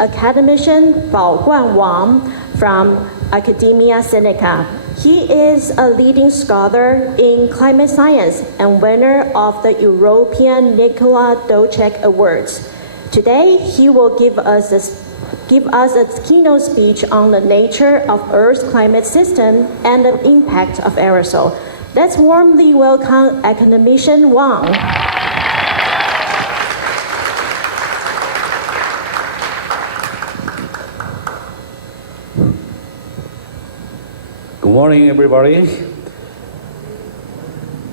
Academician Pao-Kuan Wang from Academia Sinica. He is a leading scholar in climate science and winner of the European Nikola Docek Awards. Today, he will give us a keynote speech on the nature of Earth's climate system and the impact of aerosol. Let's warmly welcome Academician Wang. Good morning, everybody.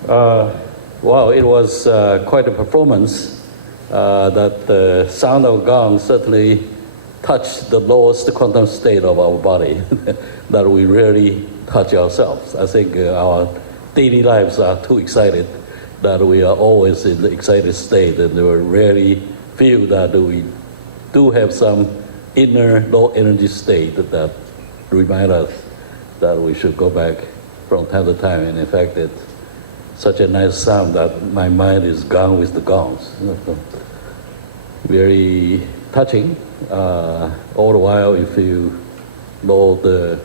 Wow, it was quite a performance. That the sound of gong certainly touched the lowest quantum state of our body that we rarely touch ourselves. I think our daily lives are too excited that we are always in the excited state, and we rarely feel that we do have some inner low energy state that remind us that we should go back from time to time. And in fact, it's such a nice sound that my mind is gone with the gongs. Very touching. All the while, if you know the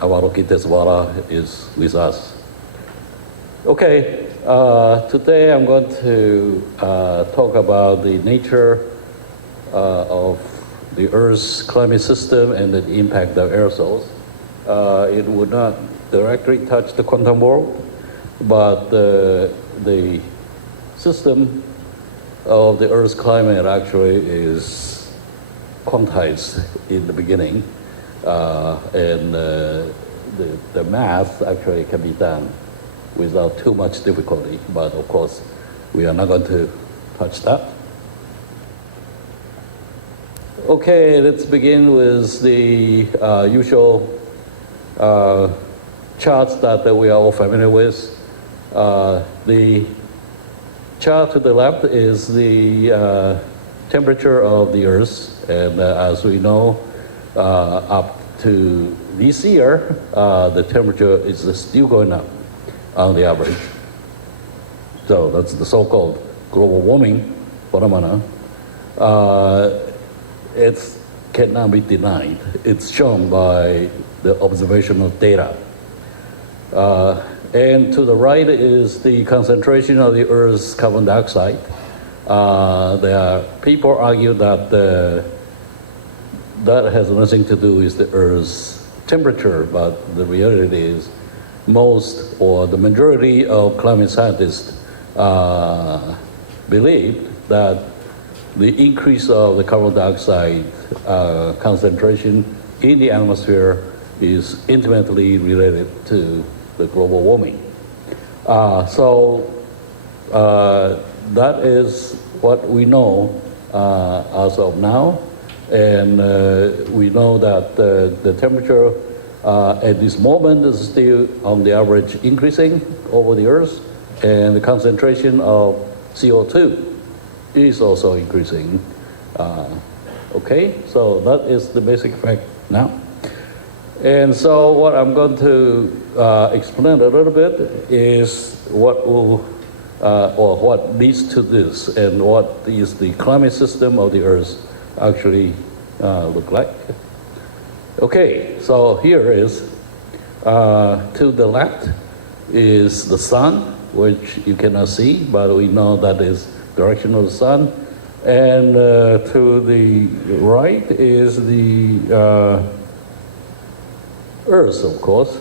Avalokitesvara is with us. Okay, today I'm going to talk about the nature of the Earth's climate system and the impact of aerosols. It would not directly touch the quantum world, but the system of the Earth's climate actually is quantized in the beginning, and the math actually can be done without too much difficulty, but of course we are not going to touch that. Okay, let's begin with the usual charts that we are all familiar with. The chart to the left is the temperature of the Earth, and as we know, up to this year, the temperature is still going up on the average. So that's the so-called global warming phenomenon. It cannot be denied. It's shown by the observational data. And to the right is the concentration of the Earth's carbon dioxide. People argue that that has nothing to do with the Earth's temperature, but the reality is most or the majority of climate scientists believe that the increase of the carbon dioxide concentration in the atmosphere is intimately related to the global warming. So that is what we know as of now, and we know that the temperature at this moment is still on the average increasing over the Earth, and the concentration of CO2 is also increasing. Okay, so that is the basic fact now. And so what I'm going to explain a little bit is what will, or what leads to this, and what is the climate system of the Earth actually look like. Okay, so here is, to the left is the sun, which you cannot see, but we know that is direction of the sun. And to the right is the Earth, of course.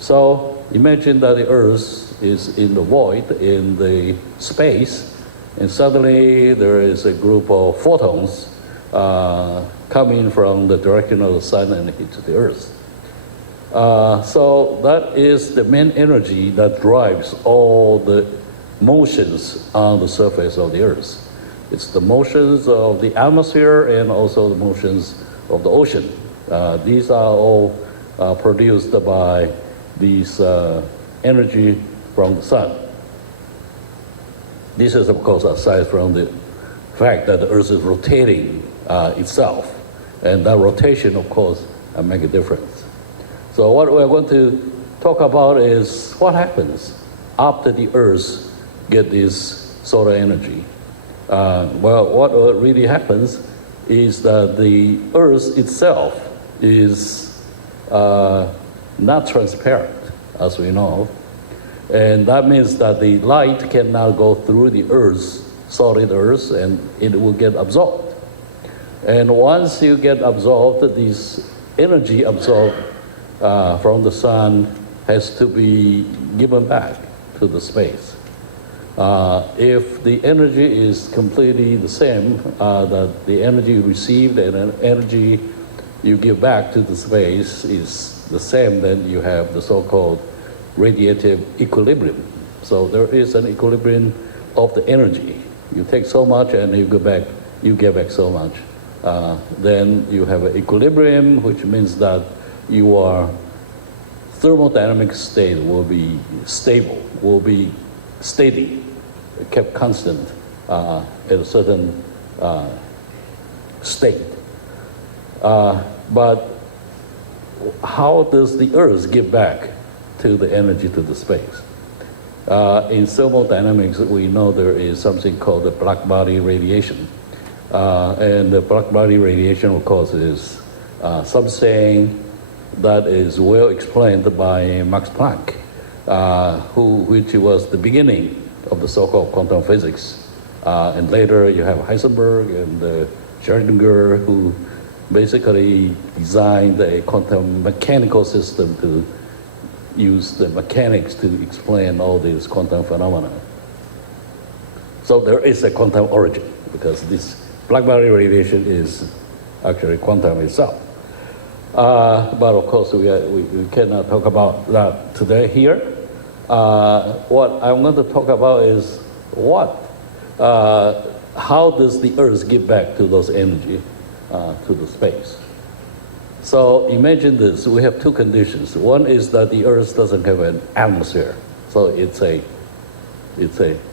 So imagine that the Earth is in the void, in the space, and suddenly there is a group of photons coming from the direction of the sun and hit the Earth. So that is the main energy that drives all the motions on the surface of the Earth. It's the motions of the atmosphere and also the motions of the ocean. These are all produced by these energy from the sun. This is, of course, aside from the fact that the Earth is rotating itself, and that rotation, of course, make a difference. So what we're going to talk about is what happens after the Earth get this solar energy. Well, what really happens is that the Earth itself is not transparent, as we know. And that means that the light cannot go through the Earth, solid Earth, and it will get absorbed. And once you get absorbed, this energy absorbed from the sun has to be given back to the space. If the energy is completely the same, that the energy you received and the energy you give back to the space is the same, then you have the so-called radiative equilibrium. So there is an equilibrium of the energy. You take so much and you get back so much. Then you have an equilibrium, which means that your thermodynamic state will be stable, will be steady, kept constant at a certain state. But how does the Earth give back to the energy to the space? In thermodynamics, we know there is something called the black body radiation. And the black body radiation, of course, is something that is well explained by Max Planck, which was the beginning of the so-called quantum physics. And later you have Heisenberg and Schrödinger, who basically designed a quantum mechanical system to use the mechanics to explain all these quantum phenomena. So there is a quantum origin, because this black body radiation is actually quantum itself. But of course, we cannot talk about that today here. What I'm going to talk about is how does the Earth give back to those energy to the space? So imagine this, we have two conditions. One is that the Earth doesn't have an atmosphere. So it's a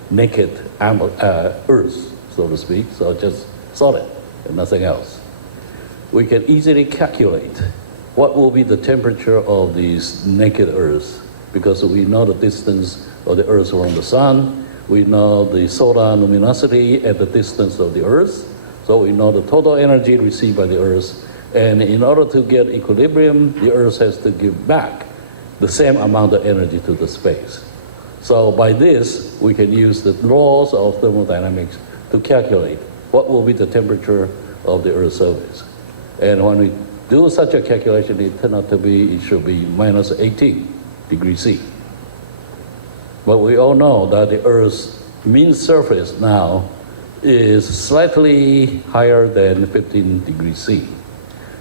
naked Earth, so to speak, so just solid and nothing else. We can easily calculate what will be the temperature of this naked Earth, because we know the distance of the Earth from the sun, we know the solar luminosity at the distance of the Earth, so we know the total energy received by the Earth. And in order to get equilibrium, the Earth has to give back the same amount of energy to the space. So by this, we can use the laws of thermodynamics to calculate what will be the temperature of the Earth's surface. And when we do such a calculation, it turned out to be, it should be minus 18 degrees C. But we all know that the Earth's mean surface now is slightly higher than 15 degrees C.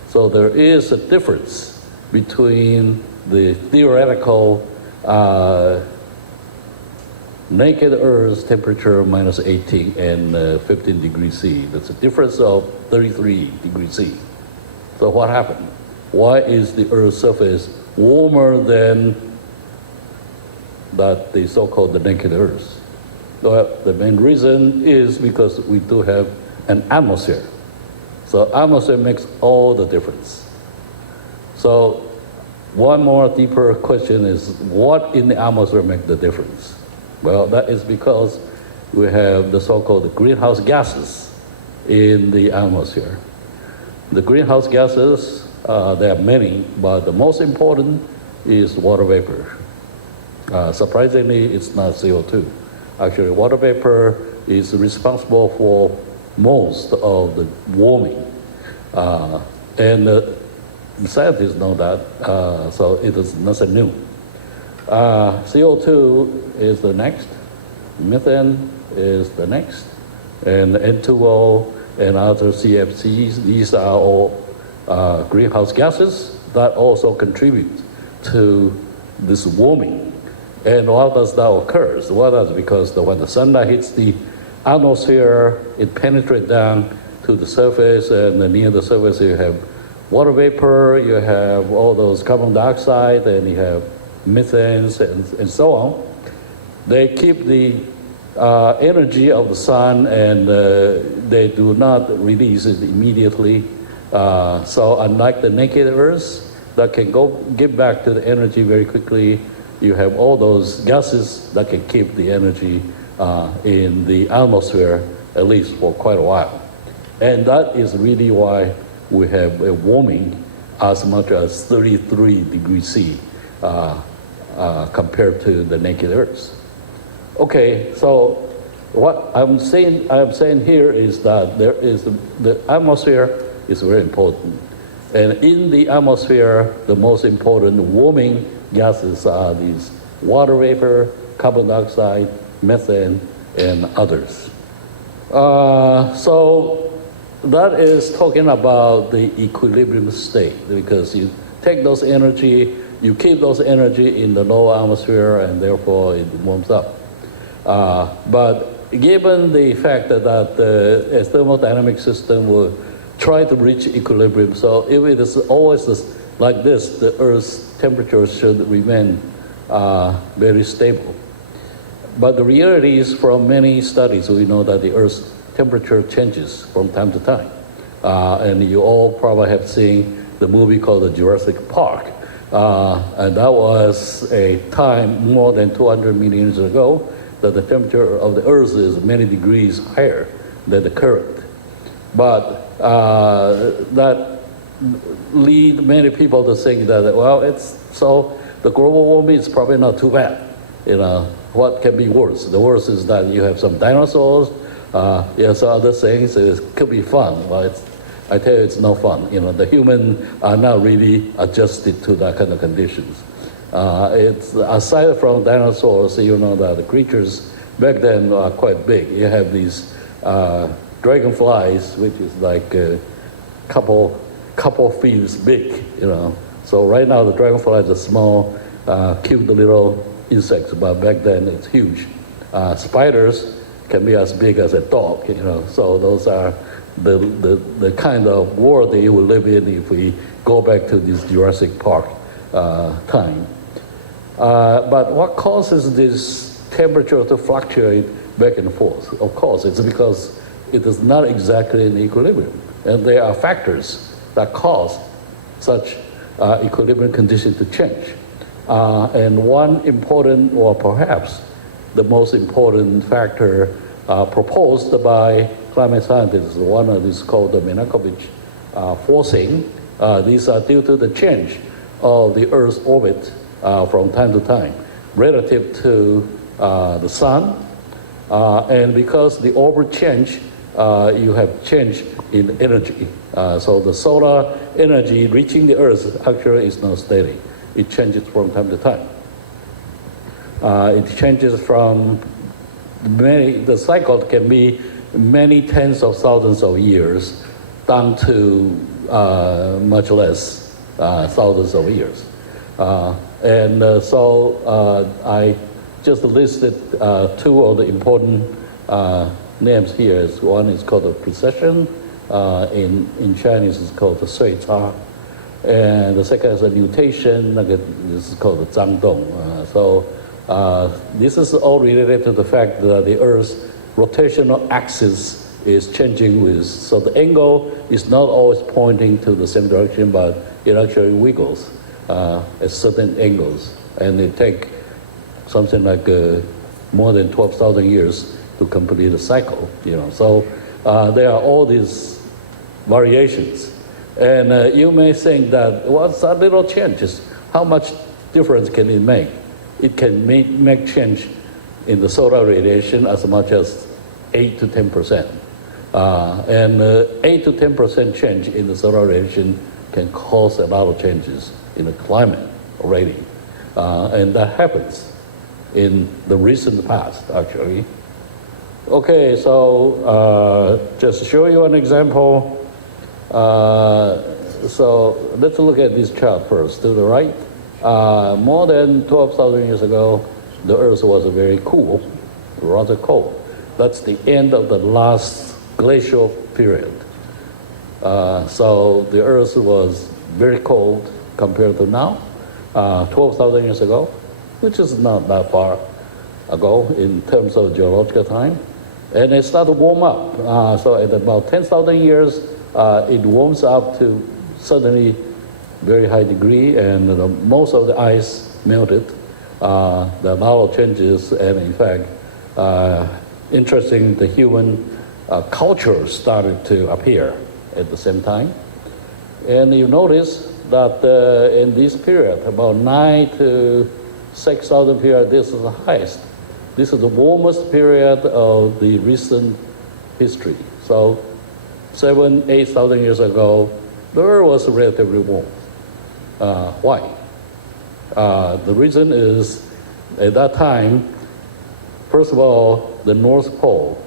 So there is a difference between the theoretical naked Earth's temperature minus 18 and 15 degrees C. That's a difference of 33 degrees C. So what happened? Why is the Earth's surface warmer than that the so-called the naked Earth? Well, the main reason is because we do have an atmosphere. So atmosphere makes all the difference. So one more deeper question is, what in the atmosphere makes the difference? Well, that is because we have the so-called greenhouse gases in the atmosphere. The greenhouse gases, there are many, but the most important is water vapor. Surprisingly, it's not CO2. Actually, water vapor is responsible for most of the warming. And scientists know that, so it is nothing new. CO2 is the next, methane is the next, and N2O and other CFCs, these are all greenhouse gases that also contribute to this warming. And why does that occur? Well, that's because when the sunlight hits the atmosphere, it penetrates down to the surface, and near the surface you have water vapor, you have all those carbon dioxide, and you have methanes and so on. They keep the energy of the sun, and they do not release it immediately. So unlike the naked Earth that can get back to the energy very quickly, you have all those gases that can keep the energy in the atmosphere at least for quite a while. And that is really why we have a warming as much as 33 degrees C compared to the naked Earth. Okay, so what I'm saying here is that there is the atmosphere is very important. And in the atmosphere, the most important warming gases are these water vapor, carbon dioxide, methane, and others. So that is talking about the equilibrium state, because you take those energy, you keep those energy in the lower atmosphere, and therefore it warms up. But given the fact that a thermodynamic system will try to reach equilibrium, so if it is always like this, the Earth's temperature should remain very stable. But the reality is, from many studies, we know that the Earth's temperature changes from time to time. And you all probably have seen the movie called the Jurassic Park. And that was a time more than 200 million years ago that the temperature of the Earth is many degrees higher than the current. But that lead many people to think that, well, so the global warming is probably not too bad. You know, what can be worse? The worst is that you have some dinosaurs, some other things. It could be fun, but I tell you, it's no fun. You know, the humans are not really adjusted to that kind of conditions. It's aside from dinosaurs, you know that the creatures back then are quite big. You have these dragonflies, which is like a couple feet big. You know, so right now the dragonflies are small, cute little insects, but back then it's huge. Spiders can be as big as a dog. You know, so those are the kind of world that you will live in if we go back to this Jurassic Park time. But what causes this temperature to fluctuate back and forth? Of course, it's because it is not exactly in equilibrium. And there are factors that cause such equilibrium condition to change. And one important, or perhaps the most important factor proposed by climate scientists, one of these called the Milankovitch forcing. These are due to the change of the Earth's orbit from time to time relative to the sun. And because the orbit change, you have change in energy. So the solar energy reaching the Earth actually is not steady. It changes from time to time. It changes from the cycle can be many tens of thousands of years down to much less thousands of years. So I just listed two of the important names here. One is called the precession. In Chinese it's called the 岁差. And the second is a nutation. This is called the 张动. So this is all related to the fact that the Earth's rotational axis is changing so the angle is not always pointing to the same direction, but it actually wiggles at certain angles, and it takes something like more than 12,000 years to complete a cycle. You know, so there are all these variations, and you may think that what's a little changes? How much difference can it make? It can make change in the solar radiation as much as 8 to 10%. And 8 to 10% change in the solar radiation can cause a lot of changes in the climate already. And that happens in the recent past, actually. Okay, so just to show you an example. So let's look at this chart first. To the right, more than 12,000 years ago, the Earth was very cool, rather cold. That's the end of the last glacial period. So the Earth was very cold compared to now, 12,000 years ago, which is not that far ago in terms of geological time. And it started to warm up. So at about 10,000 years, it warms up to suddenly very high degree, and most of the ice melted. There are a lot of changes, and in fact, interesting, the human cultures started to appear at the same time. And you notice that in this period, about 9 to 6,000 period, this is the highest. This is the warmest period of the recent history. So 7,000, 8,000 years ago, the Earth was relatively warm. Why? The reason is, at that time, first of all, the North Pole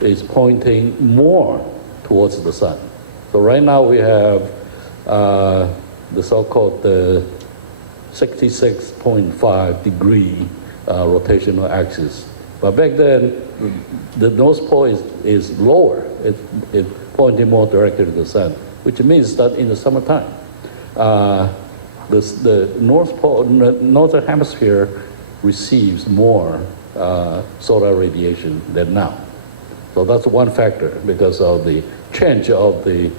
is pointing more towards the sun. So right now we have the so-called 66.5 degree rotational axis. But back then, the North Pole is lower. It's pointing more directly to the sun, which means that in the summertime, the North Pole, northern hemisphere receives more solar radiation than now. So that's one factor because of the change of the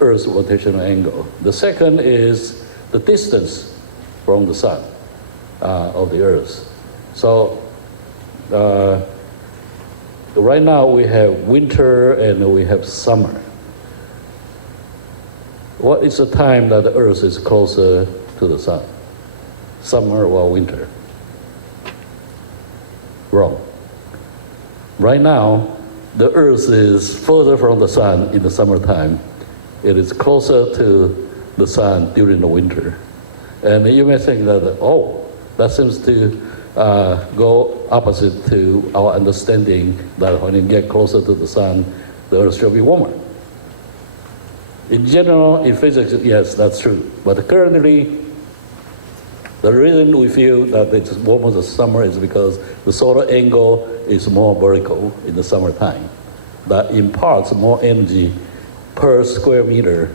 Earth's rotational angle. The second is the distance from the sun of the Earth. So right now we have winter and we have summer. What is the time that the Earth is closer to the sun? Summer or winter? Wrong. Right now, the Earth is further from the sun in the summertime. It is closer to the sun during the winter. And you may think that, oh, that seems to go opposite to our understanding that when you get closer to the sun, the Earth should be warmer. In general, in physics, yes, that's true. But currently, the reason we feel that it's warmer in the summer is because the solar angle is more vertical in the summertime. That imparts more energy per square meter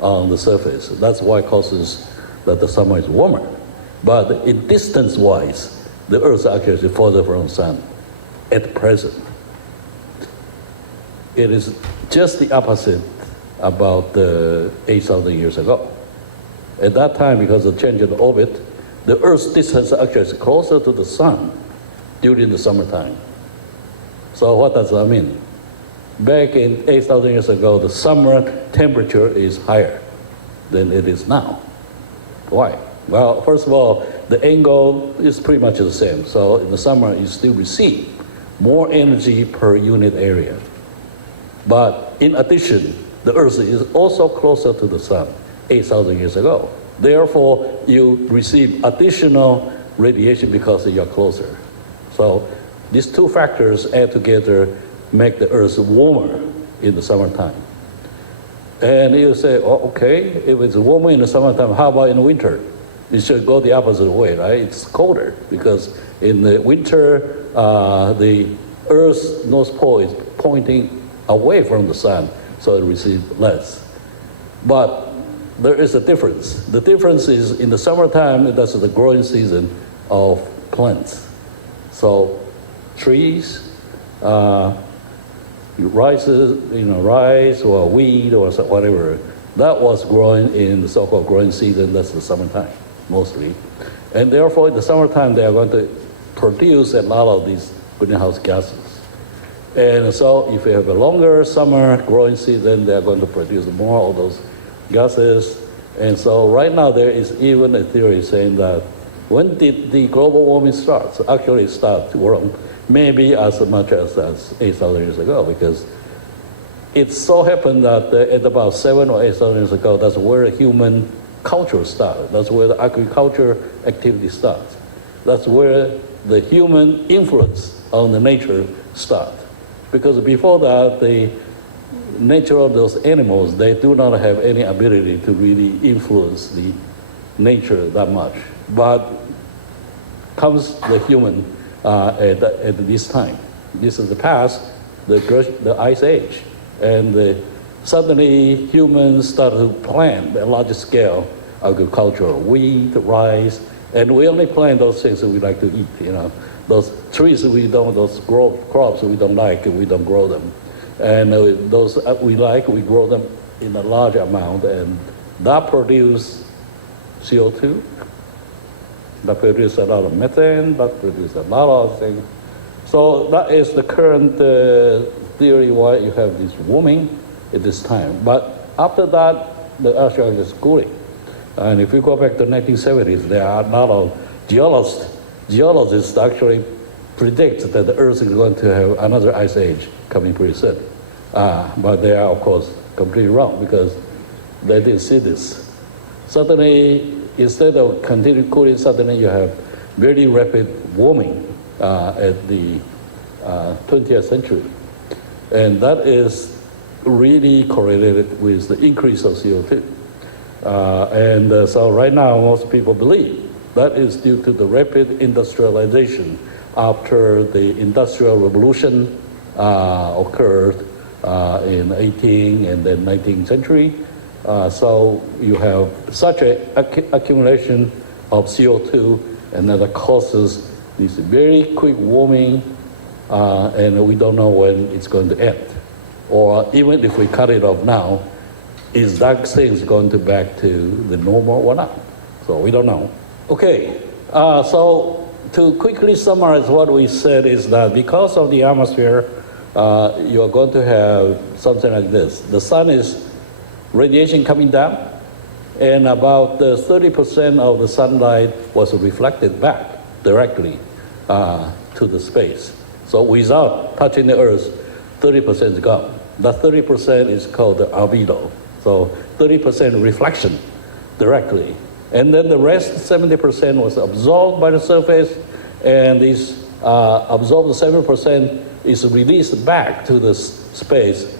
on the surface. That's why it causes that the summer is warmer. But in distance-wise, the Earth actually is further from the sun at present. It is just the opposite about 8,000 years ago. At that time, because of the change in the orbit, the Earth's distance actually is closer to the sun during the summertime. So what does that mean? Back in 8,000 years ago, the summer temperature is higher than it is now. Why? Well, first of all, the angle is pretty much the same. So in the summer, you still receive more energy per unit area. But in addition, the Earth is also closer to the sun 8,000 years ago. Therefore, you receive additional radiation because you're closer. So these two factors add together make the Earth warmer in the summertime. And you say, oh, okay, if it's warmer in the summertime, how about in the winter? It should go the opposite way, right? It's colder because in the winter, the Earth's North Pole is pointing away from the sun, so it receives less. But there is a difference. The difference is in the summertime, that's the growing season of plants. So trees, rice or wheat or whatever, that was growing in the so-called growing season, that's the summertime, mostly. And therefore, in the summertime, they are going to produce a lot of these greenhouse gases. And so if you have a longer summer growing season, they are going to produce more of those gases. And so right now there is even a theory saying that when did the global warming start? So actually it started to maybe as much as 8,000 years ago, because it so happened that at about 7,000 or 8,000 years ago, that's where human culture started. That's where the agriculture activity starts. That's where the human influence on the nature starts. Because before that, the nature of those animals, they do not have any ability to really influence the nature that much. But comes the human at this time. This is the past, the Ice Age. And suddenly humans started to plant a large scale agriculture, wheat, rice, and we only plant those things that we like to eat, Those trees those crops we don't like, we don't grow them. And those we like, we grow them in a large amount, and that produces CO2, that produces a lot of methane, that produces a lot of things. So that is the current theory why you have this warming at this time. But after that, the Earth is cooling. And if you go back to the 1970s, there are a lot of geologists actually predict that the Earth is going to have another ice age coming pretty soon. But they are, of course, completely wrong because they didn't see this. Suddenly, instead of continuing cooling, suddenly you have very rapid warming at the 20th century. And that is really correlated with the increase of CO2. So right now, most people believe that is due to the rapid industrialization after the Industrial Revolution occurred in 18th and then 19th century. So you have such an accumulation of CO2, and that causes this very quick warming, and we don't know when it's going to end. Or even if we cut it off now, is that thing going to back to the normal or not? So we don't know. Okay, so to quickly summarize what we said is that because of the atmosphere, you are going to have something like this. The sun is radiation coming down, and about 30% of the sunlight was reflected back directly to the space. So without touching the Earth, 30% is gone. That 30% is called the albedo. So 30% reflection directly. And then the rest, 70%, was absorbed by the surface, and this absorbed 7% is released back to the space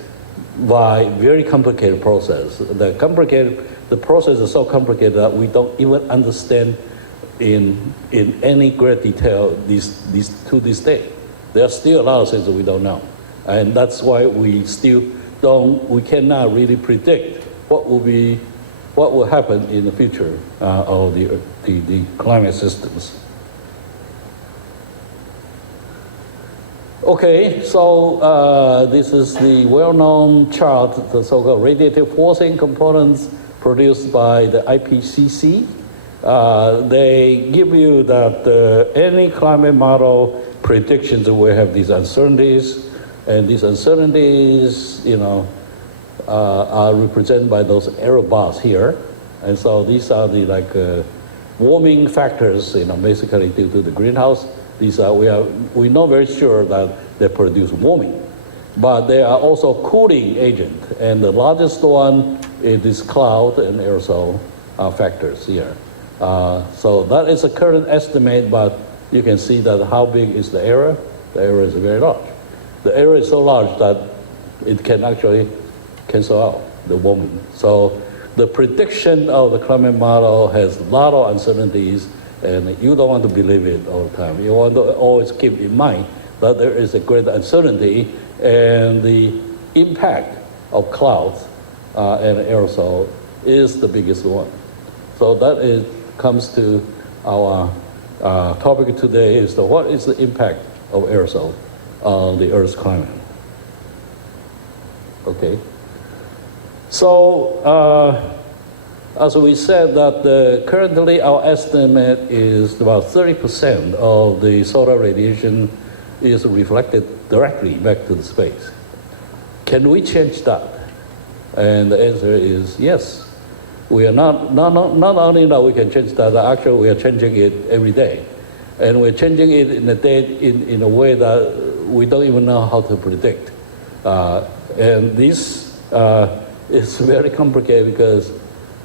by very complicated process. The process is so complicated that we don't even understand in any great detail to this day. There are still a lot of things that we don't know. And that's why we cannot really predict what will happen in the future of the climate systems. Okay, so this is the well-known chart, the so-called radiative forcing components produced by the IPCC. They give you that any climate model predictions will have these uncertainties, and these uncertainties, are represented by those arrow bars here. And so these are the warming factors, basically due to the greenhouse. These are, we know very sure that they produce warming, but they are also cooling agent. And the largest one is this cloud and aerosol factors here. So that is a current estimate, but you can see that how big is the error? The error is very large. The error is so large that it can actually cancel out the warming. So the prediction of the climate model has a lot of uncertainties, and you don't want to believe it all the time. You want to always keep in mind that there is a great uncertainty, and the impact of clouds and aerosol is the biggest one. So that comes to our topic today is what is the impact of aerosol on the Earth's climate? Okay. So as we said that currently our estimate is about 30% of the solar radiation is reflected directly back to the space. Can we change that? And the answer is yes. We are not only that we can change that, actually we are changing it every day. And we're changing it in a way that we don't even know how to predict. And this is very complicated because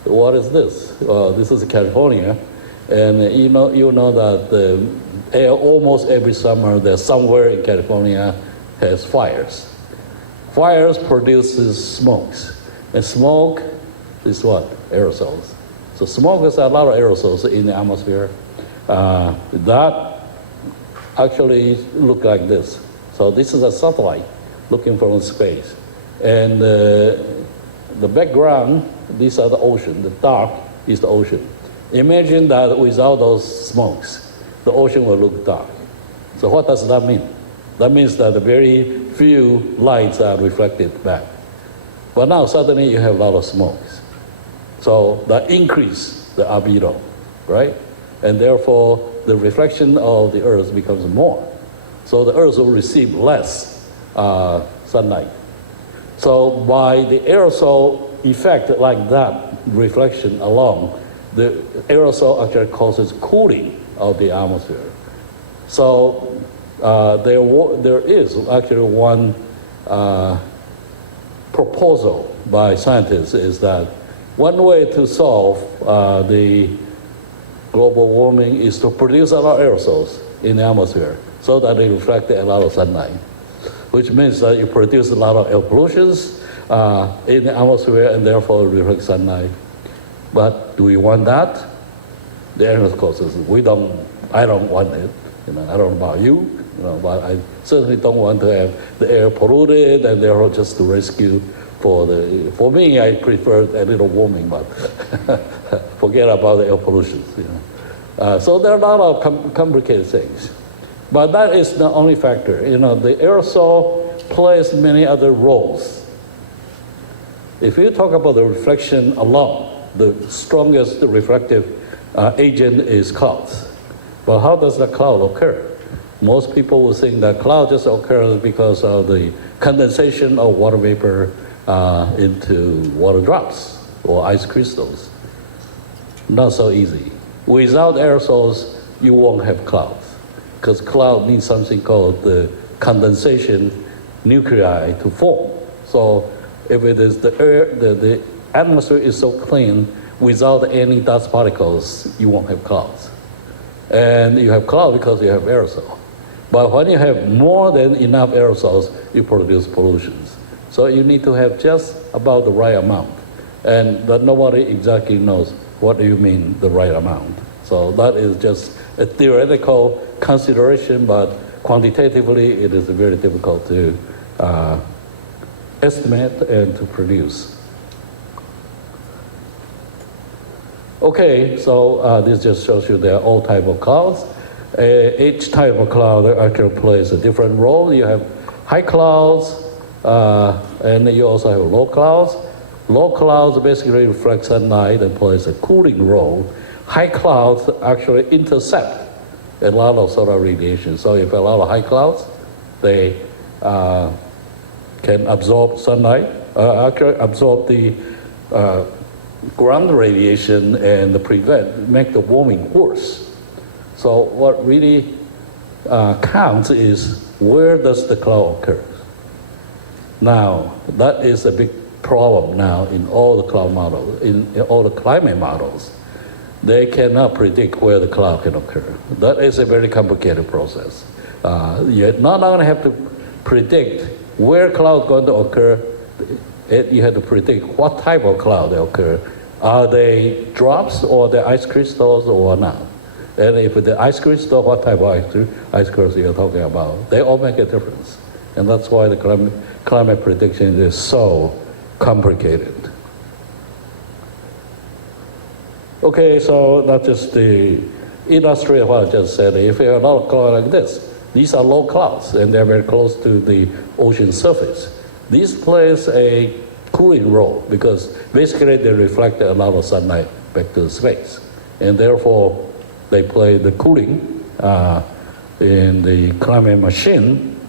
what is this? This is California, and you know that almost every summer there's somewhere in California has fires. Fires produces smokes, and smoke is what? Aerosols. So smoke is a lot of aerosols in the atmosphere. That actually look like this. So this is a satellite looking from space, and the background, these are the ocean. The dark is the ocean. Imagine that without those smokes, the ocean will look dark. So what does that mean? That means that very few lights are reflected back. But now suddenly you have a lot of smokes. So that increase the albedo, right? And therefore the reflection of the Earth becomes more. So the Earth will receive less sunlight. So by the aerosol effect like that, reflection alone, the aerosol actually causes cooling of the atmosphere. So there is actually one proposal by scientists is that one way to solve the global warming is to produce a lot of aerosols in the atmosphere so that they reflect a lot of sunlight, which means that you produce a lot of air pollutions in the atmosphere and therefore reflect sunlight. But do we want that? The answer, of course, is I don't want it. I don't know about you, but I certainly don't want to have the air polluted and therefore just to rescue for me, I prefer a little warming, but forget about the air pollution. So there are a lot of complicated things. But that is the only factor. The aerosol plays many other roles. If you talk about the reflection alone, the strongest reflective agent is clouds. But how does the cloud occur? Most people will think that cloud just occurs because of the condensation of water vapor into water drops or ice crystals. Not so easy. Without aerosols, you won't have clouds, because cloud needs something called the condensation nuclei to form. So if it is the atmosphere is so clean, without any dust particles, you won't have clouds. And you have clouds because you have aerosol. But when you have more than enough aerosols, you produce pollutions. So you need to have just about the right amount. And that nobody exactly knows what do you mean the right amount. So that is just a theoretical consideration, but quantitatively it is very difficult to estimate and to produce. Okay, so this just shows you there are all types of clouds. Each type of cloud actually plays a different role. You have high clouds, and you also have low clouds. Low clouds basically reflect sunlight and plays a cooling role. High clouds actually intercept a lot of solar radiation. So if a lot of high clouds, they can absorb sunlight, actually absorb the ground radiation and make the warming worse. So what really counts is where does the cloud occur? Now, that is a big problem now in all the cloud models, in all the climate models. They cannot predict where the cloud can occur. That is a very complicated process. You not only have to predict where cloud is going to occur, you have to predict what type of cloud they occur. Are they drops or the ice crystals or not? And if the ice crystal, what type of ice crystal you're talking about? They all make a difference. And that's why the climate prediction is so complicated. Okay, so that's just the illustrate what I just said. If you have a lot of clouds like this, these are low clouds and they're very close to the ocean surface. These plays a cooling role because basically they reflect a lot of sunlight back to space. And therefore they play the cooling in the climate machine.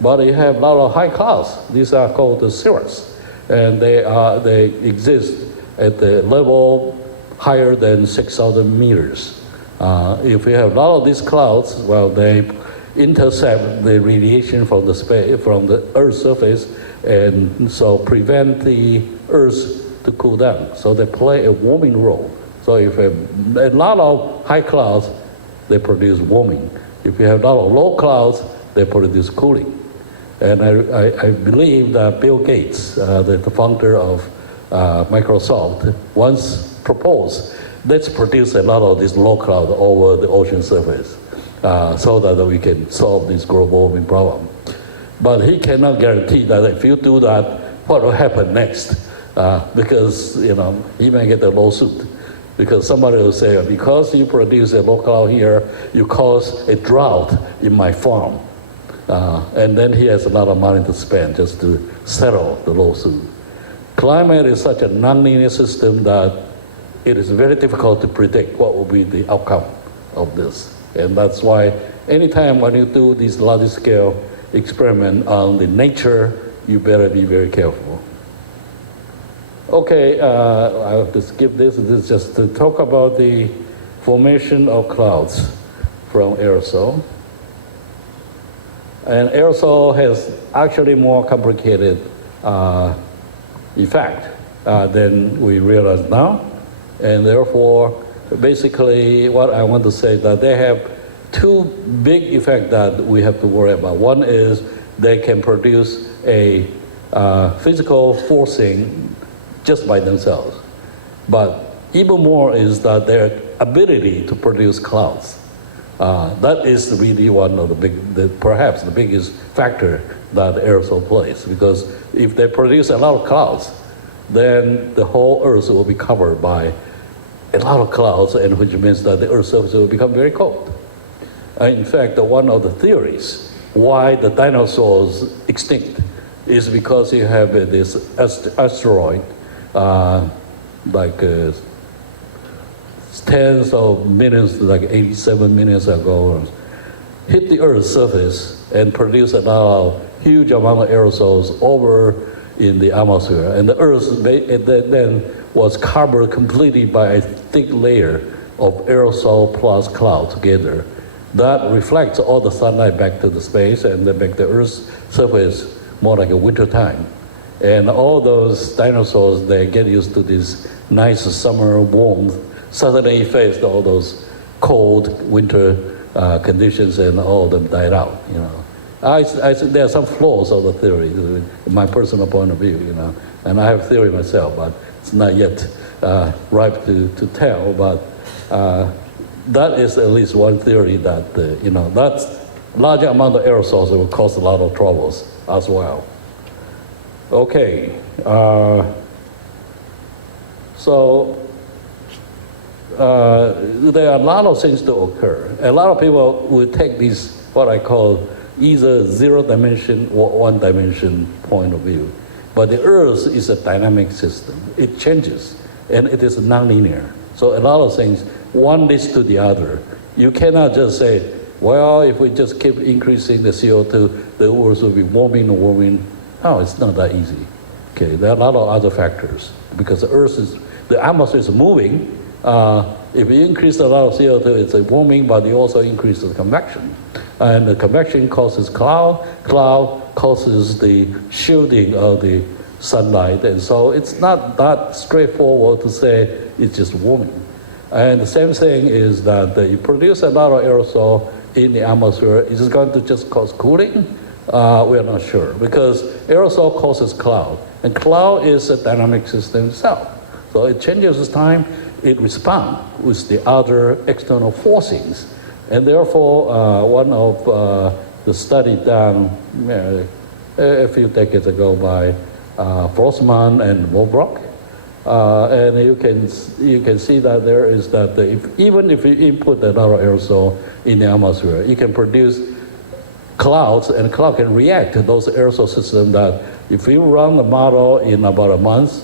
But you have a lot of high clouds. These are called the cirrus. And they exist at the level higher than 6,000 meters. If you have a lot of these clouds, well, they intercept the radiation from the Earth's surface, and so prevent the Earth to cool down. So they play a warming role. So if you have a lot of high clouds, they produce warming. If you have a lot of low clouds, they produce cooling. And I believe that Bill Gates, the founder of Microsoft, once proposed, let's produce a lot of this low cloud over the ocean surface so that we can solve this global warming problem. But he cannot guarantee that if you do that, what will happen next? Because he may get a lawsuit. Because somebody will say, because you produce a low cloud here, you cause a drought in my farm. And then he has a lot of money to spend just to settle the lawsuit. Climate is such a nonlinear system that it is very difficult to predict what will be the outcome of this. And that's why anytime when you do this large scale experiment on the nature, you better be very careful. Okay, I have to skip this. This is just to talk about the formation of clouds from aerosol. And aerosol has actually more complicated effect than we realize now. And therefore, basically what I want to say is that they have two big effects that we have to worry about. One is they can produce a physical forcing just by themselves. But even more is that their ability to produce clouds. That is really one of perhaps the biggest factor that aerosol plays, because if they produce a lot of clouds, then the whole Earth will be covered by a lot of clouds, and which means that the Earth's surface will become very cold. In fact, one of the theories why the dinosaurs extinct is because you have this asteroid, tens of millions, like 87 millions ago, hit the Earth's surface and produce huge amount of aerosols over in the atmosphere. And the Earth then was covered completely by a thick layer of aerosol plus cloud together. That reflects all the sunlight back to the space and then make the Earth's surface more like a winter time. And all those dinosaurs, they get used to this nice summer warmth, suddenly faced all those cold winter conditions, and all of them died out, you know. There are some flaws of the theory, my personal point of view, you know, and I have a theory myself, but it's not yet ripe to tell, but that is at least one theory that, you know, that's large amount of aerosols will cause a lot of troubles as well. Okay, so there are a lot of things to occur. A lot of people will take this, what I call either zero dimension or one dimension point of view. But the Earth is a dynamic system. It changes, and it is nonlinear. So a lot of things, one leads to the other. You cannot just say, well, if we just keep increasing the CO2, the Earth will be warming and warming. No, it's not that easy. Okay, there are a lot of other factors, because the atmosphere is moving. If you increase a lot of CO2, it's a warming, but you also increase the convection. And the convection causes cloud causes the shielding of the sunlight. And so it's not that straightforward to say it's just warming. And the same thing is that you produce a lot of aerosol in the atmosphere. Is it going to just cause cooling? We are not sure, because aerosol causes cloud, and cloud is a dynamic system itself. So it changes with time, it responds with the other external forcings. And therefore, one of the study done a few decades ago by Frostman and Mobrock, and you can see that there is that even if you input a lot of aerosol in the atmosphere, you can produce clouds, and cloud can react to those aerosol systems that if you run the model in about a month,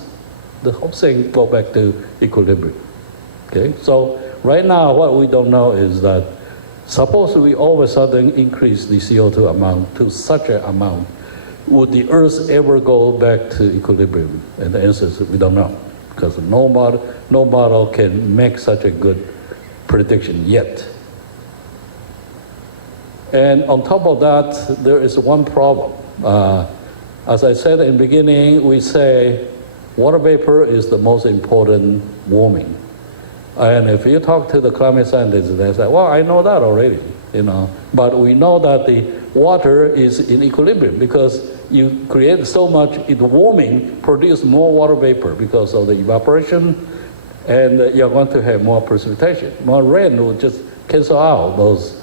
the whole thing go back to equilibrium. Okay, so right now what we don't know is that suppose we all of a sudden increase the CO2 amount to such an amount, would the Earth ever go back to equilibrium? And the answer is we don't know, because no model can make such a good prediction yet. And on top of that, there is one problem. As I said in the beginning, we say water vapor is the most important warming. And if you talk to the climate scientists, they say, well, I know that already, you know. But we know that the water is in equilibrium, because you create so much, warming produce more water vapor because of the evaporation, and you're going to have more precipitation. More rain will just cancel out those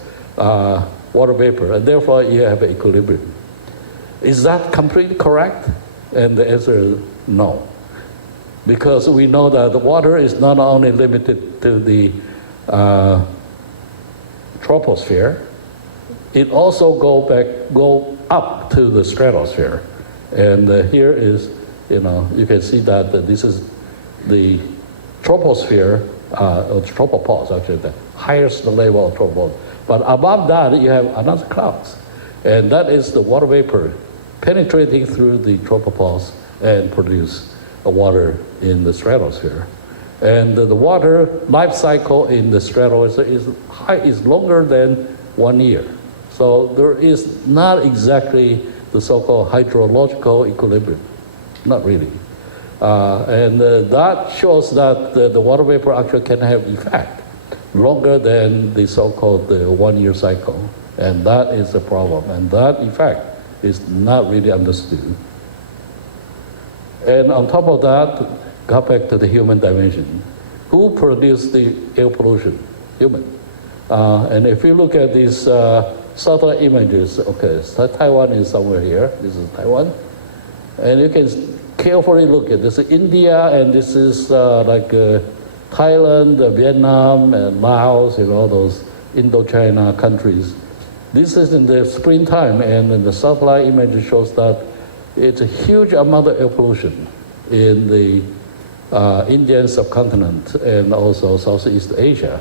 water vapor, and therefore you have equilibrium. Is that completely correct? And the answer is no. Because we know that the water is not only limited to the troposphere, it also go up to the stratosphere. And here is, you can see that this is the troposphere, or tropopause, actually, the highest level of tropopause. But above that, you have another clouds. And that is the water vapor penetrating through the tropopause and produce water in the stratosphere. And the water life cycle in the stratosphere is longer than 1 year. So there is not exactly the so-called hydrological equilibrium, not really. And that shows that the water vapor actually can have effect longer than the so-called 1 year cycle. And that is a problem. And that effect is not really understood. And on top of that, got back to the human dimension. Who produced the air pollution? Human. And if you look at these satellite images, okay, so Taiwan is somewhere here. This is Taiwan. And you can carefully look at this. India, and this is like Thailand, Vietnam, and Laos, those Indochina countries. This is in the springtime, and the satellite image shows that it's a huge amount of air pollution in the Indian subcontinent and also Southeast Asia.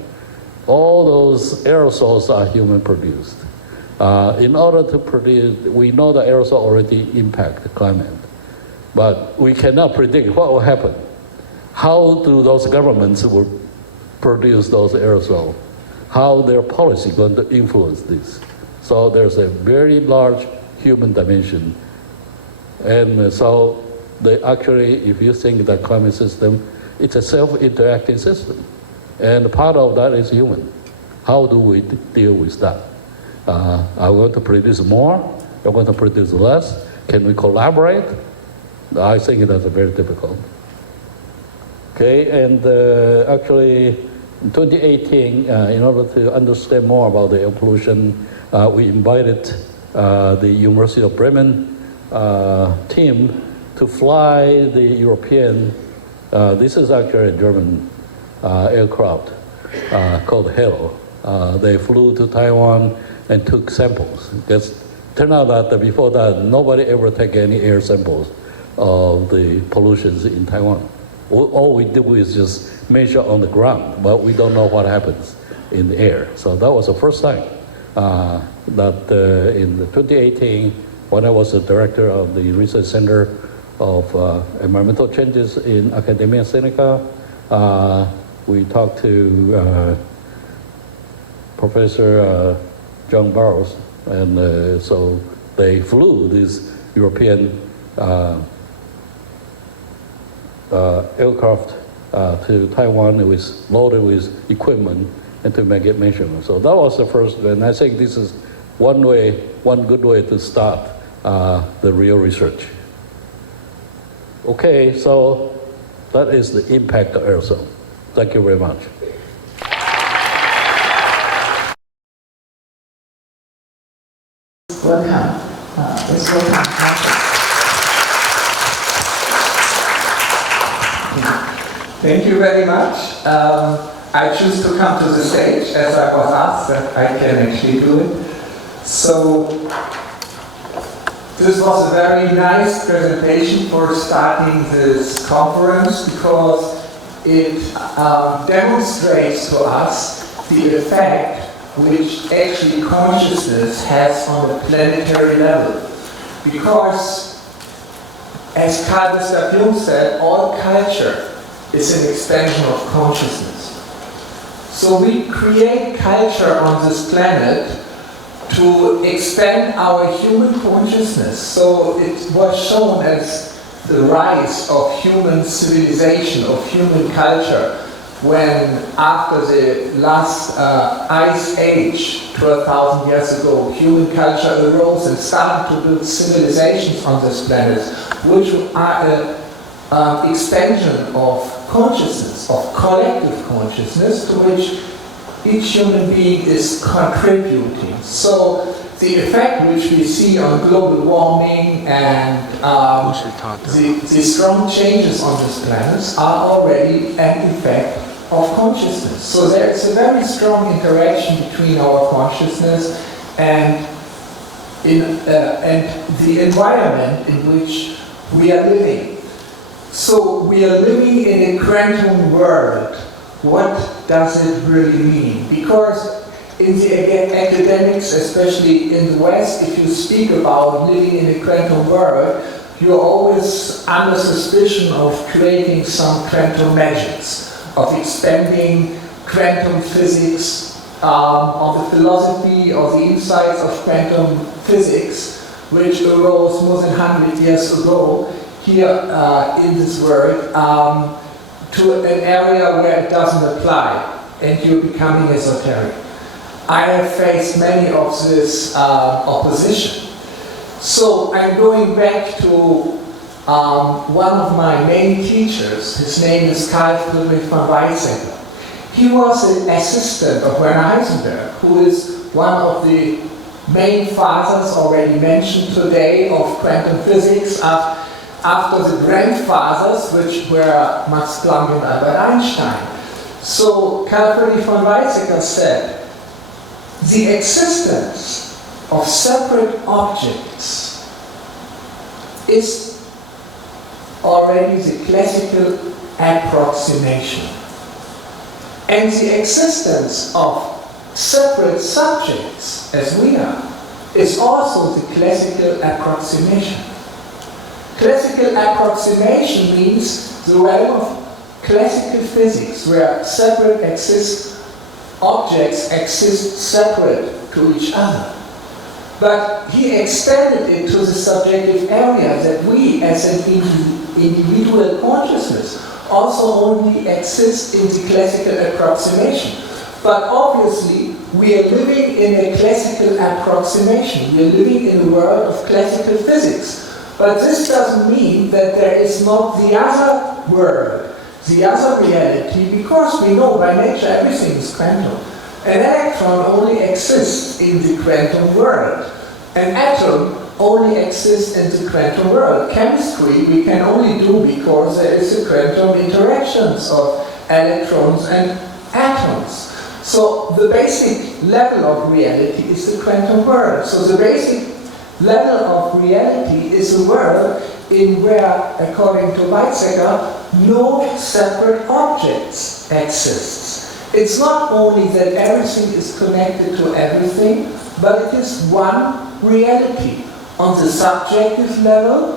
All those aerosols are human produced. In order to produce, we know that aerosol already impact the climate, but we cannot predict what will happen. How do those governments will produce those aerosols? How their policy going to influence this? So there's a very large human dimension. And so they actually, if you think that climate system, it's a self-interacting system. And part of that is human. How do we deal with that? Are we going to produce more? Are we going to produce less? Can we collaborate? I think that's very difficult. Okay, and actually in 2018, in order to understand more about the air pollution, we invited the University of Bremen team to fly the European, this is actually a German aircraft called HALO. They flew to Taiwan and took samples. It turned out that before that, nobody ever took any air samples of the pollutions in Taiwan. All we do is just measure on the ground, but we don't know what happens in the air. So that was the first time that in 2018, when I was the director of the Research Center of Environmental Changes in Academia Sinica, we talked to Professor John Barrows, and so they flew this European aircraft to Taiwan. It was loaded with equipment and to make it measurement. So that was the first, and I think this is one good way to start the real research. Okay, so that is the impact of aerosol. Thank you very much. Welcome. Let's welcome Patrick. Thank you very much. I choose to come to the stage as I was asked that I can actually do it. So this was a very nice presentation for starting this conference because it demonstrates to us the effect which actually consciousness has on the planetary level. Because, as Carl Gustav Jung said, all culture is an expansion of consciousness. So we create culture on this planet to expand our human consciousness. So it was shown as the rise of human civilization, of human culture, when after the last ice age, 12,000 years ago, human culture arose and started to build civilizations on this planet, which are an expansion of consciousness, of collective consciousness, to which each human being is contributing. So the effect which we see on global warming and the strong changes on this planet are already an effect of consciousness. So there's a very strong interaction between our consciousness and the environment in which we are living. So we are living in a quantum world. What does it really mean? Because in the academics, especially in the West, if you speak about living in a quantum world, you're always under suspicion of creating some quantum magics, of expanding quantum physics, of the philosophy or the insights of quantum physics, which arose more than 100 years ago here in this world, to an area where it doesn't apply, and you're becoming esoteric. I have faced many of this opposition. So I'm going back to one of my main teachers. His name is Carl Friedrich von Weizsäcker. He was an assistant of Werner Heisenberg, who is one of the main fathers already mentioned today of quantum physics, after the grandfathers, which were Max Planck and Albert Einstein. So Carl Friedrich von Weizsäcker said, the existence of separate objects is already the classical approximation. And the existence of separate subjects, as we are, is also the classical approximation. Classical approximation means the realm of classical physics, where separate objects exist separate to each other. But he extended it to the subjective area that we, as an individual consciousness, also only exist in the classical approximation. But obviously, we are living in a classical approximation. We are living in a world of classical physics. But this doesn't mean that there is not the other world, the other reality, because we know by nature everything is quantum. An electron only exists in the quantum world. An atom only exists in the quantum world. Chemistry we can only do because there is a quantum interactions of electrons and atoms. So the basic level of reality is the quantum world. So the basic level of reality is a world in where, according to Weizsäcker, no separate objects exists. It's not only that everything is connected to everything, but it is one reality. On the subjective level,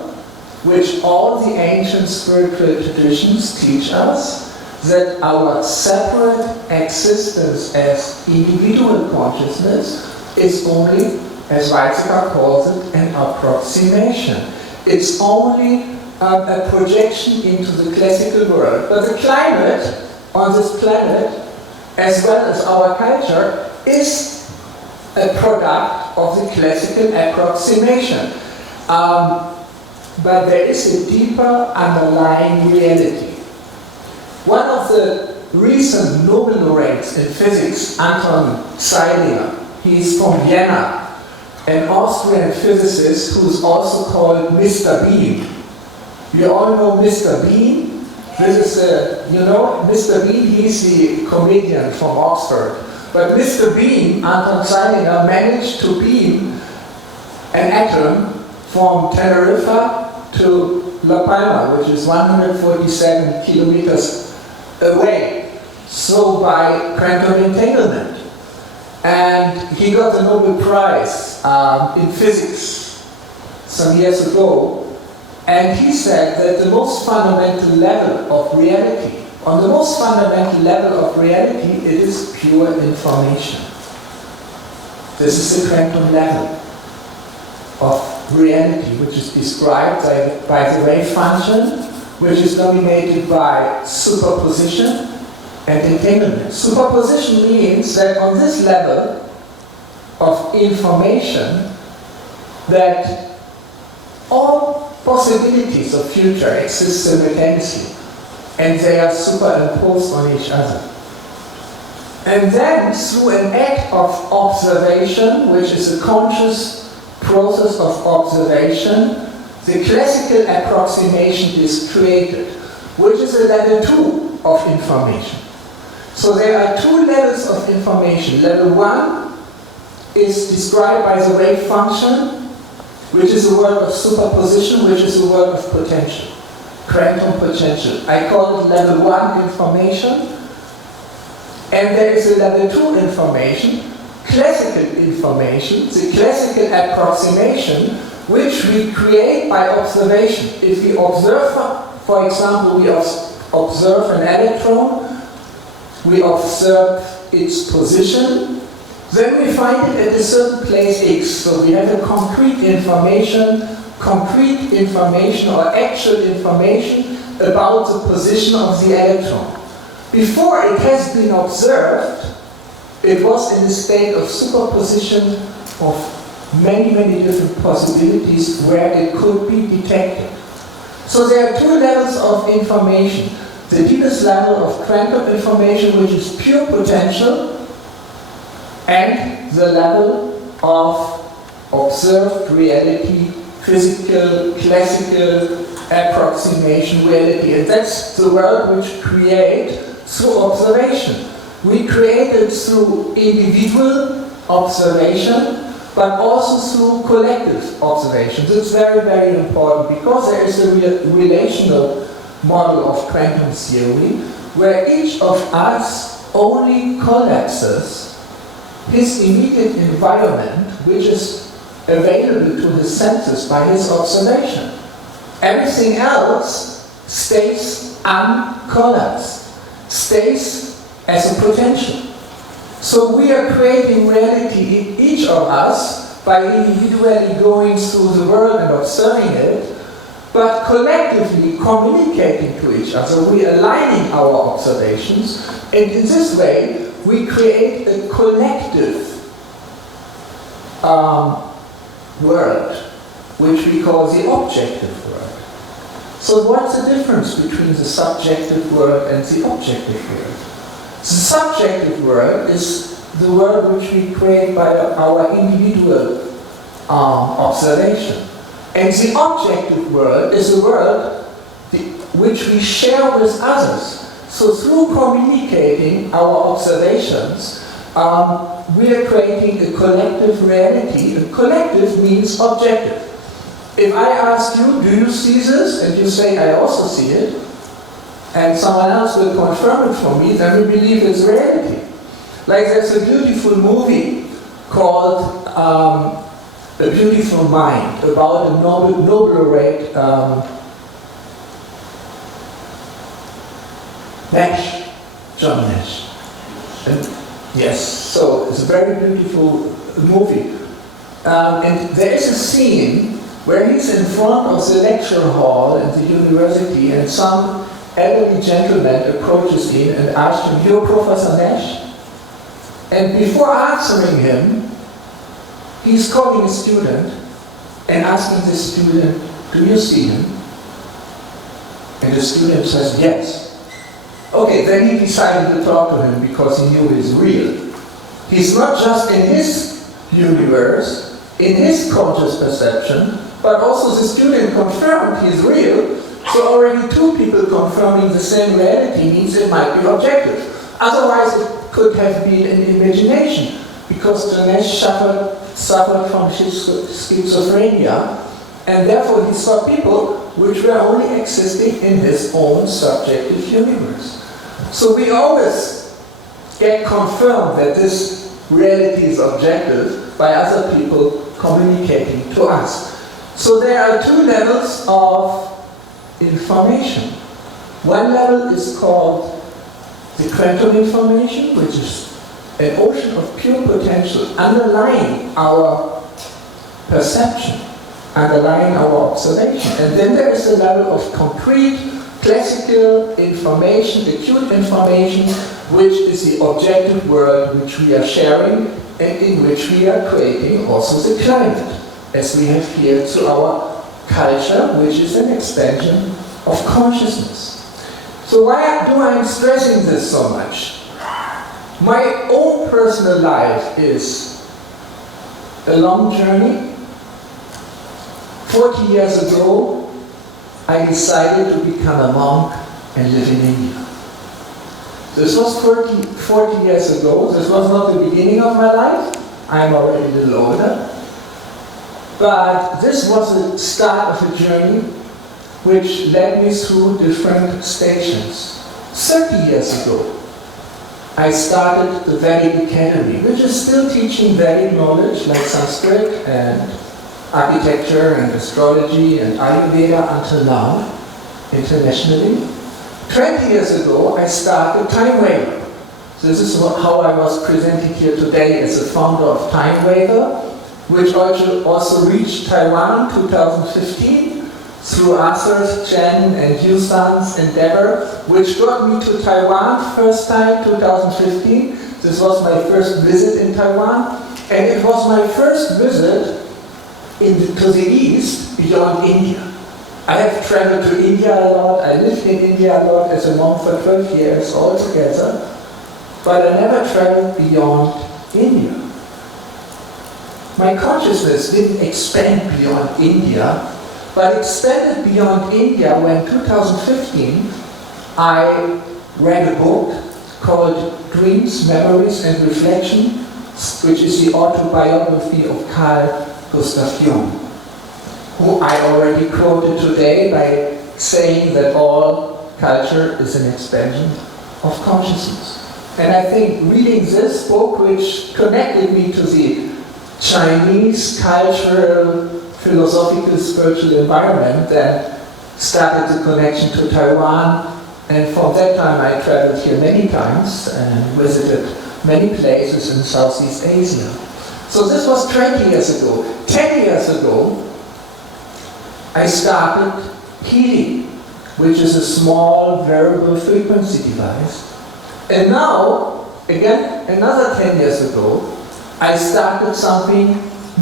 which all the ancient spiritual traditions teach us, that our separate existence as individual consciousness is only, as Weizsäcker calls it, an approximation. It's only a projection into the classical world. But the climate on this planet, as well as our culture, is a product of the classical approximation. But there is a deeper underlying reality. One of the recent Nobel laureates in physics, Anton Zeilinger, he is from Vienna, an Austrian physicist who is also called Mr. Bean. You all know Mr. Bean? This is, Mr. Bean, he's the comedian from Oxford. But Mr. Bean, Anton Zeilinger, managed to beam an atom from Tenerife to La Palma, which is 147 kilometers away, so by quantum entanglement. And he got the Nobel Prize in physics some years ago, and he said that the most fundamental level of reality, on the most fundamental level of reality, it is pure information. This is the quantum level of reality, which is described by the wave function, which is dominated by superposition and entanglement. Superposition means that on this level of information, that all possibilities of future exist simultaneously, and they are superimposed on each other. And then, through an act of observation, which is a conscious process of observation, the classical approximation is created, which is a level 2 of information. So there are two levels of information. Level 1 is described by the wave function, which is a world of superposition, which is a world of potential, quantum potential. I call it level 1 information. And there is a level 2 information, classical information, the classical approximation, which we create by observation. If we observe, for example, we observe an electron, we observe its position, then we find it at a certain place X. So we have a concrete information or actual information about the position of the electron. Before it has been observed, it was in a state of superposition of many, many different possibilities where it could be detected. So there are two levels of information. The deepest level of quantum information, which is pure potential, and the level of observed reality, physical, classical approximation reality. And that's the world which we create through observation. We create it through individual observation, but also through collective observation. It's very, very important because there is a relational model of quantum theory where each of us only collapses his immediate environment, which is available to his senses by his observation. Everything else stays uncollapsed, stays as a potential. So we are creating reality, each of us, by individually going through the world and observing it, but collectively communicating to each other. We are aligning our observations, and in this way, we create a collective world, which we call the objective world. So what's the difference between the subjective world and the objective world? The subjective world is the world which we create by our individual observation. And the objective world is a world which we share with others. So through communicating our observations, we are creating a collective reality. And collective means objective. If I ask you, do you see this? And you say, I also see it, and someone else will confirm it for me, then we believe it's reality. Like there's a beautiful movie called A Beautiful Mind, about a Nobel laureate, Nash, John Nash. And yes, so it's a very beautiful movie. And there is a scene where he's in front of the lecture hall at the university, and some elderly gentleman approaches him and asks him, "You're Professor Nash?" And before answering him, he's calling a student and asking the student, "Do you see him?" And the student says, "Yes." Okay, then he decided to talk to him because he knew he's real. He's not just in his universe, in his conscious perception, but also the student confirmed he's real. So already two people confirming the same reality means it might be objective. Otherwise it could have been an imagination, because Nash suffered from schizophrenia, and therefore he saw people which were only existing in his own subjective universe. So we always get confirmed that this reality is objective by other people communicating to us. So there are two levels of information. One level is called the quantum information, which is an ocean of pure potential underlying our perception, underlying our observation. And then there is a level of concrete, classical information, acute information, which is the objective world which we are sharing and in which we are creating also the climate, as we have here to our culture, which is an extension of consciousness. So why do I am stressing this so much? My own personal life is a long journey. 40 years ago, I decided to become a monk and live in India. This was 40 years ago. This was not the beginning of my life. I'm already a little older. But this was the start of a journey which led me through different stations. 30 years ago, I started the Vedic Academy, which is still teaching Vedic knowledge like Sanskrit and architecture and astrology and Ayurveda until now, internationally. 20 years ago, I started Time Waver. So this is how I was presented here today as a founder of Time Waver, which also reached Taiwan 2015 through Arthur, Chen, and Hsunling's endeavor, which got me to Taiwan first time 2015. This was my first visit in Taiwan, and it was my first visit to the east beyond India. I have traveled to India a lot, I lived in India a lot as a monk for 12 years altogether, but I never traveled beyond India. My consciousness didn't expand beyond India, but expanded beyond India when 2015 I read a book called Dreams, Memories and Reflection, which is the autobiography of Carl Gustav Jung, who I already quoted today by saying that all culture is an expansion of consciousness. And I think reading this book, which connected me to the Chinese cultural, philosophical, spiritual environment, that started the connection to Taiwan. And from that time I traveled here many times and visited many places in Southeast Asia. So this was 20 years ago. 10 years ago, I started Healing, which is a small variable frequency device. And now, again, another 10 years ago, I started something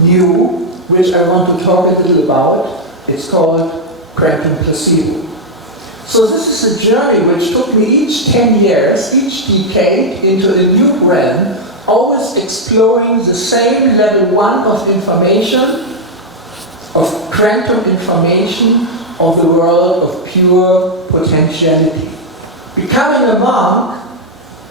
new, which I want to talk a little about. It's called quantum placebo. So this is a journey which took me each 10 years, each decade, into a new realm, always exploring the same level 1 of information, of quantum information, of the world of pure potentiality. Becoming a monk,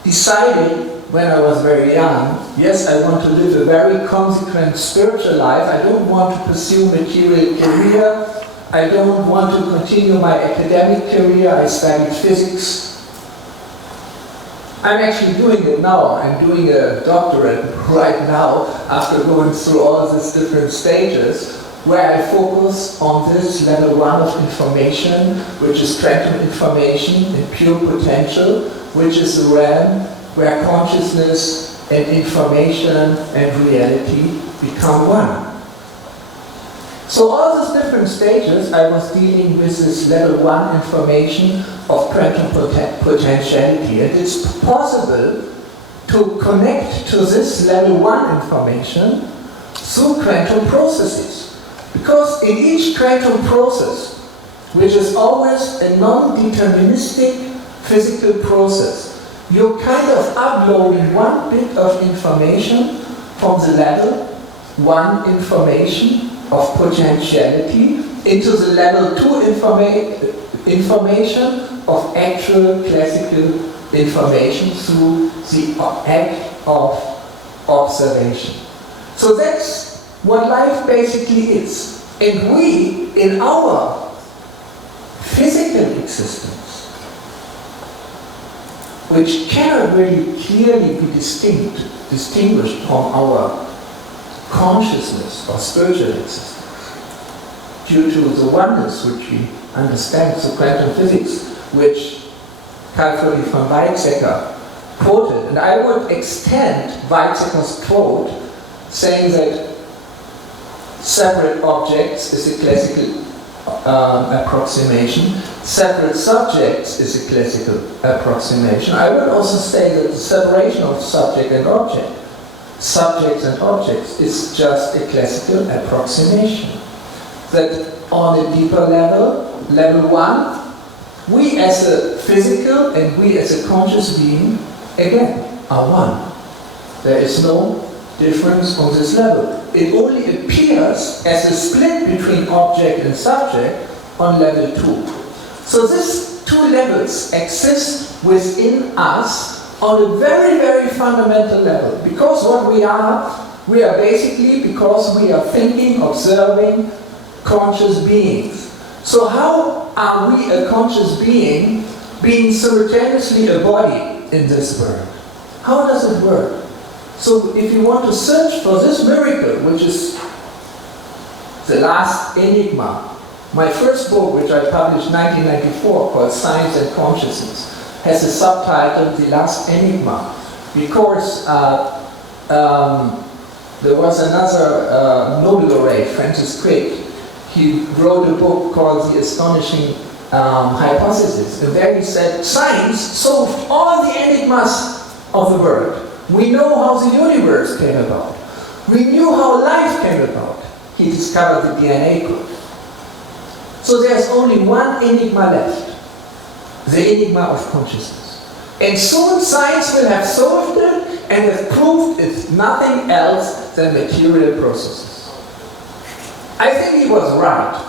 decided when I was very young, yes, I want to live a very consequent spiritual life. I don't want to pursue material career. I don't want to continue my academic career. I studied physics. I'm actually doing it now. I'm doing a doctorate right now after going through all these different stages, where I focus on this level 1 of information, which is quantum information and pure potential, which is the realm where consciousness and information and reality become one. So all these different stages, I was dealing with this level 1 information of quantum potentiality. And it's possible to connect to this level 1 information through quantum processes. Because in each quantum process, which is always a non-deterministic physical process, you're kind of uploading one bit of information from the level 1 information of potentiality into the level 2 information of actual classical information through the act of observation. So that's what life basically is. And we, in our physical existence, which cannot really clearly be distinguished from our consciousness or spiritual existence, due to the oneness which we understand, so quantum physics, which Carl Friedrich von Weizsäcker quoted. And I would extend Weizsäcker's quote, saying that separate objects is a classical approximation, separate subjects is a classical approximation. I would also say that the separation of subject and object, subjects and objects, is just a classical approximation. That on a deeper level, level 1, we as a physical and we as a conscious being, again, are one. There is no difference on this level. It only appears as a split between object and subject on level 2. So these two levels exist within us on a very, very fundamental level. Because what we are basically, because we are thinking, observing, conscious beings. So how are we a conscious being, being simultaneously a body in this world? How does it work? So if you want to search for this miracle, which is the last enigma, my first book, which I published in 1994, called Science and Consciousness, has a subtitle, The Last Enigma, because there was another Nobel laureate, Francis Crick. He wrote a book called The Astonishing Hypothesis, and there he said, science solved all the enigmas of the world. We know how the universe came about. We knew how life came about. He discovered the DNA code. So there's only one enigma left, the enigma of consciousness. And soon science will have solved it and have proved it's nothing else than material processes. I think he was right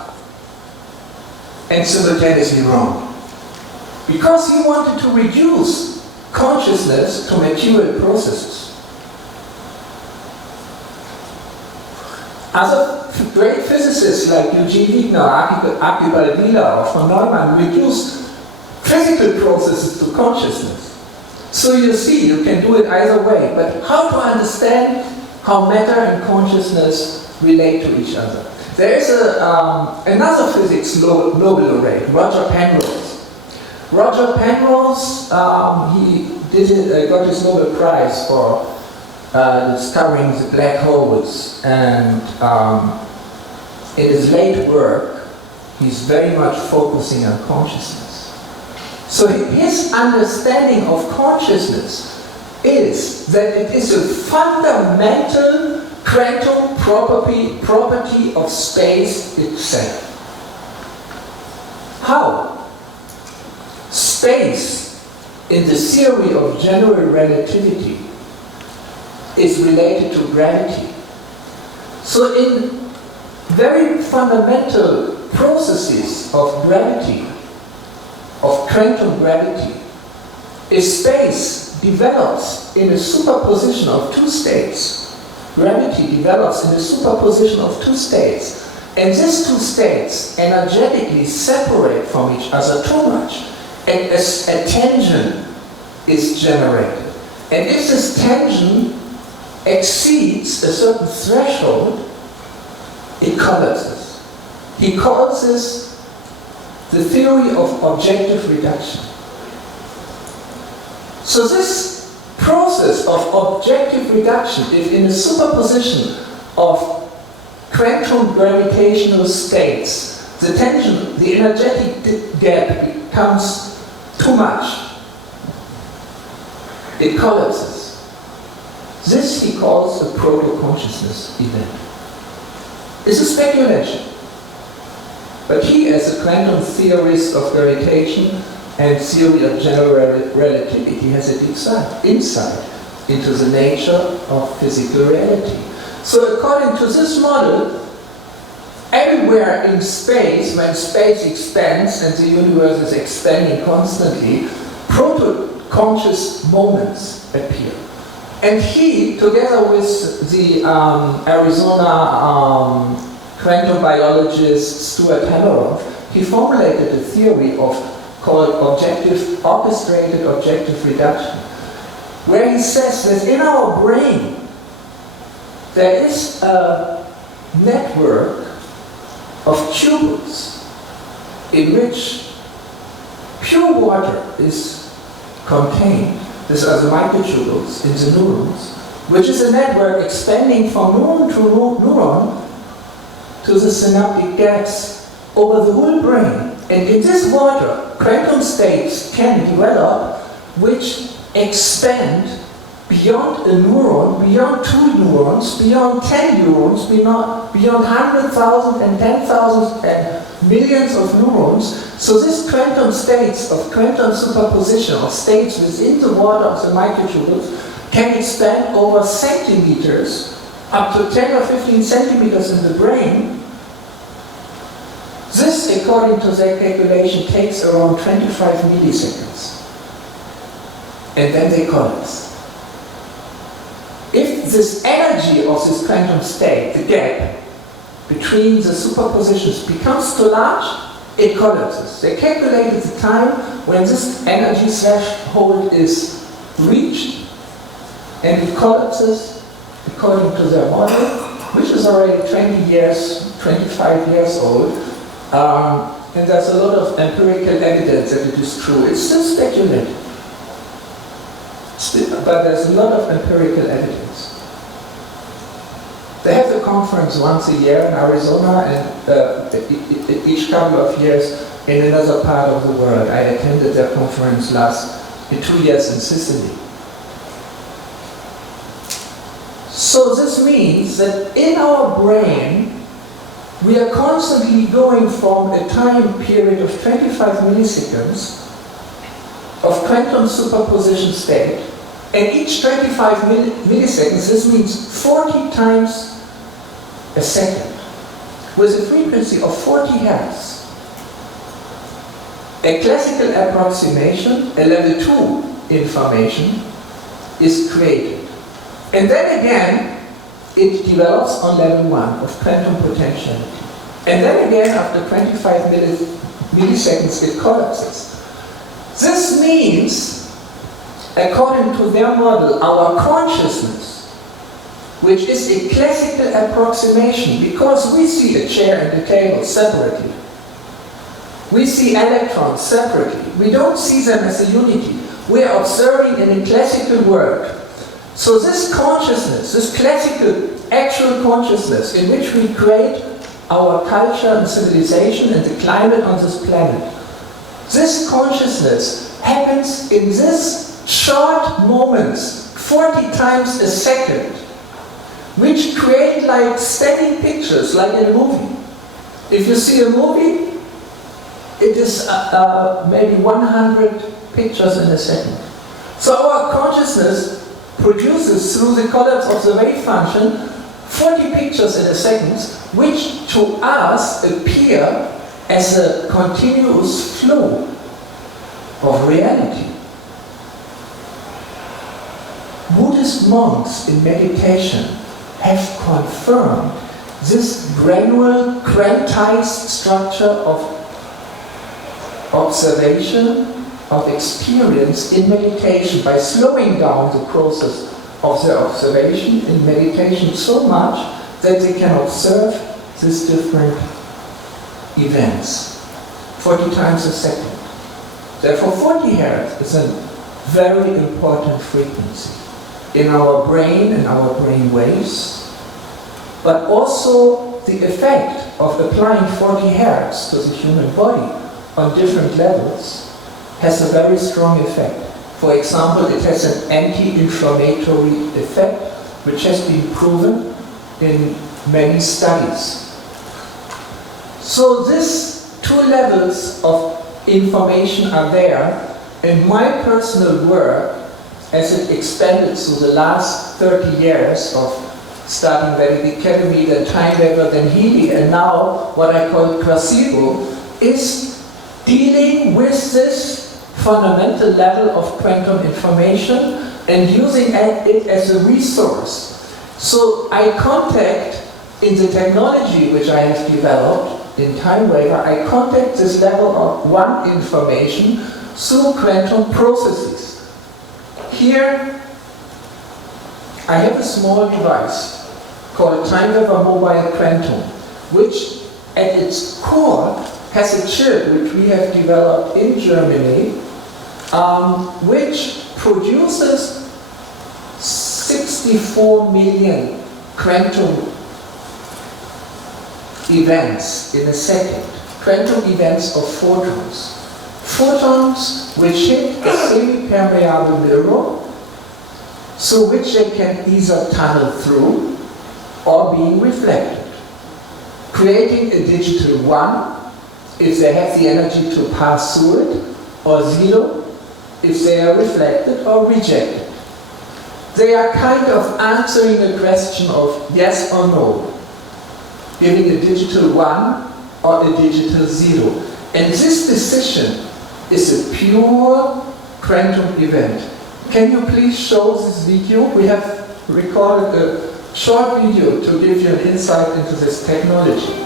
and simultaneously wrong, because he wanted to reduce consciousness to material processes. Other great physicists like Eugene Wigner, Archibald Wheeler, or von Neumann reduced physical processes to consciousness. So you see, you can do it either way, but how to understand how matter and consciousness relate to each other? There is another physics Nobel laureate, Roger Penrose. Roger Penrose, he got his Nobel Prize for discovering the black holes, and in his late work, he's very much focusing on consciousness. So his understanding of consciousness is that it is a fundamental quantum property of space itself. How? Space, in the theory of general relativity, is related to gravity. So in very fundamental processes of gravity, of quantum gravity, a space develops in a superposition of two states. Gravity develops in a superposition of two states, and these two states energetically separate from each other too much, and a tension is generated. And if this tension exceeds a certain threshold, it collapses. He calls this the theory of objective reduction. So this process of objective reduction, if in a superposition of quantum gravitational states, the tension, the energetic gap becomes too much, it collapses. This he calls a proto-consciousness event. It's a speculation. But he, as a quantum theorist of gravitation and theory of general relativity, has a deep insight into the nature of physical reality. So according to this model, everywhere in space, when space expands and the universe is expanding constantly, proto-conscious moments appear. And he, together with the Arizona quantum biologist Stuart Hameroff, he formulated a theory called orchestrated objective reduction, where he says that in our brain there is a network of tubules in which pure water is contained. These are the microtubules in the neurons, which is a network expanding from neuron to neuron to the synaptic gaps over the whole brain. And in this water, quantum states can develop which expand beyond a neuron, beyond 2 neurons, beyond 10 neurons, beyond 100,000 and 10,000 and millions of neurons. So these quantum states of quantum superposition of states within the water of the microtubules can expand over centimeters, up to 10 or 15 centimeters in the brain. This, according to their calculation, takes around 25 milliseconds. And then they collapse. If this energy of this quantum state, the gap between the superpositions, becomes too large, it collapses. They calculated the time when this energy threshold is reached, and it collapses according to their model, which is already 20 years, 25 years old. And there's a lot of empirical evidence that it is true. It's still speculative. But there's a lot of empirical evidence. They have the conference once a year in Arizona and each couple of years in another part of the world. I attended their conference in 2 years in Sicily. So this means that in our brain, we are constantly going from a time period of 25 milliseconds of quantum superposition state, and each 25 milliseconds, this means 40 times a second, with a frequency of 40 hertz. A classical approximation, a level 2 information, is created. And then again, it develops on level 1 of quantum potentiality. And then again, after 25 milliseconds, it collapses. This means, according to their model, our consciousness, which is a classical approximation, because we see a chair and a table separately. We see electrons separately. We don't see them as a unity. We are observing in a classical world. So this consciousness, this classical actual consciousness in which we create our culture and civilization and the climate on this planet, this consciousness happens in this short moments, 40 times a second, which create like static pictures, like in a movie. If you see a movie, it is maybe 100 pictures in a second. So our consciousness produces, through the collapse of the wave function, 40 pictures in a second, which to us appear as a continuous flow of reality. Buddhist monks in meditation have confirmed this granular, quantized structure of observation, of experience in meditation by slowing down the process of their observation in meditation so much that they can observe these different events 40 times a second. Therefore 40 Hz is a very important frequency in our brain and our brain waves, but also the effect of applying 40 Hz to the human body on different levels has a very strong effect. For example, it has an anti-inflammatory effect, which has been proven in many studies. So these two levels of information are there, and my personal work, as it expanded through the last 30 years of starting Vedic Academy, then Time Weber, then Healy, and now what I call placebo, is dealing with this fundamental level of quantum information and using it as a resource. So I contact, in the technology which I have developed in Time Waiver, I contact this level of one information through quantum processes. Here I have a small device called Time Waiver Mobile Quantum, which at its core has a chip which we have developed in Germany, which produces 64 million quantum events in a second. Quantum events of photons. Photons which hit a semi-permeable mirror, through which they can either tunnel through or being reflected, creating a digital 1 if they have the energy to pass through it, or 0 if they are reflected or rejected. They are kind of answering a question of yes or no, giving a digital 1 or a digital 0. And this decision is a pure quantum event. Can you please show this video? We have recorded a short video to give you an insight into this technology.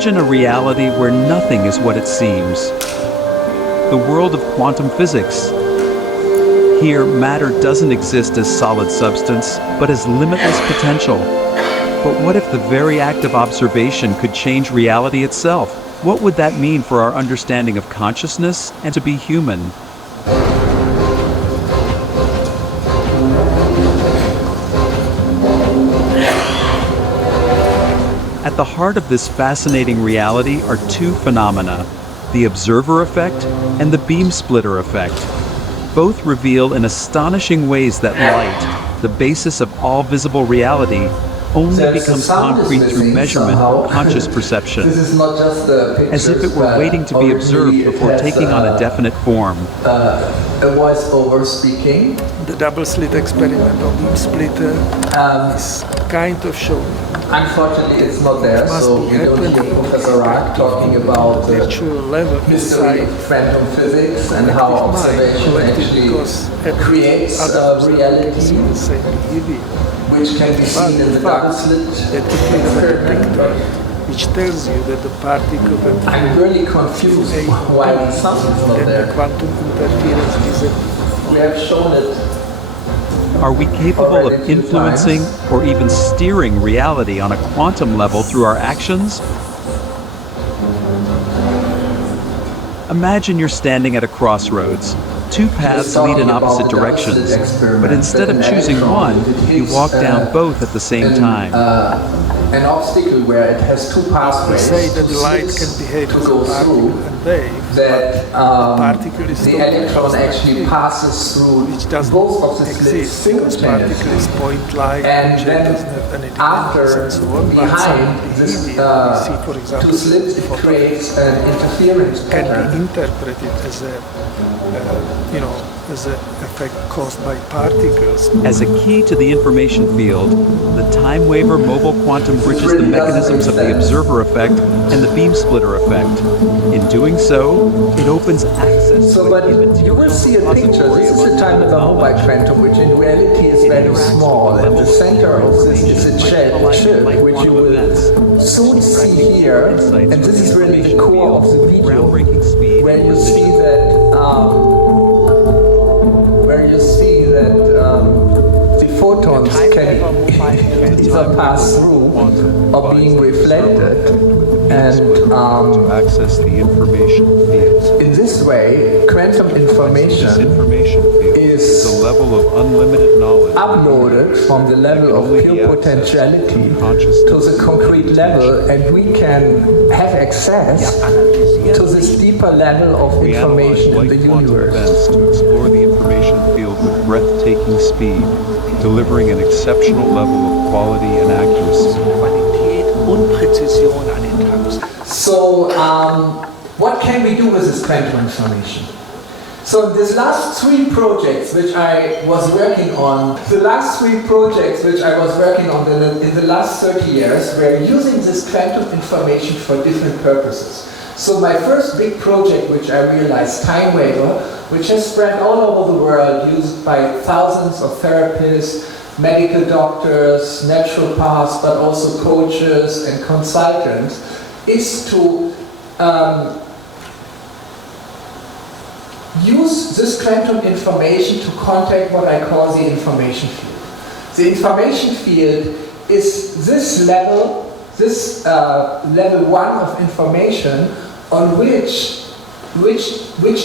Imagine a reality where nothing is what it seems. The world of quantum physics. Here, matter doesn't exist as solid substance, but as limitless potential. But what if the very act of observation could change reality itself? What would that mean for our understanding of consciousness and to be human? At the heart of this fascinating reality are two phenomena, the observer effect and the beam splitter effect. Both reveal in astonishing ways that light, the basis of all visible reality, only becomes concrete through measurement or conscious perception, This is not just the pictures, as if it were waiting to be observed before taking on a definite form. A voice-over speaking. The double-slit experiment of beam splitter is kind of showing. Unfortunately, it's not there, so we don't hear Professor Rack talking about the Actual level mystery inside of quantum physics and how observation actually creates a reality the same behavior. which can be seen in the dark slit That could be a detector which tells you that the particle that I'm really confused why the sun is not and the there. quantum interference is We have shown it. Are we capable of influencing or even steering reality on a quantum level through our actions? Imagine you're standing at a crossroads. Two paths lead in opposite directions, but instead of choosing one, you walk down both at the same time. An obstacle where it has two we pathways say that to the light slits can behave to as go a particle through, and wave, that particle is the totally electron actually passes through which doesn't both of the slits exist because particle is simultaneously. point light And object then doesn't have any after, dependence and so on. But behind some this behavior we see, for example, two slits, it creates an interference can be pattern. interpreted as a as an effect caused by particles. As a key to the information field, the time waver mobile quantum bridges the mechanisms of the observer effect and the beam splitter effect. In doing so, it opens access So, to but a you will see a picture. This is a time in the mobile quantum, which in reality is very small. And the center of this is a chip, which you will soon see here. And this is really the core of the video, groundbreaking speed. where you see that the photons can either pass through or being reflected. And to access the information field. in this way, quantum This information information field is is a level of unlimited knowledge. uploaded from the level of pure potentiality to the concrete level, and we can have access to this deeper level of We analyze information in light the quantum universe. events to explore the information field with breathtaking speed, delivering an exceptional level of quality and accuracy. Qualität und Präzision an den Tag. So, what can we do with this quantum information? So these last three projects which I was working on, in the last 30 years, were using this quantum information for different purposes. So my first big project, which I realized, Time Waver, which has spread all over the world, used by thousands of therapists, medical doctors, naturopaths, but also coaches and consultants, is to use this quantum information to contact what I call the information field. The information field is this level, level 1 of information on which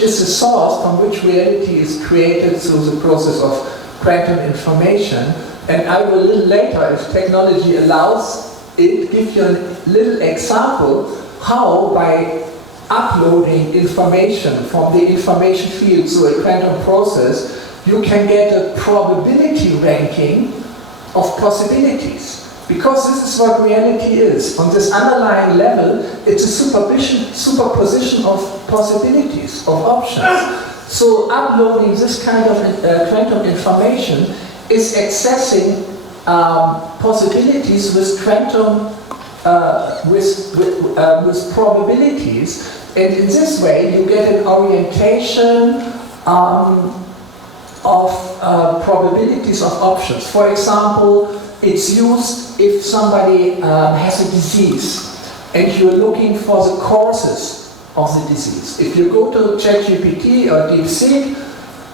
is the source from which reality is created through the process of quantum information. And I will a little later, if technology allows it, give you a little example how by uploading information from the information field through a quantum process, you can get a probability ranking of possibilities. Because this is what reality is. On this underlying level, it's a superposition of possibilities, of options. So uploading this kind of quantum information is accessing possibilities with quantum with probabilities, and in this way you get an orientation of probabilities of options. For example, it's used if somebody has a disease and you're looking for the causes of the disease. If you go to ChatGPT or DeepSeek,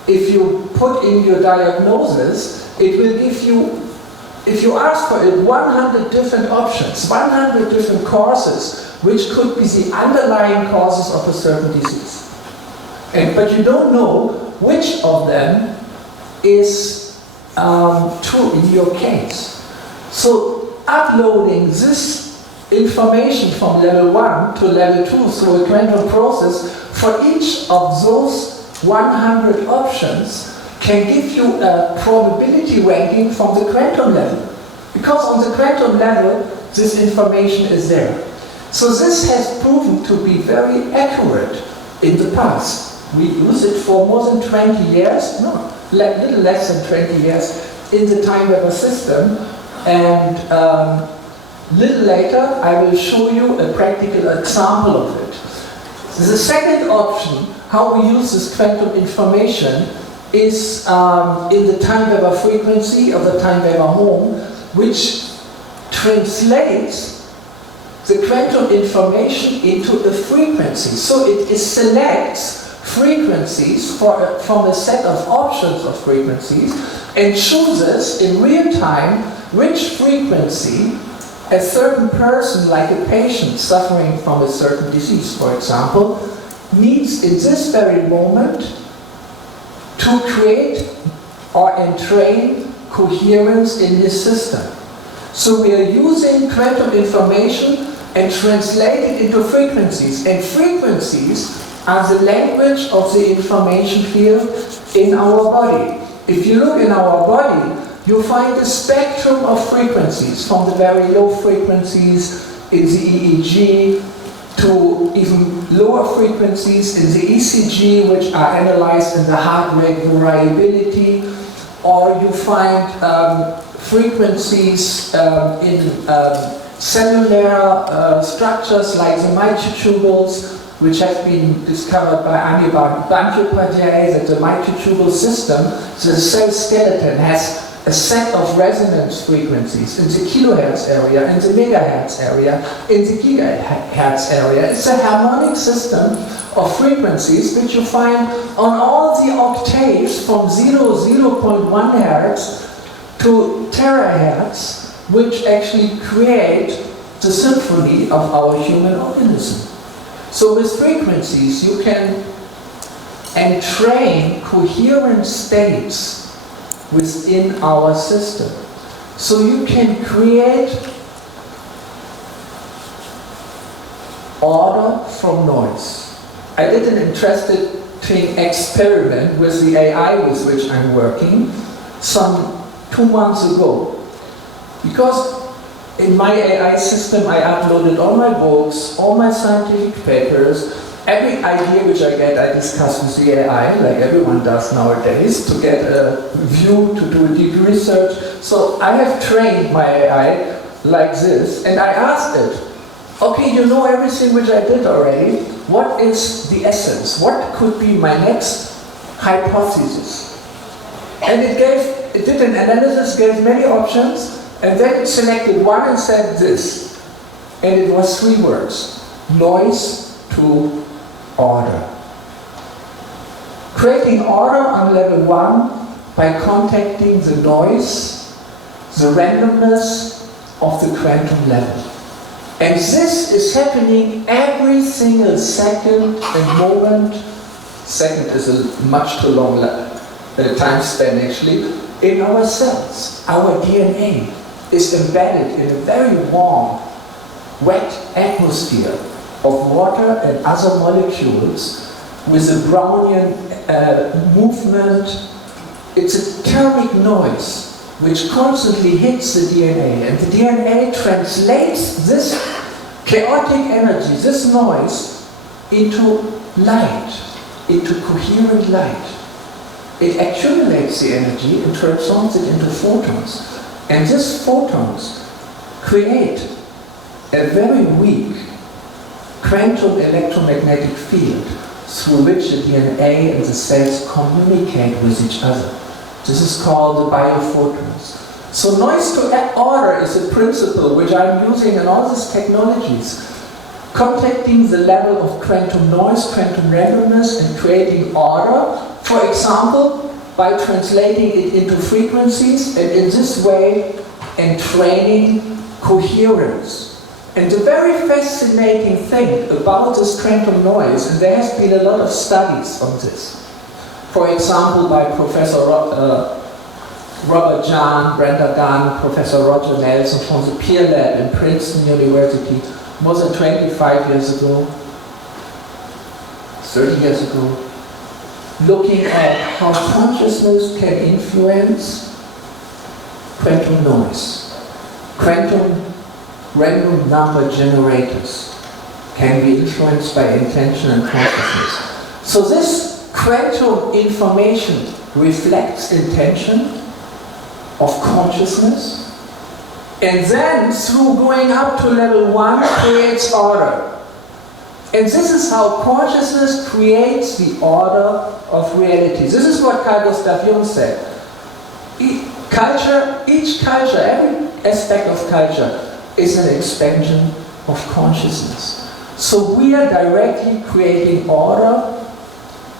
if you put in your diagnosis, it will give you, if you ask for it, 100 different options, 100 different causes, which could be the underlying causes of a certain disease. But you don't know which of them is true in your case. So uploading this information from level 1 to level 2 through a quantum process for each of those 100 options can give you a probability ranking from the quantum level. Because on the quantum level, this information is there. So this has proven to be very accurate in the past. We use it for more than 20 years, no, little less than 20 years in the time-level system. And little later, I will show you a practical example of it. The second option, how we use this quantum information, is in the time-level frequency of the time-level home, which translates the quantum information into a frequency. So it selects frequencies from a set of options of frequencies and chooses in real time which frequency a certain person, like a patient suffering from a certain disease, for example, needs in this very moment to create or entrain coherence in his system. So we are using quantum information and translate it into frequencies. And frequencies are the language of the information field in our body. If you look in our body, you'll find a spectrum of frequencies, from the very low frequencies in the EEG to even lower frequencies in the ECG, which are analyzed in the heart rate variability, or you find frequencies in cellular structures like the microtubules, which have been discovered by Anirban Bandyopadhyay, that the microtubule system, the cell skeleton, has a set of resonance frequencies in the kilohertz area, in the megahertz area, in the gigahertz area. It's a harmonic system of frequencies which you find on all the octaves from 0.1 hertz to terahertz, which actually create the symphony of our human organism. So with frequencies, you can entrain coherent states within our system. So you can create order from noise. I did an interesting experiment with the AI with which I'm working some 2 months ago. Because in my AI system, I uploaded all my books, all my scientific papers, every idea which I get, I discuss with the AI, like everyone does nowadays, to get a view, to do deep research. So I have trained my AI like this, and I asked it, okay, you know everything which I did already, what is the essence? What could be my next hypothesis? And it did an analysis, gave many options, and then it selected one and said this. And it was 3 words: noise to order. Creating order on level 1 by contacting the noise, the randomness of the quantum level. And this is happening every single second and moment. Second is a much too long time span actually. In our cells, our DNA is embedded in a very warm, wet atmosphere of water and other molecules with a Brownian movement. It's a thermic noise which constantly hits the DNA, and the DNA translates this chaotic energy, this noise, into light, into coherent light. It accumulates the energy and transforms it into photons. And these photons create a very weak quantum electromagnetic field through which the DNA and the cells communicate with each other. This is called the biophotons. So noise to order is a principle which I'm using in all these technologies contacting the level of quantum noise, quantum randomness, and creating order, for example, by translating it into frequencies, and in this way entraining coherence. And the very fascinating thing about this quantum noise, and there has been a lot of studies on this, for example by Professor Robert Jahn, Brenda Gunn, Professor Roger Nelson from the Peer Lab in Princeton University, more than 25 years ago, 30 years ago, looking at how consciousness can influence quantum noise. Quantum random number generators can be influenced by intention and consciousness. So this quantum information reflects intention of consciousness, and then through going up to level 1 creates order. And this is how consciousness creates the order of reality. This is what Carl Gustav Jung said. Each culture, every aspect of culture is an expansion of consciousness. So we are directly creating order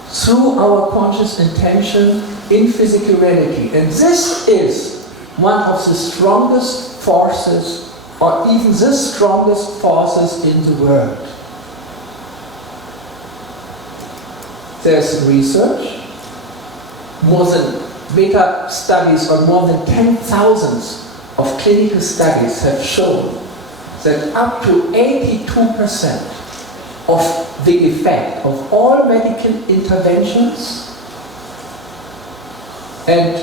through our conscious intention in physical reality. And this is one of the strongest forces, or even the strongest forces in the world. There's research, more than meta studies on more than 10,000 of clinical studies have shown that up to 82% of the effect of all medical interventions and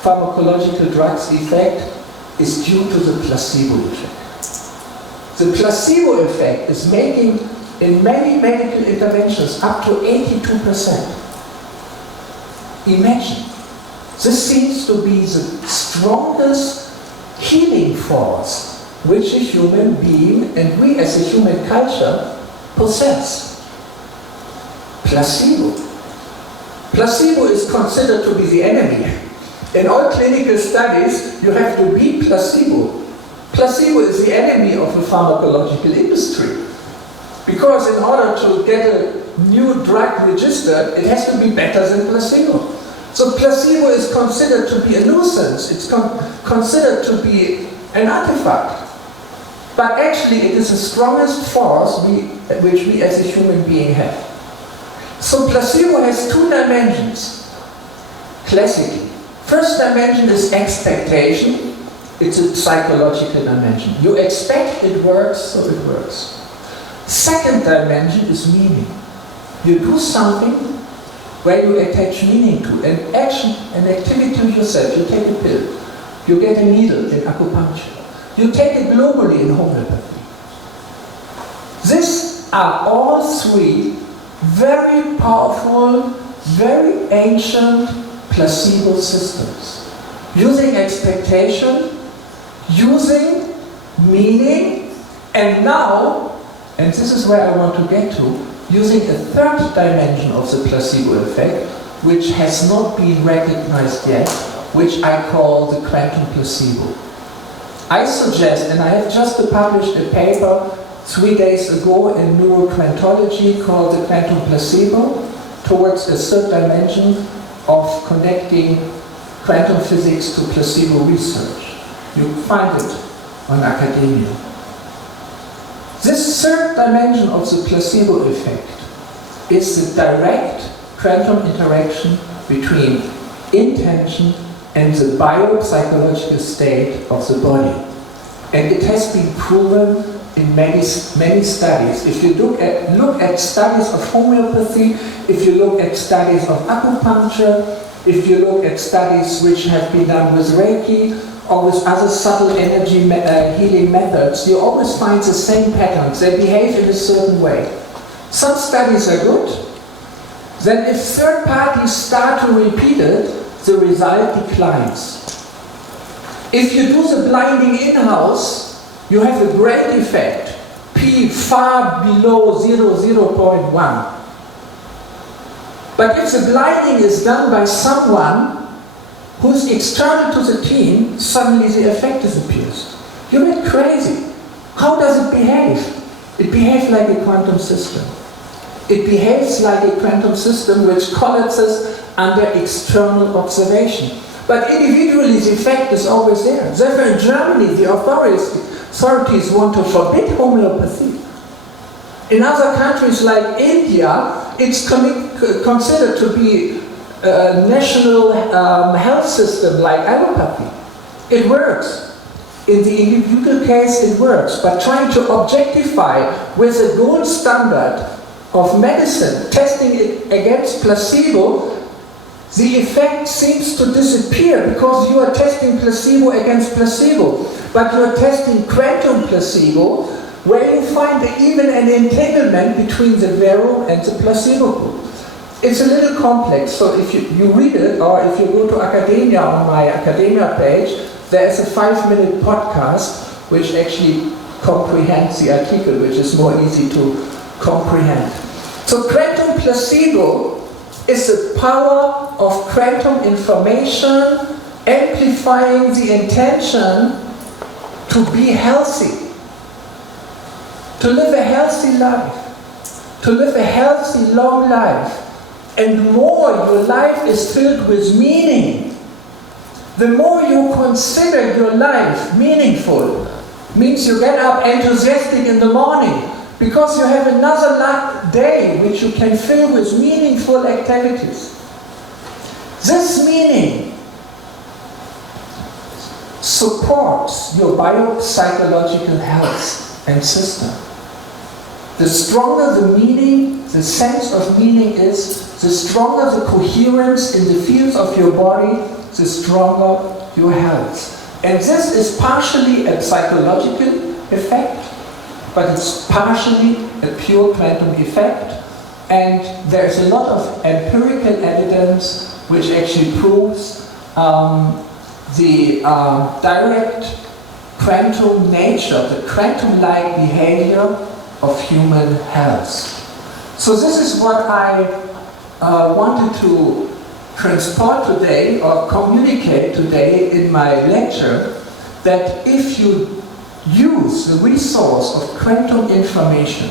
pharmacological drugs effect is due to the placebo effect. The placebo effect is making, in many medical interventions, up to 82%. Imagine, this seems to be the strongest healing force which a human being, and we as a human culture, possess. Placebo. Placebo is considered to be the enemy. In all clinical studies, you have to beat placebo. Placebo is the enemy of the pharmacological industry. Because in order to get a new drug registered, it has to be better than placebo. So placebo is considered to be a nuisance. It's considered to be an artifact. But actually it is the strongest force which we as a human being have. So placebo has two dimensions, classically. First dimension is expectation. It's a psychological dimension. You expect it works, so it works. Second dimension is meaning. You do something where you attach meaning to, an action, an activity to yourself. You take a pill, you get a needle in acupuncture, you take it globally in homeopathy. These are all three very powerful, very ancient placebo systems. Using expectation, using meaning, and now, and this is where I want to get to, using a third dimension of the placebo effect, which has not been recognized yet, which I call the quantum placebo. I suggest, and I have just published a paper 3 days ago in neuroquantology called the quantum placebo, towards a third dimension of connecting quantum physics to placebo research. You find it on academia. This third dimension of the placebo effect is the direct quantum interaction between intention and the biopsychological state of the body. And it has been proven in many studies. If you look at studies of homeopathy, if you look at studies of acupuncture, if you look at studies which have been done with Reiki, or with other subtle energy healing methods, you always find the same patterns. They behave in a certain way. Some studies are good. Then if third parties start to repeat it, the result declines. If you do the blinding in-house, you have a great effect. P far below 0.1. But if the blinding is done by someone who's external to the team, suddenly the effect disappears. You went crazy. How does it behave? It behaves like a quantum system. It behaves like a quantum system which collapses under external observation. But individually, the effect is always there. Therefore, in Germany, the authorities want to forbid homeopathy. In other countries like India, it's considered to be a national health system like allopathy. It works. In the individual case, it works. But trying to objectify with a gold standard of medicine, testing it against placebo, the effect seems to disappear because you are testing placebo against placebo. But you are testing quantum placebo, where you find even an entanglement between the vero and the placebo group. It's a little complex, so if you read it, or if you go to academia on my academia page, there's a 5-minute podcast which actually comprehends the article, which is more easy to comprehend. So quantum placebo is the power of quantum information amplifying the intention to be healthy, to live a healthy life, to live a healthy, long life. And the more your life is filled with meaning, the more you consider your life meaningful. Means you get up enthusiastic in the morning because you have another day which you can fill with meaningful activities. This meaning supports your biopsychological health and system. The stronger the meaning, the sense of meaning is, the stronger the coherence in the fields of your body, the stronger your health. And this is partially a psychological effect, but it's partially a pure quantum effect. And there's a lot of empirical evidence which actually proves the direct quantum nature, the quantum-like behavior of human health. So this is what I wanted to transport today or communicate today in my lecture, that if you use the resource of quantum information,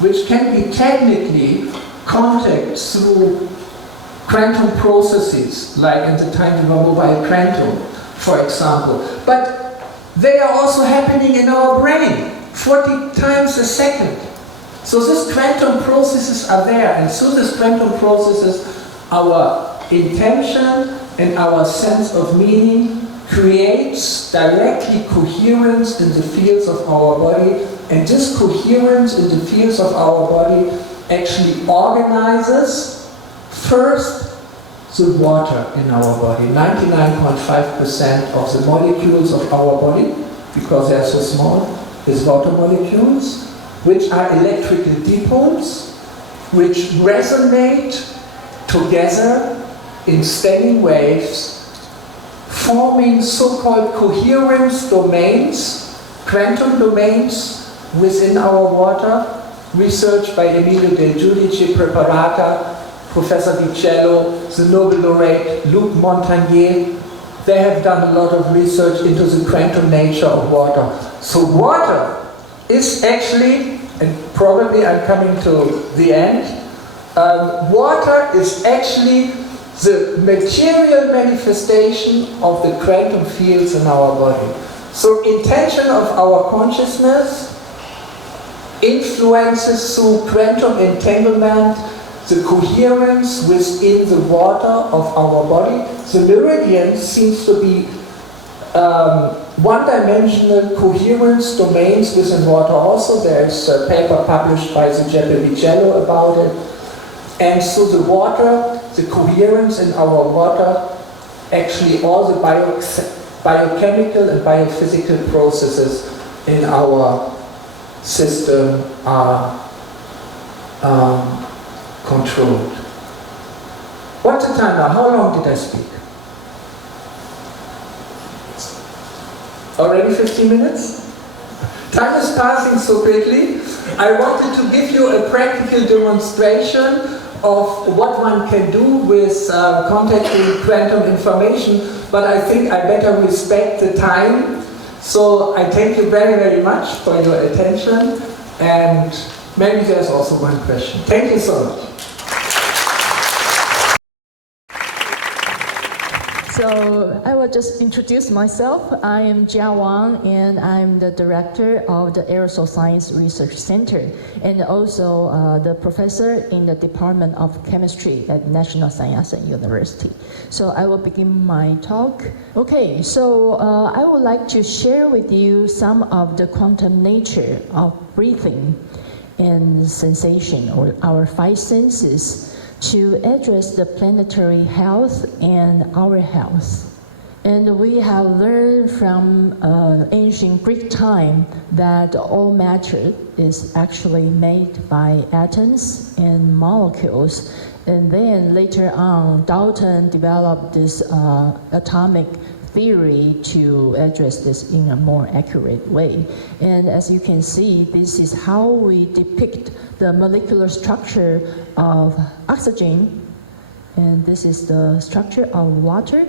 which can be technically contacted through quantum processes, like in the time of a mobile quantum, for example, but they are also happening in our brain 40 times a second. So these quantum processes are there, and through these quantum processes, our intention and our sense of meaning creates directly coherence in the fields of our body, and this coherence in the fields of our body actually organizes first the water in our body. 99.5% of the molecules of our body, because they are so small, is water molecules, which are electrical dipoles, which resonate together in standing waves, forming so-called coherence domains, quantum domains within our water, researched by Emilio Del Giudice Preparata, Professor Di Cello, the Nobel laureate Luc Montagnier. They have done a lot of research into the quantum nature of water. So water is actually, and probably I'm coming to the end, water is actually the material manifestation of the quantum fields in our body. So intention of our consciousness influences through quantum entanglement the coherence within the water of our body. The meridian seems to be one-dimensional coherence domains within water also. There's a paper published by the Giappellicello about it. And so the water, the coherence in our water, actually all the biochemical and biophysical processes in our system are controlled. What's the time now? How long did I speak? Already 15 minutes? Time is passing so quickly. I wanted to give you a practical demonstration of what one can do with contacting quantum information, but I think I better respect the time. So I thank you very, very much for your attention, And maybe there's also one question. Thank you so much. So I will just introduce myself. I am Chia Wang, and I'm the director of the Aerosol Science Research Center, and also the professor in the Department of Chemistry at National Science University. So I will begin my talk. Okay, so I would like to share with you some of the quantum nature of breathing and sensation, or our 5 senses, to address the planetary health and our health. And we have learned from ancient Greek time that all matter is actually made by atoms and molecules. And then later on, Dalton developed this atomic theory to address this in a more accurate way. And as you can see, this is how we depict the molecular structure of oxygen, and this is the structure of water,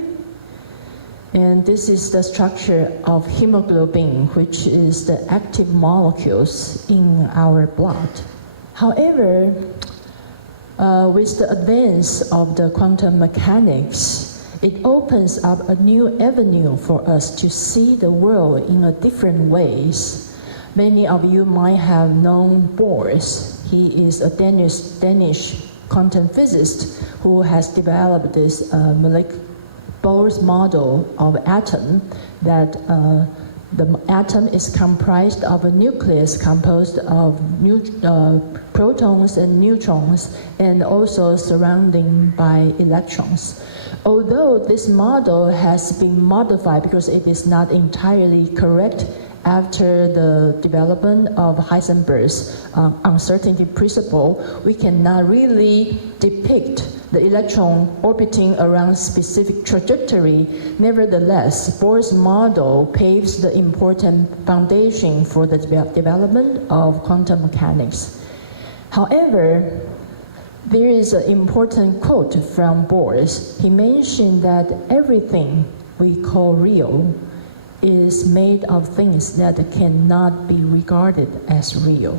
and this is the structure of hemoglobin, which is the active molecules in our blood. However, with the advance of the quantum mechanics, it opens up a new avenue for us to see the world in a different ways. Many of you might have known Bohr. He is a Danish quantum physicist who has developed this Bohr's model of atom, that the atom is comprised of a nucleus composed of protons and neutrons, and also surrounded by electrons. Although this model has been modified because it is not entirely correct after the development of Heisenberg's uncertainty principle, we cannot really depict the electron orbiting around specific trajectory. Nevertheless, Bohr's model paves the important foundation for the development of quantum mechanics. However, there is an important quote from Bohr. He mentioned that everything we call real is made of things that cannot be regarded as real.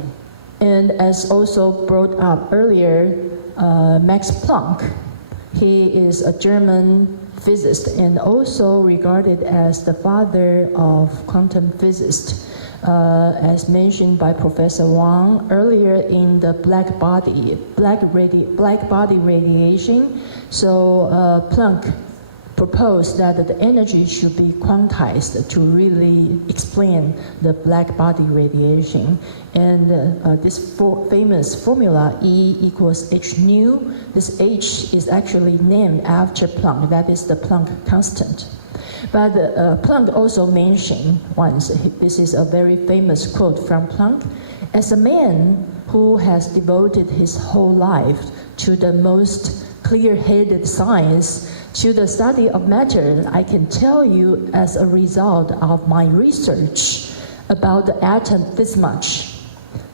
And as also brought up earlier, Max Planck, he is a German physicist and also regarded as the father of quantum physics. As mentioned by Professor Wang earlier in the black body radiation. So Planck proposed that the energy should be quantized to really explain the black body radiation. And this famous formula, E equals h nu, this h is actually named after Planck, that is the Planck constant. But Planck also mentioned once, this is a very famous quote from Planck, as a man who has devoted his whole life to the most clear-headed science, to the study of matter, I can tell you as a result of my research about the atom this much.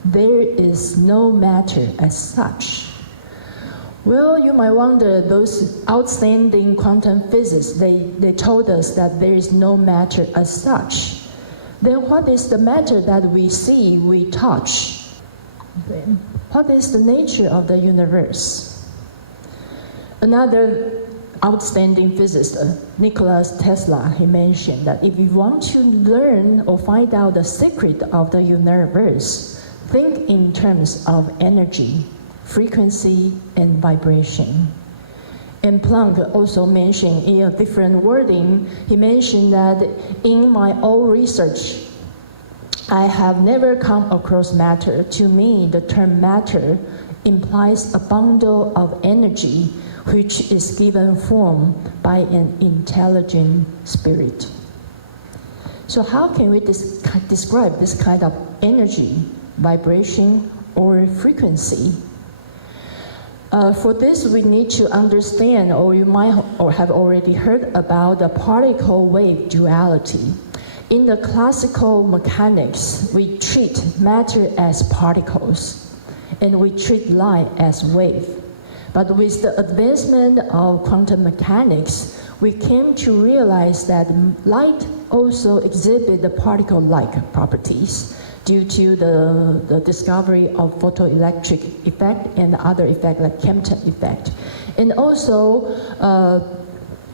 There is no matter as such. Well, you might wonder, those outstanding quantum physicists, they told us that there is no matter as such. Then what is the matter that we see, we touch? What is the nature of the universe? Another outstanding physicist, Nikola Tesla, he mentioned that if you want to learn or find out the secret of the universe, think in terms of energy, frequency, and vibration. And Planck also mentioned in a different wording, he mentioned that in my own research, I have never come across matter. To me, the term matter implies a bundle of energy which is given form by an intelligent spirit. So how can we describe this kind of energy, vibration, or frequency? For this, we need to understand, or you might or have already heard about the particle-wave duality. In the classical mechanics, we treat matter as particles, and we treat light as wave. But with the advancement of quantum mechanics, we came to realize that light also exhibits the particle-like properties. due to the discovery of photoelectric effect and other effect like Kempton effect. And also,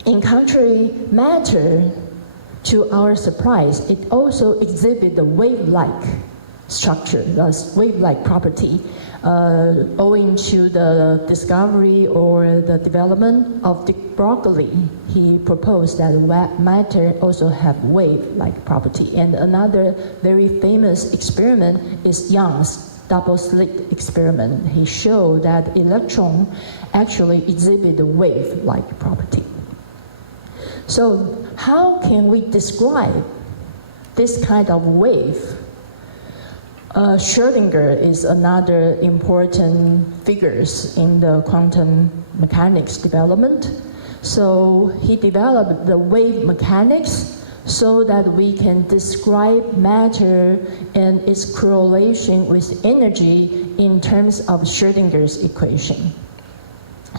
encountering matter, to our surprise, it also exhibits the wave-like structure, the wave-like property, owing to the discovery or the development of Dick Broglie. He proposed that matter also have wave-like property. And another very famous experiment is Young's double-slit experiment. He showed that electron actually exhibit the wave-like property. So how can we describe this kind of wave? Schrödinger is another important figure in the quantum mechanics development. So he developed the wave mechanics so that we can describe matter and its correlation with energy in terms of Schrödinger's equation.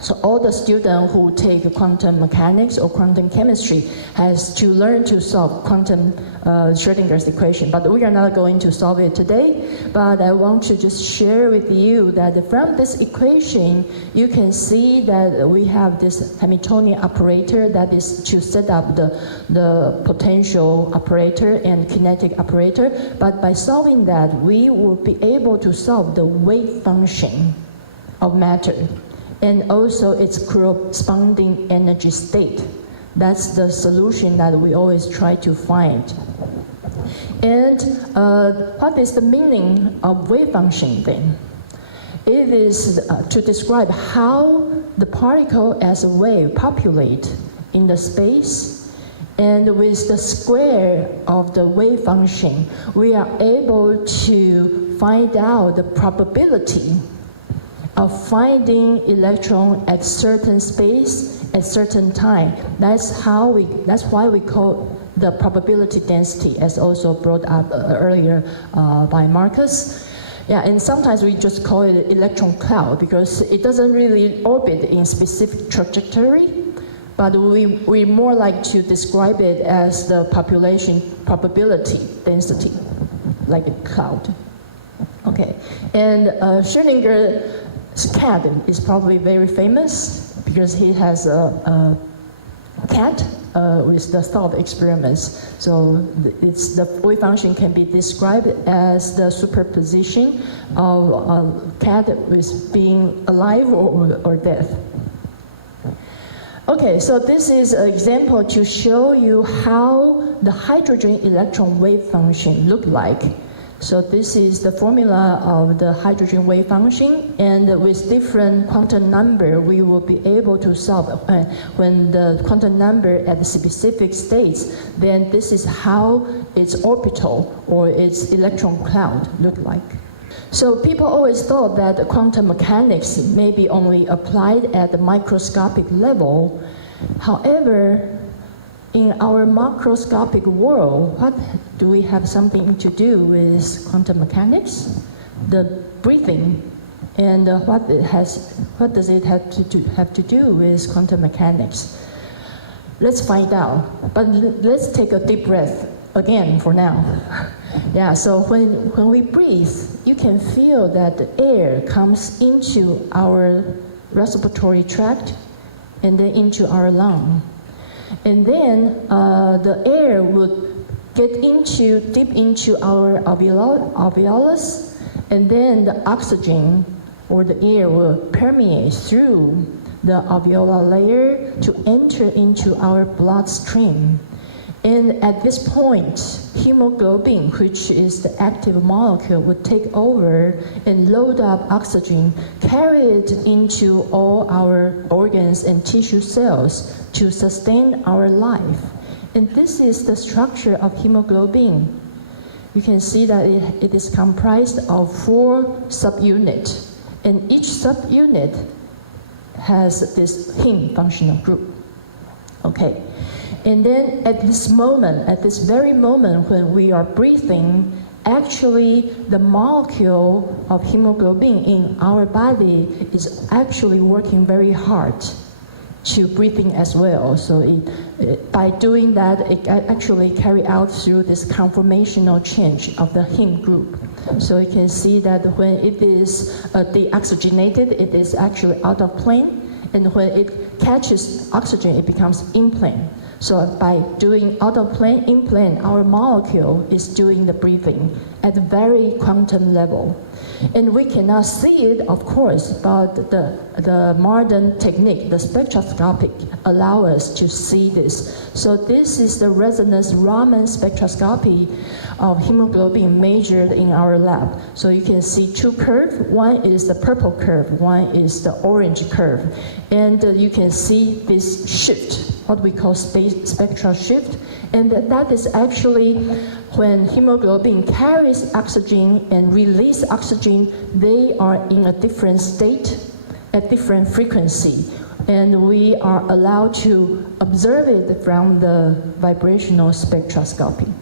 So all the students who take quantum mechanics or quantum chemistry has to learn to solve quantum Schrödinger's equation. But we are not going to solve it today. But I want to just share with you that from this equation, you can see that we have this Hamiltonian operator that is to set up the potential operator and kinetic operator. But by solving that, we will be able to solve the wave function of matter, and also its corresponding energy state. That's the solution that we always try to find. And what is the meaning of wave function then? It is to describe how the particle as a wave populate in the space, and with the square of the wave function, we are able to find out the probability of finding electron at certain space at certain time. That's why we call the probability density, as also brought up earlier by Marcus. Yeah, and sometimes we just call it electron cloud because it doesn't really orbit in specific trajectory, but we more like to describe it as the population probability density, like a cloud. Okay, and Schrödinger's cat is probably very famous because he has a cat with the thought experiments. So the wave function can be described as the superposition of a cat with being alive or dead. Okay, so this is an example to show you how the hydrogen electron wave function look like. So this is the formula of the hydrogen wave function, and with different quantum number, we will be able to solve when the quantum number at the specific states, then this is how its orbital or its electron cloud look like. So people always thought that quantum mechanics may be only applied at the microscopic level. However, in our macroscopic world, what do we have something to do with quantum mechanics? The breathing, and what does it have to do with quantum mechanics? Let's find out. But let's take a deep breath again for now. Yeah. So when we breathe, you can feel that the air comes into our respiratory tract and then into our lung. And then the air would get deep into our alveolus, and then the oxygen or the air will permeate through the alveolar layer to enter into our bloodstream. And at this point, hemoglobin, which is the active molecule, would take over and load up oxygen, carry it into all our organs and tissue cells to sustain our life. And this is the structure of hemoglobin. You can see that it is comprised of 4 subunits, and each subunit has this heme functional group. Okay. And then at this very moment when we are breathing, actually the molecule of hemoglobin in our body is actually working very hard to breathing as well. So by doing that, it actually carry out through this conformational change of the heme group. So you can see that when it is deoxygenated, it is actually out of plane, and when it catches oxygen, it becomes in plane. So by doing out of plane, in plane, our molecule is doing the breathing at a very quantum level. And we cannot see it, of course, but the modern technique, the spectroscopic, allow us to see this. So this is the resonance Raman spectroscopy of hemoglobin measured in our lab. So you can see two curves. One is the purple curve, one is the orange curve. And you can see this shift, what we call spectral shift. And that is actually when hemoglobin carries oxygen and release oxygen, they are in a different state at different frequency. And we are allowed to observe it from the vibrational spectroscopy.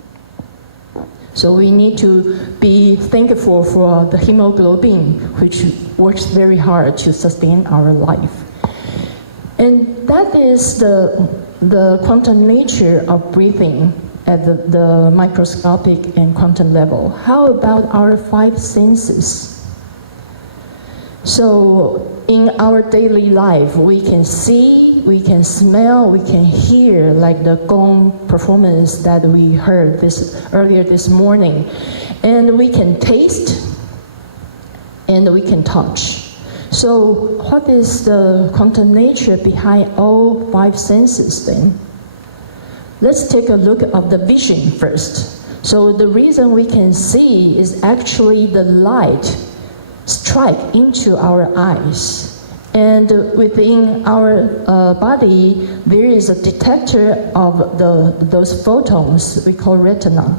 So we need to be thankful for the hemoglobin, which works very hard to sustain our life. And that is the quantum nature of breathing at the microscopic and quantum level. How about our five senses? So in our daily life, we can see, we can smell, we can hear, like the gong performance that we heard earlier this morning. And we can taste, and we can touch. So what is the quantum nature behind all five senses then? Let's take a look at the vision first. So the reason we can see is actually the light strike into our eyes. And within our body, there is a detector of those photons we call retina.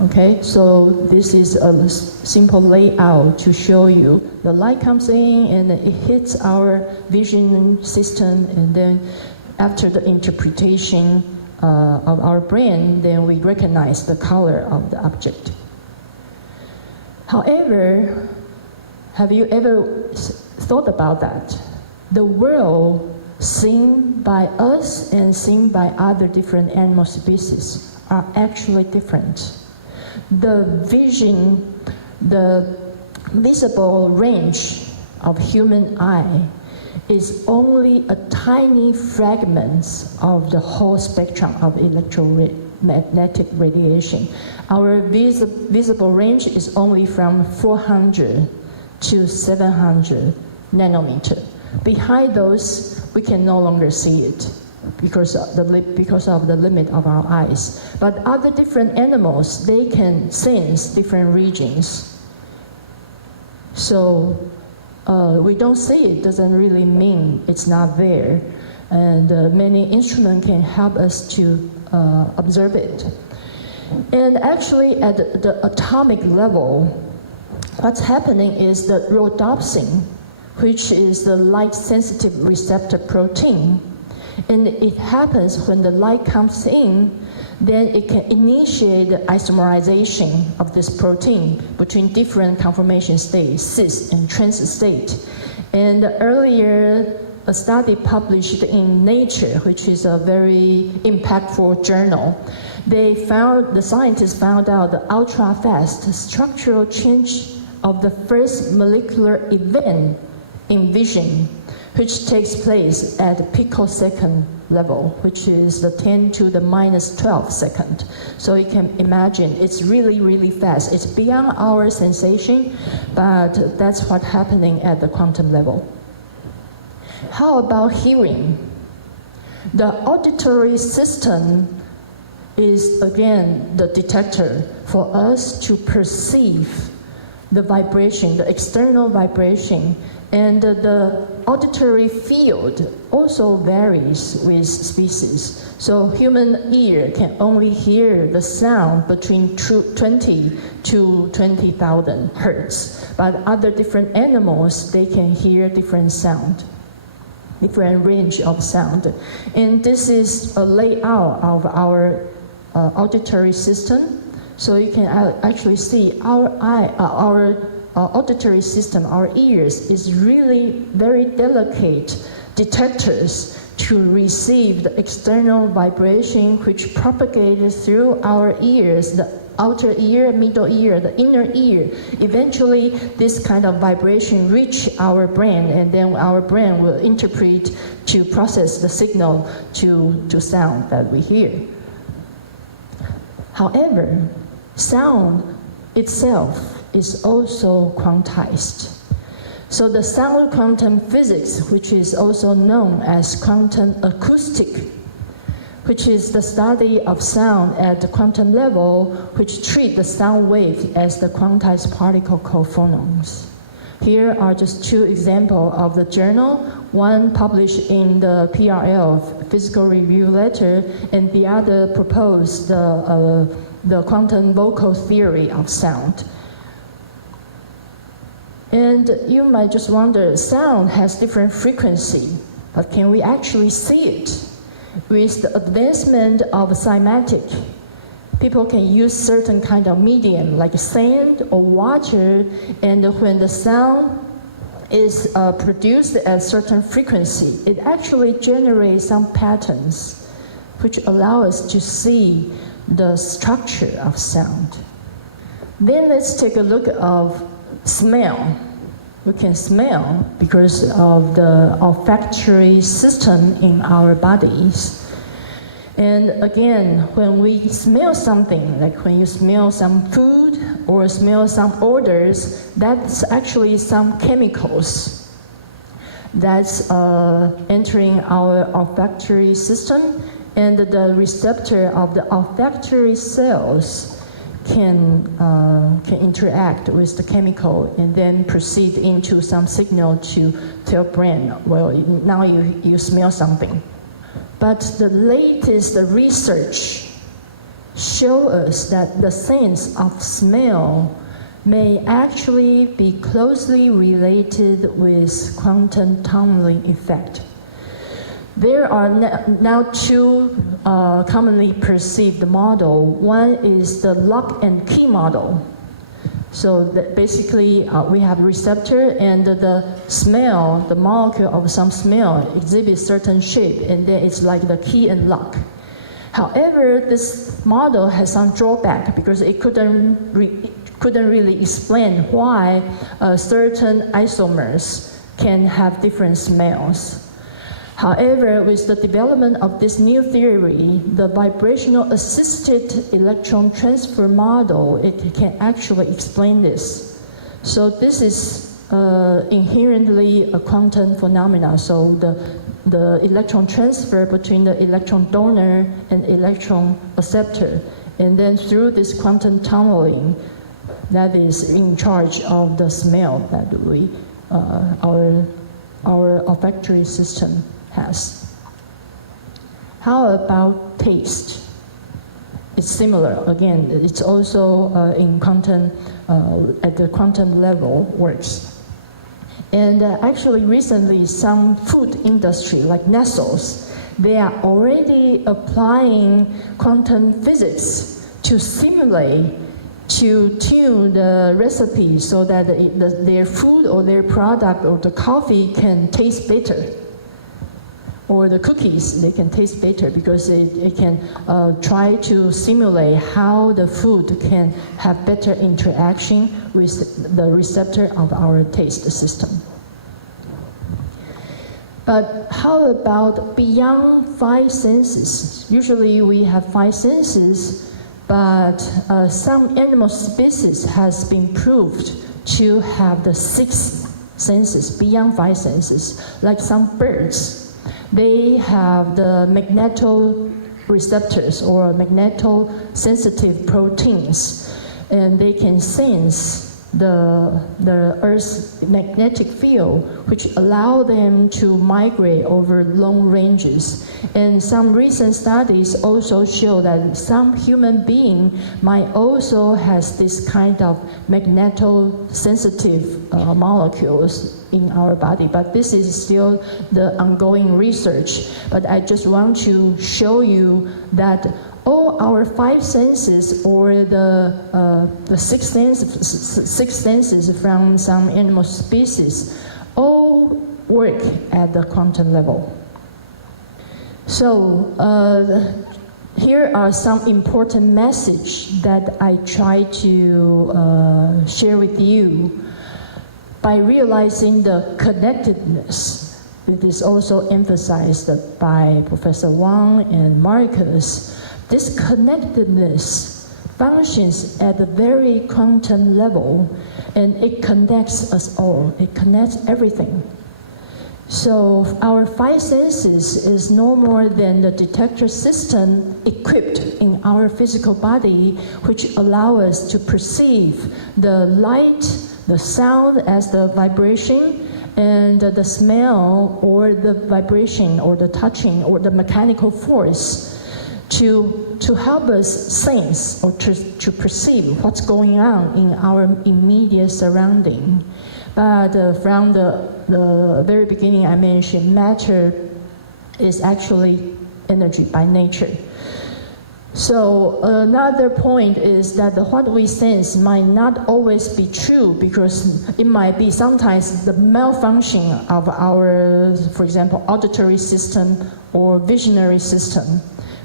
Okay, so this is a simple layout to show you. The light comes in and it hits our vision system, and then after the interpretation of our brain, then we recognize the color of the object. However, have you ever thought about that? The world seen by us and seen by other different animal species are actually different. The vision, the visible range of human eye is only a tiny fragment of the whole spectrum of electromagnetic radiation. Our visible range is only from 400 to 700 nanometer. Behind those, we can no longer see it because of the limit of our eyes. But other different animals, they can sense different regions. So we don't see it doesn't really mean it's not there. And many instruments can help us to observe it. And actually at the atomic level, what's happening is the rhodopsin, which is the light-sensitive receptor protein. And it happens when the light comes in, then it can initiate the isomerization of this protein between different conformation states, cis and trans state. And earlier, a study published in Nature, which is a very impactful journal, the scientists found out the ultra-fast structural change of the first molecular event in vision, which takes place at picosecond level, which is the 10 to the minus 12 second. So you can imagine it's really, really fast. It's beyond our sensation, but that's what's happening at the quantum level. How about hearing? The auditory system is, again, the detector for us to perceive the vibration, the external vibration. And the auditory field also varies with species. So human ear can only hear the sound between 20 to 20,000 hertz. But other different animals, they can hear different sound, different range of sound. And this is a layout of our auditory system. So you can actually see our auditory system, our ears, is really very delicate detectors to receive the external vibration which propagated through our ears, the outer ear, middle ear, the inner ear. Eventually, this kind of vibration reach our brain, and then our brain will interpret to process the signal to sound that we hear. However, sound itself is also quantized. So the sound quantum physics, which is also known as quantum acoustic, which is the study of sound at the quantum level, which treat the sound wave as the quantized particle called phonons. Here are just two examples of the journal, one published in the PRL, Physical Review Letter, and the other proposed the quantum vocal theory of sound. And you might just wonder, sound has different frequency, but can we actually see it? With the advancement of cymatic, people can use certain kind of medium like sand or water, and when the sound is produced at certain frequency, it actually generates some patterns which allow us to see the structure of sound. Then let's take a look of smell. We can smell because of the olfactory system in our bodies. And again, when we smell something, like when you smell some food or smell some odors, that's actually some chemicals that's entering our olfactory system, and the receptor of the olfactory cells can interact with the chemical and then proceed into some signal to tell brain, well, now you smell something. But the latest research show us that the sense of smell may actually be closely related with quantum tunneling effect. There are now two commonly perceived models. One is the lock and key model. So that basically we have receptor, and the smell, the molecule of some smell exhibits certain shape, and then it's like the key and lock. However, this model has some drawback because it couldn't really explain why certain isomers can have different smells. However, with the development of this new theory, the vibrational assisted electron transfer model, it can actually explain this. So this is inherently a quantum phenomena. So the electron transfer between the electron donor and electron acceptor, and then through this quantum tunneling, that is in charge of the smell that we, our olfactory system has. How about taste? It's similar. Again, it's also in quantum, at the quantum level works. And actually recently some food industry like Nestle's, they are already applying quantum physics to simulate, to tune the recipe so that their food or their product or the coffee can taste better. Or the cookies, they can taste better because it can try to simulate how the food can have better interaction with the receptor of our taste system. But how about beyond 5 senses? Usually we have 5 senses, but some animal species has been proved to have the 6 senses, beyond 5 senses, like some birds. They have the magnetoreceptors or magnetosensitive proteins, and they can sense the Earth's magnetic field, which allow them to migrate over long ranges. And some recent studies also show that some human being might also has this kind of magnetosensitive molecules in our body, but this is still the ongoing research. But I just want to show you that all our 5 senses, or the 6 senses from some animal species, all work at the quantum level. So here are some important messages that I try to share with you. By realizing the connectedness, it is also emphasized by Professor Wang and Marcus. This connectedness functions at the very quantum level, and it connects us all. It connects everything. So our five senses is no more than the detector system equipped in our physical body, which allow us to perceive the light, the sound as the vibration, and the smell or the vibration or the touching or the mechanical force to help us sense or to perceive what's going on in our immediate surrounding. But from the very beginning I mentioned, matter is actually energy by nature. So another point is that what we sense might not always be true, because it might be sometimes the malfunction of our, for example, auditory system or visionary system.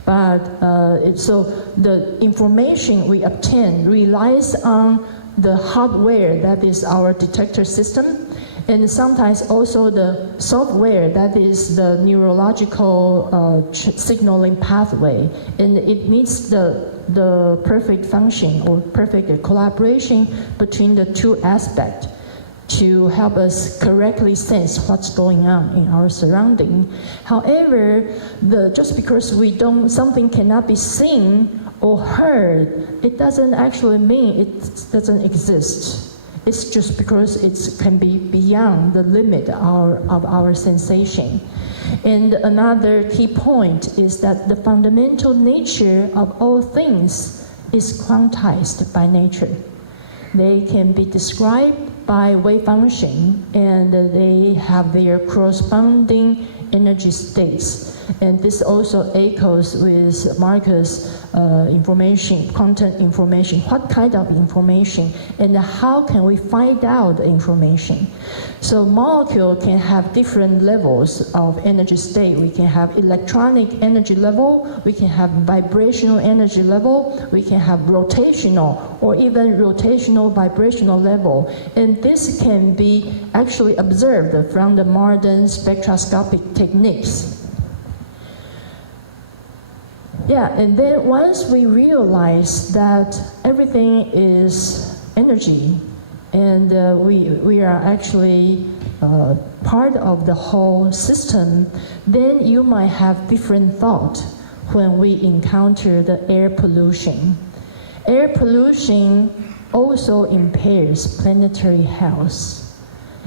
But so the information we obtain relies on the hardware that is our detector system, and sometimes also the software that is the neurological signaling pathway, and it needs the perfect function or perfect collaboration between the two aspects to help us correctly sense what's going on in our surrounding. However, just because something cannot be seen or heard, it doesn't actually mean it doesn't exist. It's just because it can be beyond the limit of our sensation. And another key point is that the fundamental nature of all things is quantized by nature. They can be described by wave function, and they have their corresponding energy states. And this also echoes with Marcus' information, quantum information. What kind of information, and how can we find out the information? So molecule can have different levels of energy state. We can have electronic energy level, we can have vibrational energy level, we can have rotational or even rotational vibrational level. And this can be actually observed from the modern spectroscopic techniques. Yeah, and then once we realize that everything is energy, and we are actually part of the whole system, then you might have different thought when we encounter the air pollution. Air pollution also impairs planetary health.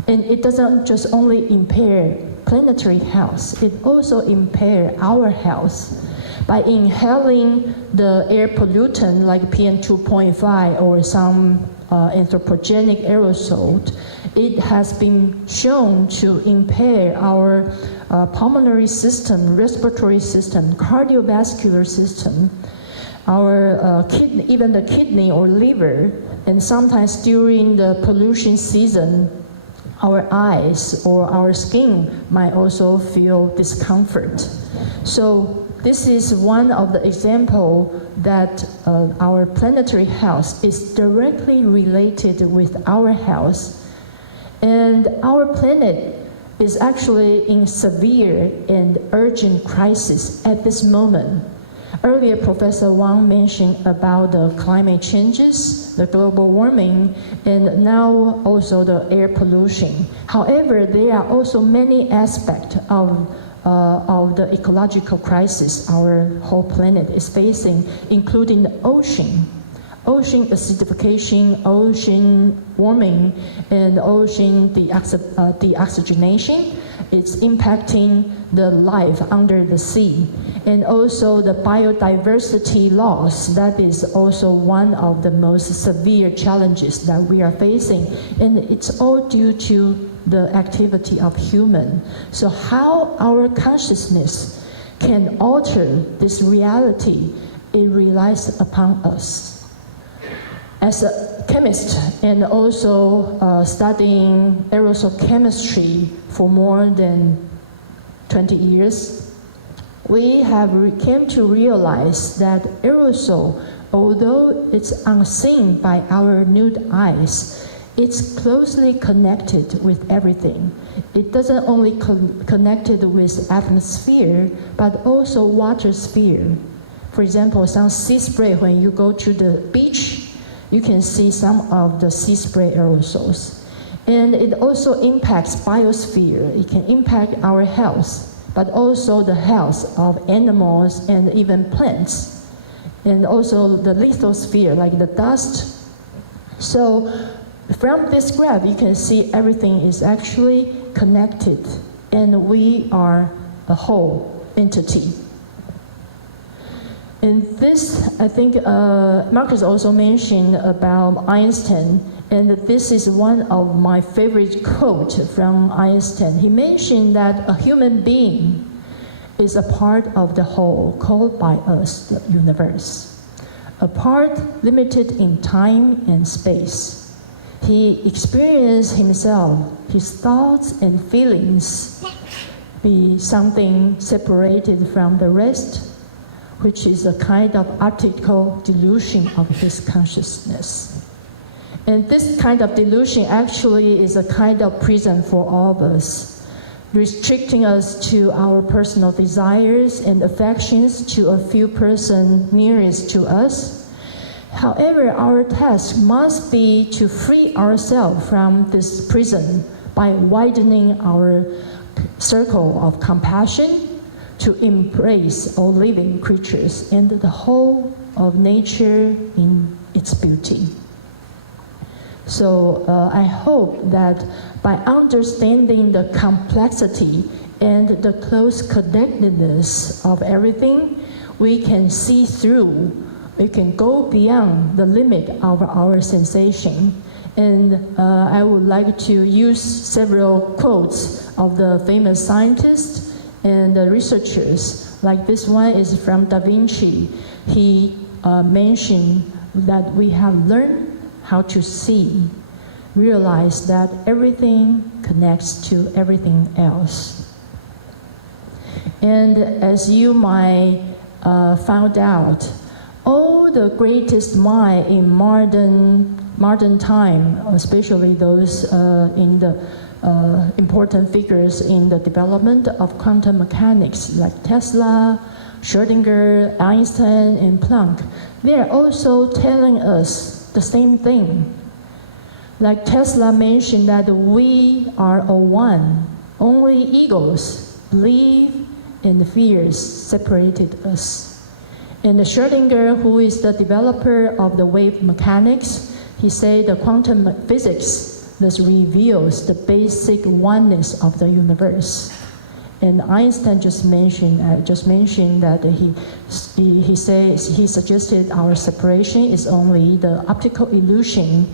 And it doesn't just only impair planetary health, it also impairs our health. By inhaling the air pollutant like PM2.5 or some anthropogenic aerosol, it has been shown to impair our pulmonary system, respiratory system, cardiovascular system, our kidney, even the kidney or liver, and sometimes during the pollution season, our eyes or our skin might also feel discomfort. So this is one of the examples that our planetary health is directly related with our health. And our planet is actually in severe and urgent crisis at this moment. Earlier, Professor Wang mentioned about the climate changes, the global warming, and now also the air pollution. However, there are also many aspects of the ecological crisis our whole planet is facing, including the ocean acidification, ocean warming, and ocean deoxygenation. It's impacting the life under the sea. And also the biodiversity loss, that is also one of the most severe challenges that we are facing. And it's all due to the activity of human. So how our consciousness can alter this reality, it relies upon us. As a chemist and also studying aerosol chemistry for more than 20 years, we have came to realize that aerosol, although it's unseen by our nude eyes, it's closely connected with everything. It doesn't only connected with atmosphere, but also water sphere. For example, some sea spray, when you go to the beach, you can see some of the sea spray aerosols. And it also impacts biosphere. It can impact our health, but also the health of animals and even plants. And also the lithosphere, like the dust. So from this graph, you can see everything is actually connected, and we are a whole entity. And this, I think, Marcus also mentioned about Einstein, and this is one of my favorite quotes from Einstein. He mentioned that a human being is a part of the whole called by us the universe, a part limited in time and space. He experienced himself, his thoughts and feelings be something separated from the rest, which is a kind of optical delusion of his consciousness. And this kind of delusion actually is a kind of prison for all of us, restricting us to our personal desires and affections to a few persons nearest to us. However, our task must be to free ourselves from this prison by widening our circle of compassion, to embrace all living creatures and the whole of nature in its beauty. So I hope that by understanding the complexity and the close connectedness of everything, we can see through, we can go beyond the limit of our sensation. And I would like to use several quotes of the famous scientists and the researchers. Like this one is from Da Vinci. He mentioned that we have learned how to see, realize that everything connects to everything else. And as you might found out, all the greatest minds in modern time, especially those in the important figures in the development of quantum mechanics, like Tesla, Schrödinger, Einstein, and Planck, they are also telling us the same thing. Like Tesla mentioned that we are a one, only egos, belief, and fears separated us. And Schrödinger, who is the developer of the wave mechanics, he said the quantum physics thus reveals the basic oneness of the universe. And Einstein just mentioned that he suggested our separation is only the optical illusion.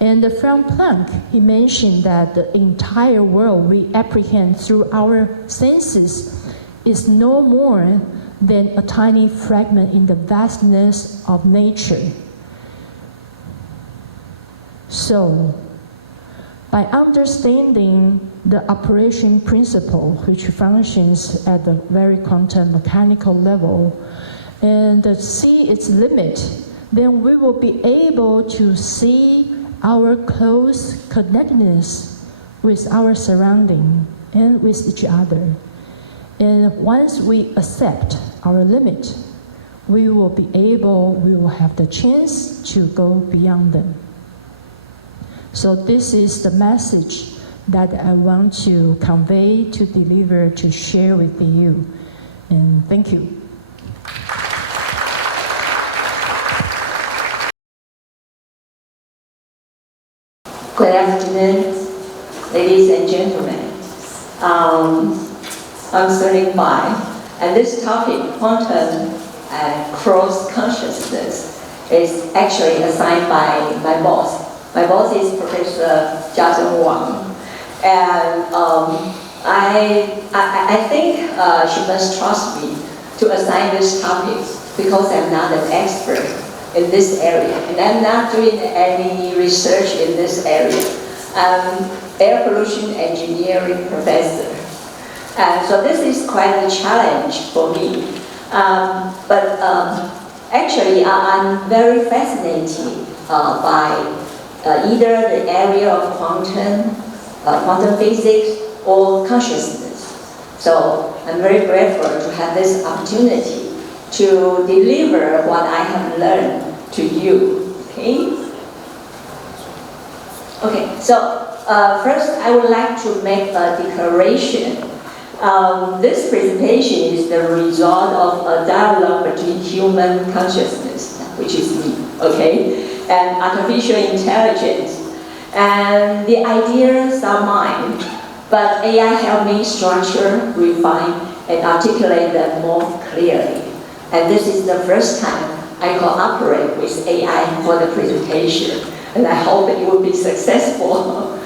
And from Planck, he mentioned that the entire world we apprehend through our senses is no more than a tiny fragment in the vastness of nature. So, by understanding the operation principle, which functions at the very quantum mechanical level, and see its limit, then we will be able to see our close connectedness with our surrounding and with each other. And once we accept our limit, we will have the chance to go beyond them. So this is the message that I want to convey, to deliver, to share with you. And thank you. Good afternoon, ladies and gentlemen. I'm Hsunling, and this topic, quantum cross consciousness, is actually assigned by my boss. My boss is Professor Wang, and I think she must trust me to assign this topic because I'm not an expert in this area, and I'm not doing any research in this area. I'm air pollution engineering professor. So this is quite a challenge for me. But actually, I'm very fascinated by either the area of quantum physics or consciousness. So I'm very grateful to have this opportunity to deliver what I have learned to you. Okay, so first I would like to make a declaration. This presentation is the result of a dialogue between human consciousness, which is me, and artificial intelligence. And the ideas are mine, but AI helped me structure, refine, and articulate them more clearly. And this is the first time I cooperate with AI for the presentation, and I hope it will be successful.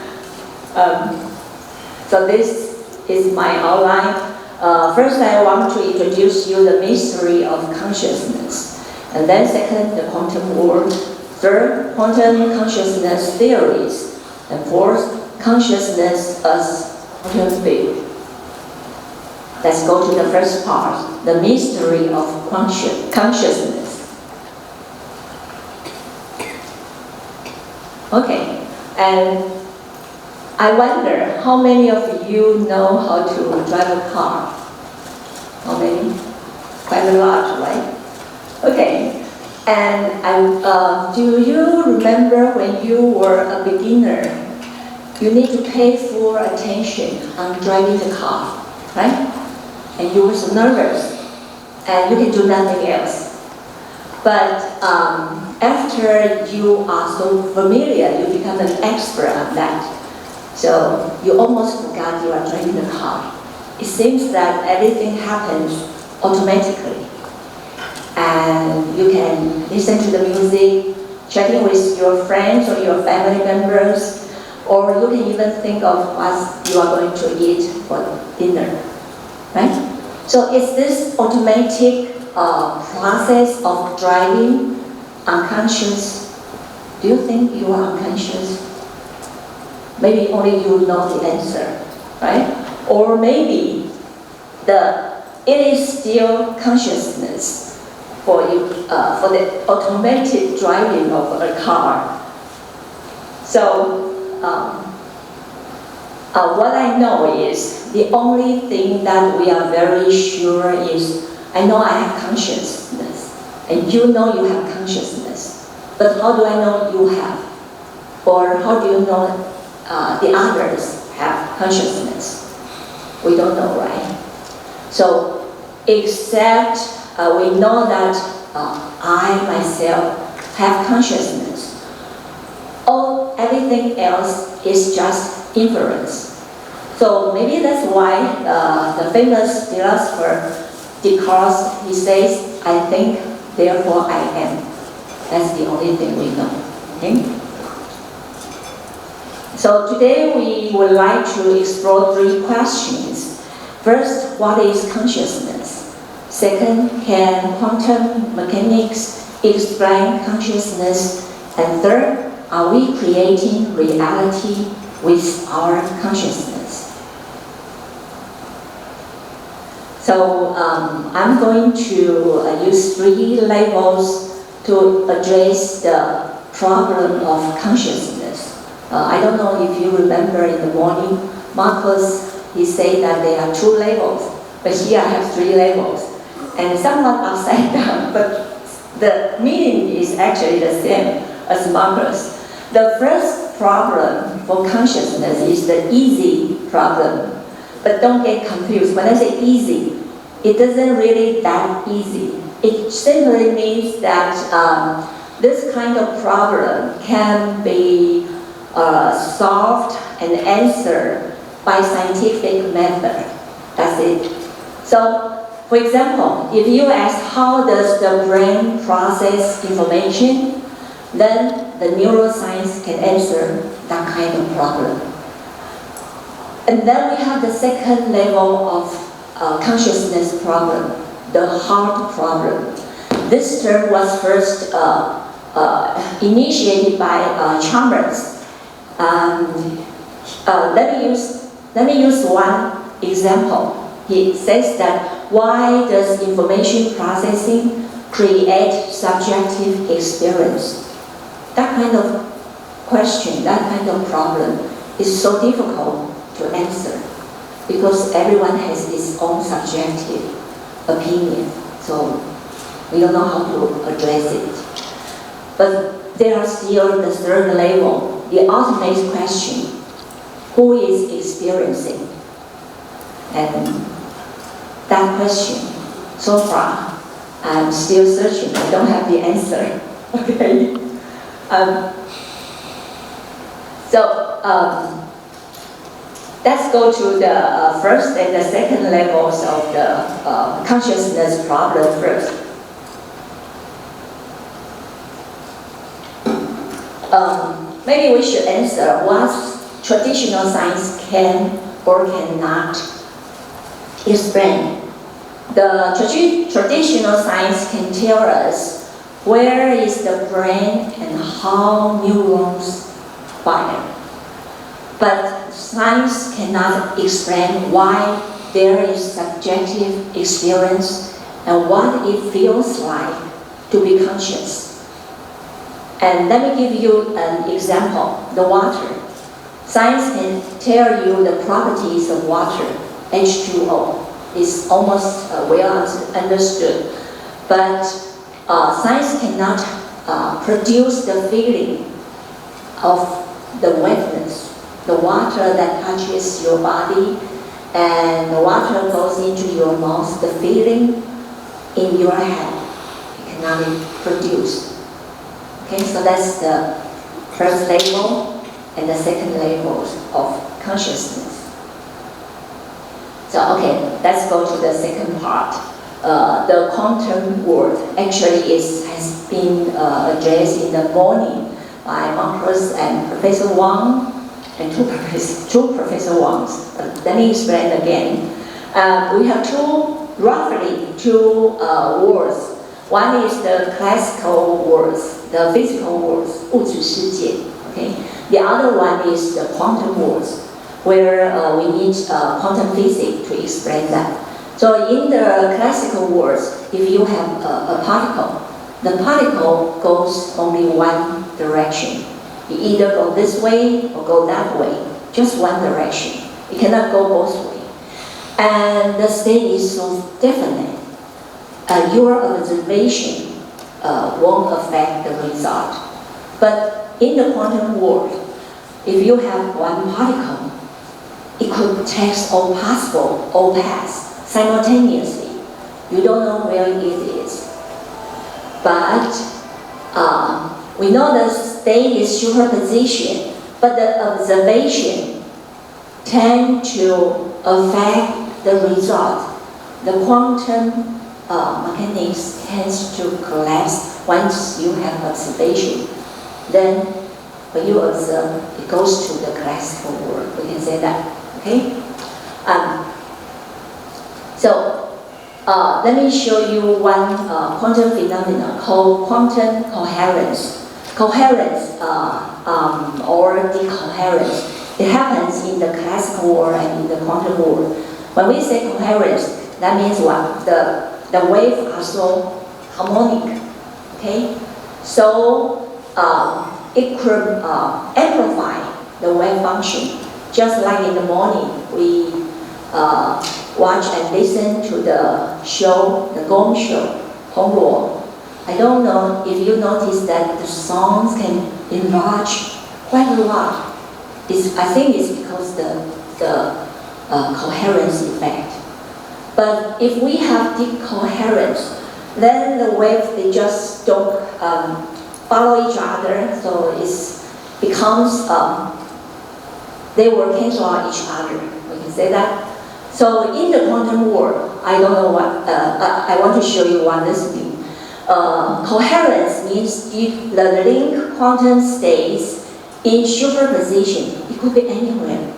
So this is my outline. First, I want to introduce you the mystery of consciousness. And then second, the quantum world. Third, quantum consciousness theories. And fourth, consciousness as quantum field. Let's go to the first part, the mystery of consciousness. Okay, and I wonder how many of you know how to drive a car? How many? Quite a lot, right? Okay, and do you remember when you were a beginner, you need to pay full attention on driving the car, right? And you were so nervous, and you can do nothing else. But after you are so familiar, you become an expert on that. So you almost forgot you are driving the car. It seems that everything happens automatically. And you can listen to the music, chatting with your friends or your family members, or you can even think of what you are going to eat for dinner, right? So is this automatic process of driving unconscious? Do you think you are unconscious? Maybe only you know the answer, right? Or maybe it is still consciousness for you, for the automatic driving of a car. So what I know is the only thing that we are very sure is I know I have consciousness, and you know you have consciousness. But how do I know you have? Or how do you know the others have consciousness? We don't know, right? So, except we know that I myself have consciousness. Everything else is just inference. So maybe that's why the famous philosopher Descartes, he says, I think, therefore I am. That's the only thing we know. Okay? So today we would like to explore 3 questions. First, what is consciousness? Second, can quantum mechanics explain consciousness? And third, are we creating reality with our consciousness? So I'm going to use 3 labels to address the problem of consciousness. I don't know if you remember in the morning, Marcus, he said that there are 2 labels, but here I have 3 labels. And somewhat upside down, but the meaning is actually the same as Marcus. The first problem for consciousness is the easy problem. But don't get confused. When I say easy, it doesn't really that easy. It simply means that this kind of problem can be solved and answered by scientific method. That's it. So, for example, if you ask how does the brain process information, then the neuroscience can answer that kind of problem. And then we have the second level of consciousness problem, the heart problem. This term was first initiated by Chalmers. Let me use one example. He says that why does information processing create subjective experience? That kind of question, that kind of problem is so difficult to answer because everyone has his own subjective opinion. So we don't know how to address it. But there are still the third level, the ultimate question. Who is experiencing? And that question, so far, I'm still searching. I don't have the answer. Okay. Let's go to the first and the second levels of the consciousness problem first. Maybe we should answer what traditional science can or cannot explain. The traditional science can tell us where is the brain and how neurons fire. But science cannot explain why there is subjective experience and what it feels like to be conscious. And let me give you an example, the water. Science can tell you the properties of water, H2O. It's almost well understood. But science cannot produce the feeling of the wetness, the water that touches your body, and the water goes into your mouth, the feeling in your head. It cannot be produced. Okay, so that's the first level and the second level of consciousness. So, okay, let's go to the second part. The quantum world actually has been addressed in the morning by Prof and Professor Wang, and two Professor Wangs. Let me explain again. We have roughly two worlds. One is the classical worlds, the physical worlds, 物质世界. Okay. The other one is the quantum worlds, where we need quantum physics to explain that. So in the classical worlds, if you have a particle, the particle goes only one direction. You either go this way or go that way, just one direction. It cannot go both ways. And the state is so definite. Your observation won't affect the result. But in the quantum world, if you have one particle, it could test all possible, all paths simultaneously. You don't know where it is. But we know the state is superposition, but the observation tend to affect the result. The quantum mechanics tends to collapse once you have observation. Then when you observe, it goes to the classical world. We can say that, okay? Let me show you one quantum phenomenon called quantum coherence. Coherence or decoherence. It happens in the classical world and in the quantum world. When we say coherence, that means what? The waves are so harmonic, okay? So it could amplify the wave function. Just like in the morning, we watch and listen to the show, the Gong show, Hong Luo. I don't know if you notice that the songs can enlarge quite a lot. I think it's because the coherence effect. But if we have decoherence, then the waves, they just don't follow each other, so it becomes, they will cancel out each other. We can say that. So in the quantum world, I don't know what, I want to show you one listening. Coherence means if the link quantum states in superposition, it could be anywhere.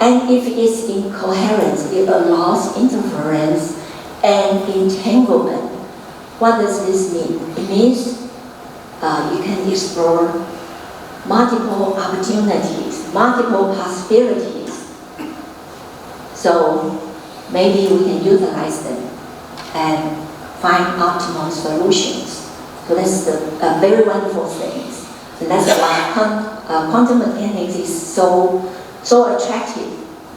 And if it's in coherence, it allows interference and entanglement. What does this mean? It means you can explore multiple opportunities, multiple possibilities. So maybe we can utilize them and find optimal solutions. So that's a very wonderful thing. And that's why quantum mechanics is so attractive.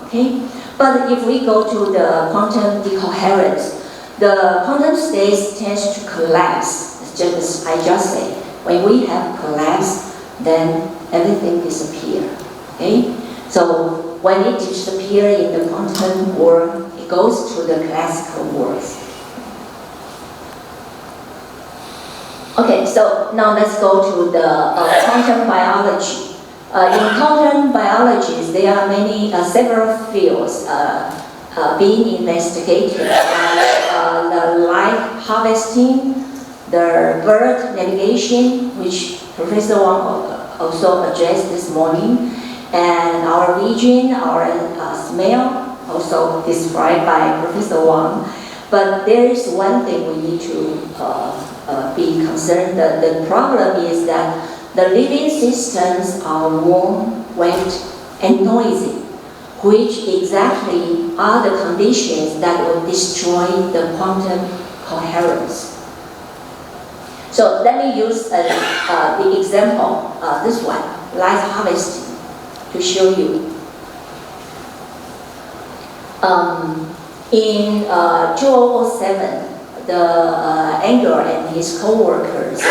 Okay? But if we go to the quantum decoherence, the quantum states tends to collapse. Just as I just said, when we have collapse, then everything disappears. Okay? So when it disappears in the quantum world, it goes to the classical world. Okay, so now let's go to the quantum biology. In quantum biology, there are several fields being investigated, like the light harvesting, the bird navigation, which Professor Wang also addressed this morning, and our vision, our smell, also described by Professor Wang. But there is one thing we need to be concerned. The problem is that the living systems are warm, wet, and noisy, which exactly are the conditions that will destroy the quantum coherence. So let me use the example, this one, light harvesting, to show you. In 2007, the Engel and his co-workers,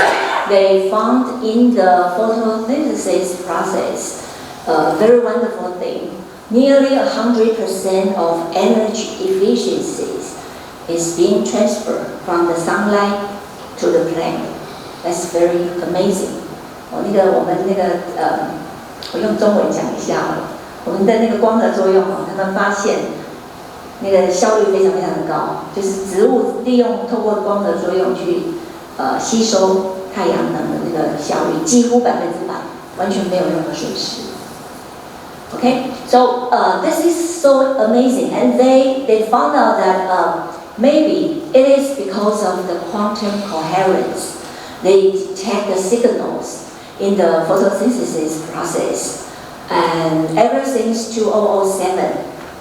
they found in the photosynthesis process a very wonderful thing. Nearly 100% of energy efficiencies is being transferred from the sunlight to the plant. That's very amazing. 我用中文讲一下我们的那个光合作用他们发现那个效率非常非常的高，就是植物利用透过光合作用去吸收太阳能的那个效率几乎100%，完全没有任何损失。Okay, so this is so amazing, and they found out that maybe it is because of the quantum coherence. They detect the signals in the photosynthesis process, and ever since 2007,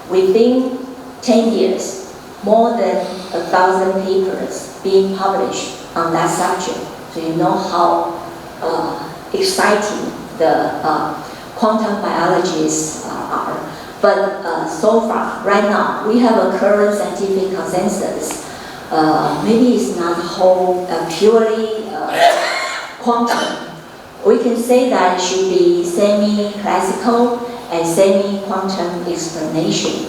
within 10 years, more than 1,000 papers being published on that subject. So you know how exciting the quantum biologists are. But so far, right now, we have a current scientific consensus. Maybe it's not whole purely quantum. We can say that it should be semi-classical and semi-quantum explanation.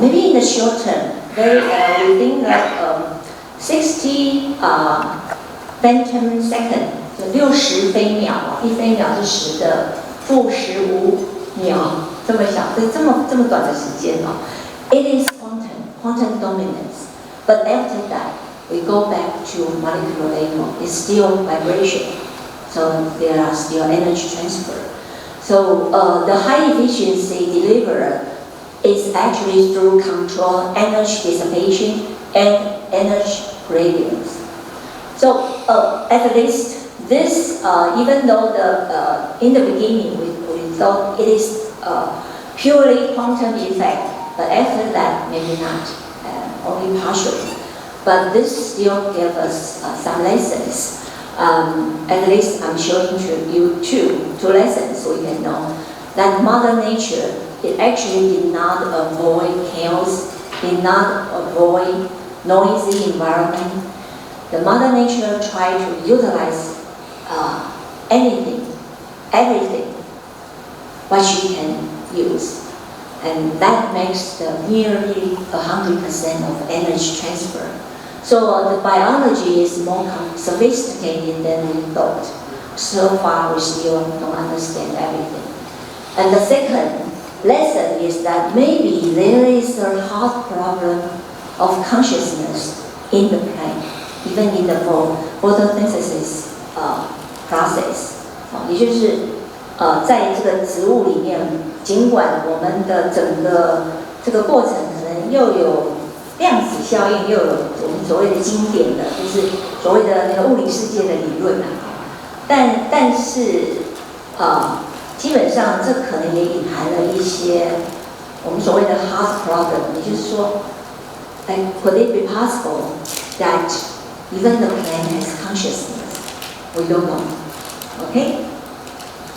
Maybe in the short term, we think that 60 femtosecond, 60飞秒，1飞秒是10的负15秒，这么小，这么短的时间It is quantum dominance. But after that, we go back to molecular level. It's still vibration, so there are still energy transfer. So the high efficiency delivered is actually through control energy dissipation and energy gradients. So at least this, even though in the beginning we thought it is purely quantum effect, but after that maybe not, only partially. But this still gives us some lessons. At least I'm showing to you two lessons so we can know that Mother Nature, it actually did not avoid chaos, did not avoid noisy environment. The Mother Nature tried to utilize anything, everything, what she can use. And that makes nearly 100% of energy transfer. So the biology is more sophisticated than we thought. So far we still don't understand everything. And the second lesson is that maybe there is a hard problem of consciousness in the plant, even in the photosynthesis process. 也就是在这个植物里面，尽管我们的整个这个过程可能又有量子效应，又有我们所谓的经典的，就是所谓的那个物理世界的理论但是基本上这可能也隐含了一些我们所谓的 hard problem， 也就是说 like, could it be possible that even the plant has consciousness? We don't know. Okay?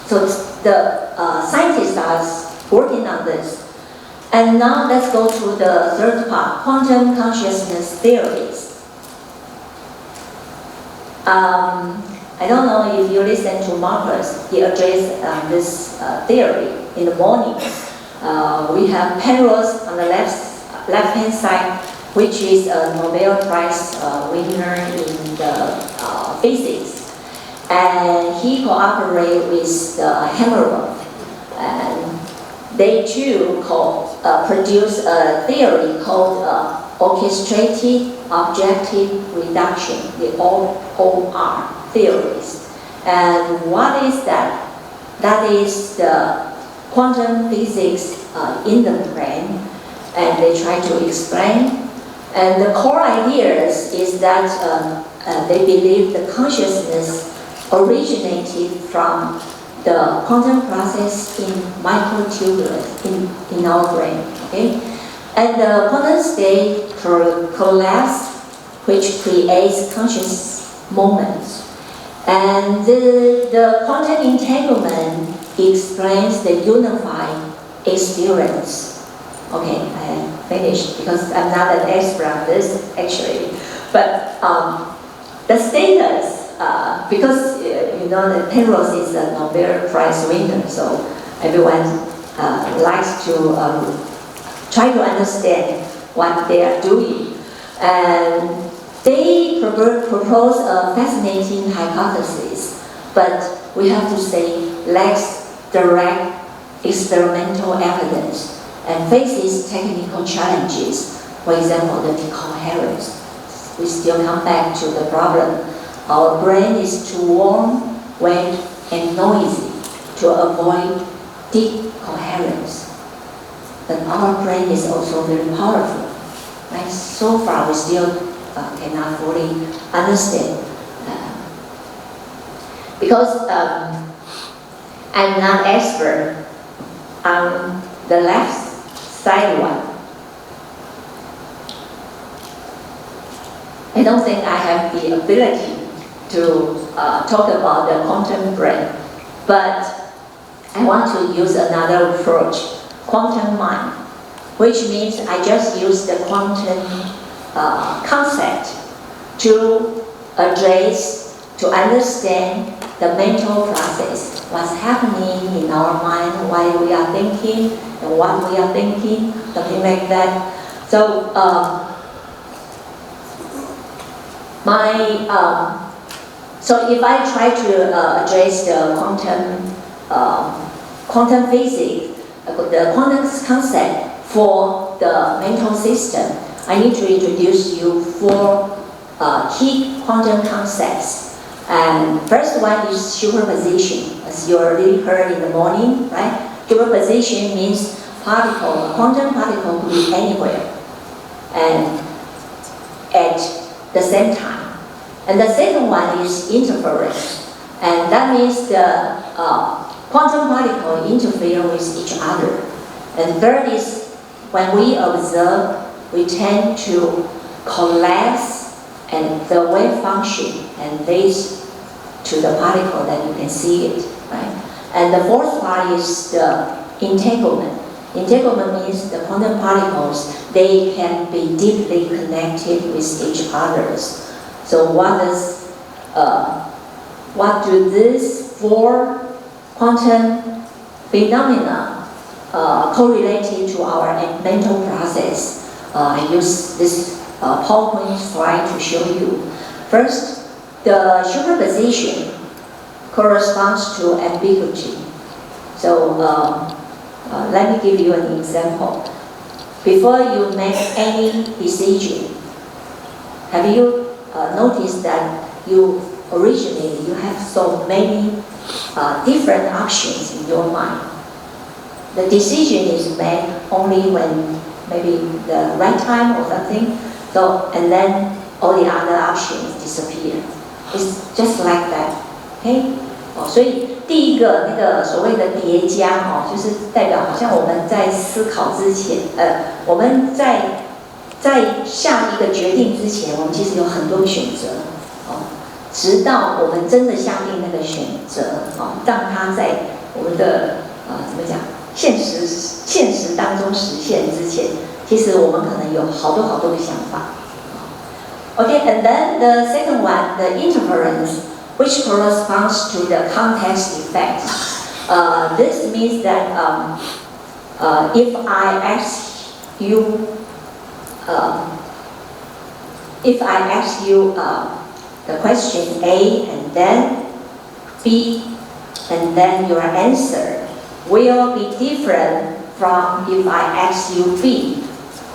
So the scientists are working on this. And now let's go to the third part, quantum consciousness theories. I don't know if you listen to Marcus, he addressed this theory in the morning. We have Penrose on the left-hand side, which is a Nobel Prize winner in the physics. And he cooperated with Hemmerle. And they too produce a theory called orchestrated objective reduction, the OR theories. And what is that? That is the quantum physics in the brain, and they try to explain. And the core ideas is that they believe the consciousness originated from the quantum process in microtubules in our brain. Okay? And the quantum state collapse, which creates conscious moments. And the quantum entanglement explains the unified experience. Okay, I finished because I'm not an expert on this actually. But the status, because you know that Penrose is a Nobel Prize winner, so everyone likes to try to understand what they are doing. And they propose a fascinating hypothesis, but we have to say lacks direct experimental evidence and faces technical challenges. For example, the decoherence. We still come back to the problem. Our brain is too warm, wet, and noisy to avoid decoherence. But our brain is also very powerful. Right? So far, we still cannot fully understand. Because I'm not expert on the left side one. I don't think I have the ability to talk about the quantum brain, but I want to use another approach, quantum mind, which means I just use the quantum concept to address, to understand the mental process, what's happening in our mind, why we are thinking, and what we are thinking, something like that. So so if I try to address the quantum physics, the quantum concept for the mental system, I need to introduce you 4 key quantum concepts. And first one is superposition, as you already heard in the morning, right? Superposition means particle, a quantum particle could be anywhere and at the same time. And the second one is interference, and that means the quantum particle interfere with each other. And third is when we observe, we tend to collapse and the wave function and leads to the particle that you can see it, right? And the fourth part is the entanglement. Entanglement means the quantum particles, they can be deeply connected with each other. So what do these 4 quantum phenomena correlated to our mental process? I use this PowerPoint slide to show you. First, the superposition corresponds to ambiguity. So let me give you an example. Before you make any decision, have you noticed that you have so many different options in your mind? The decision is made only when maybe the right time or something, so, and then all the other options disappear. It's just like that. OK， 所以第一个那个所谓的叠加就是代表好像我们在思考之前，我们在下一个决定之前，我们其实有很多选择直到我们真的下定那个选择让它在我们的怎么讲现实当中实现之前，其实我们可能有好多的想法。Okay, and then the second one, the interference, which corresponds to the context effect. This means that if I ask you the question A and then B, and then your answer will be different from if I ask you B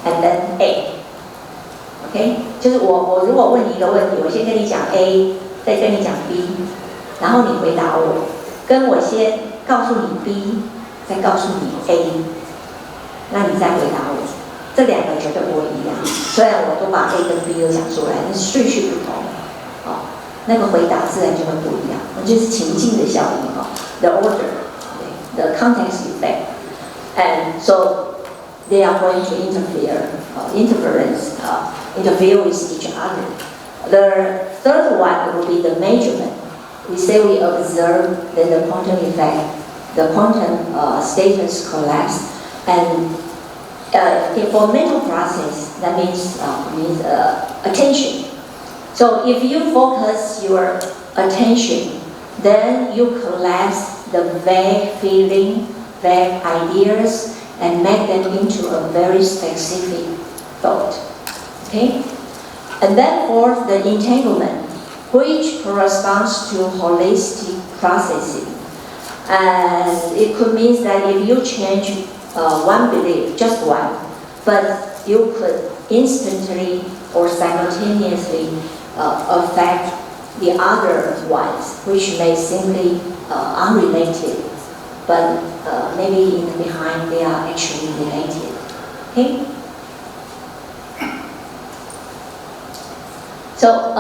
and then A.OK， 就是我如果问你一个问题，我先跟你讲 A， 再跟你讲 B， 然后你回答我，跟我先告诉你 B， 再告诉你 A， 那你再回答我，这两个绝对不会一样。虽然我都把 A 跟 B 都讲出来，但是顺序不同，那个回答自然就会不一样。那就是情境的效应，the order，the context effect， and so they are going to interfere with each other. The third one will be the measurement. We say we observe then the quantum effect, the quantum status collapse, and for mental process that means attention. So if you focus your attention, then you collapse the vague feeling, vague ideas, and make them into a very specific thought. Okay? And then fourth, the entanglement, which corresponds to holistic processing. And it could mean that if you change one belief, just one, but you could instantly or simultaneously affect the other ones, which may simply unrelated, but maybe in the behind they are actually related. Okay? So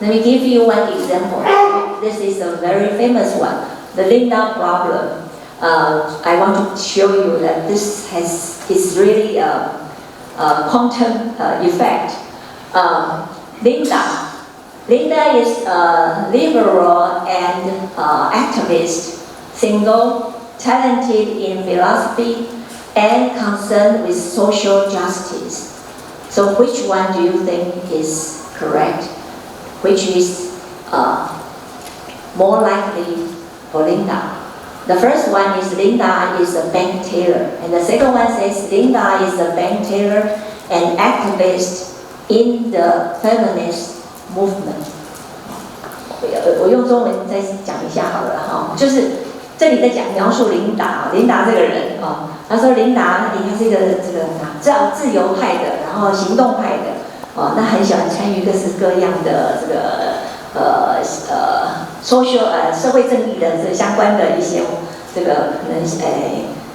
let me give you one example. This is a very famous one, the Linda problem. I want to show you that this is really a quantum effect. Linda is a liberal and activist, single, talented in philosophy, and concerned with social justice. So which one do you think is correct? Which is more likely for Linda? The first one is Linda is a bank teller, and the second one says Linda is a bank teller and activist in the feminist movement. 我用中文再讲一下好了哈，就是这里在讲描述琳达这个人啊，他说琳达她是一个自由派的，然后行动派的，那很喜欢参与各式各样的这个social 社会正义的这相关的一些这个可能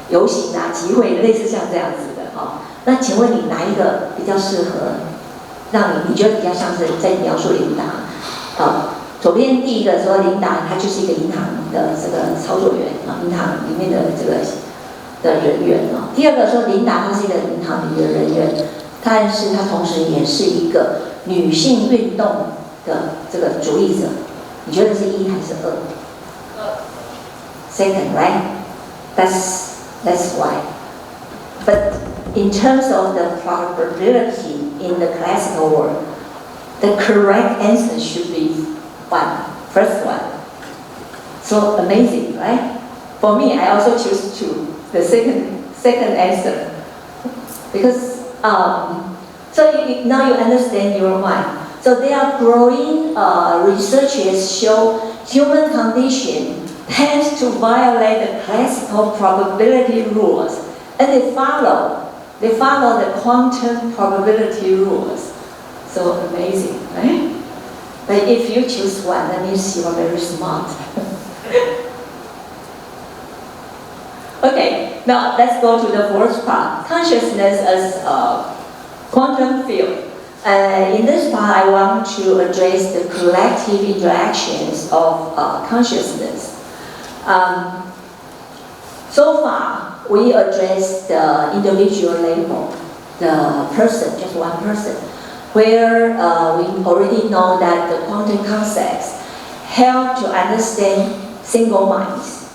游行啊集会类似像这样子的哈。那请问你哪一个比较适合让你觉得比较像是在描述琳达？左边第一个说琳达她就是一个银行的这个操作员啊，银行里面的这个的人员啊。第二个说琳达她是一个银行里的人员，但是她同时也是一个女性运动的这个主义者。你觉得是一还是二？Second, right? That's why. But in terms of the probability in the classical world, the correct answer should be one, first one. So amazing, right? For me, I also choose two, the second answer, because so now you understand your mind. So there are growing researches show human condition tends to violate the classical probability rules, and they follow the quantum probability rules. So amazing, right? But if you choose one, that means you are very smart. Okay, now let's go to the fourth part. Consciousness as a quantum field. In this part, I want to address the collective interactions of consciousness. So far, we addressed the individual level, the person, just one person, where we already know that the quantum concepts help to understand single minds.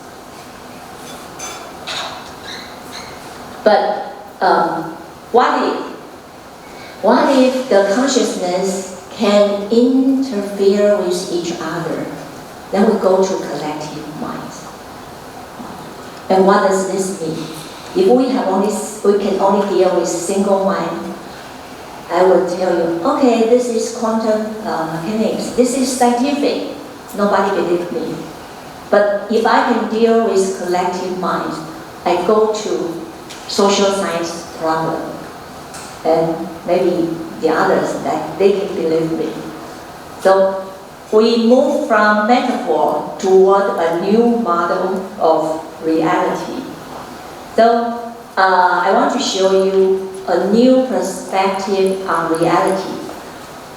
But what if the consciousness can interfere with each other? Then we go to collective minds. And what does this mean? If we can only deal with single mind, I will tell you, okay, this is quantum mechanics. This is scientific. Nobody believes me. But if I can deal with collective minds, I go to social science problem. And maybe the others, that they can believe me. So we move from metaphor toward a new model of reality. So I want to show you a new perspective on reality.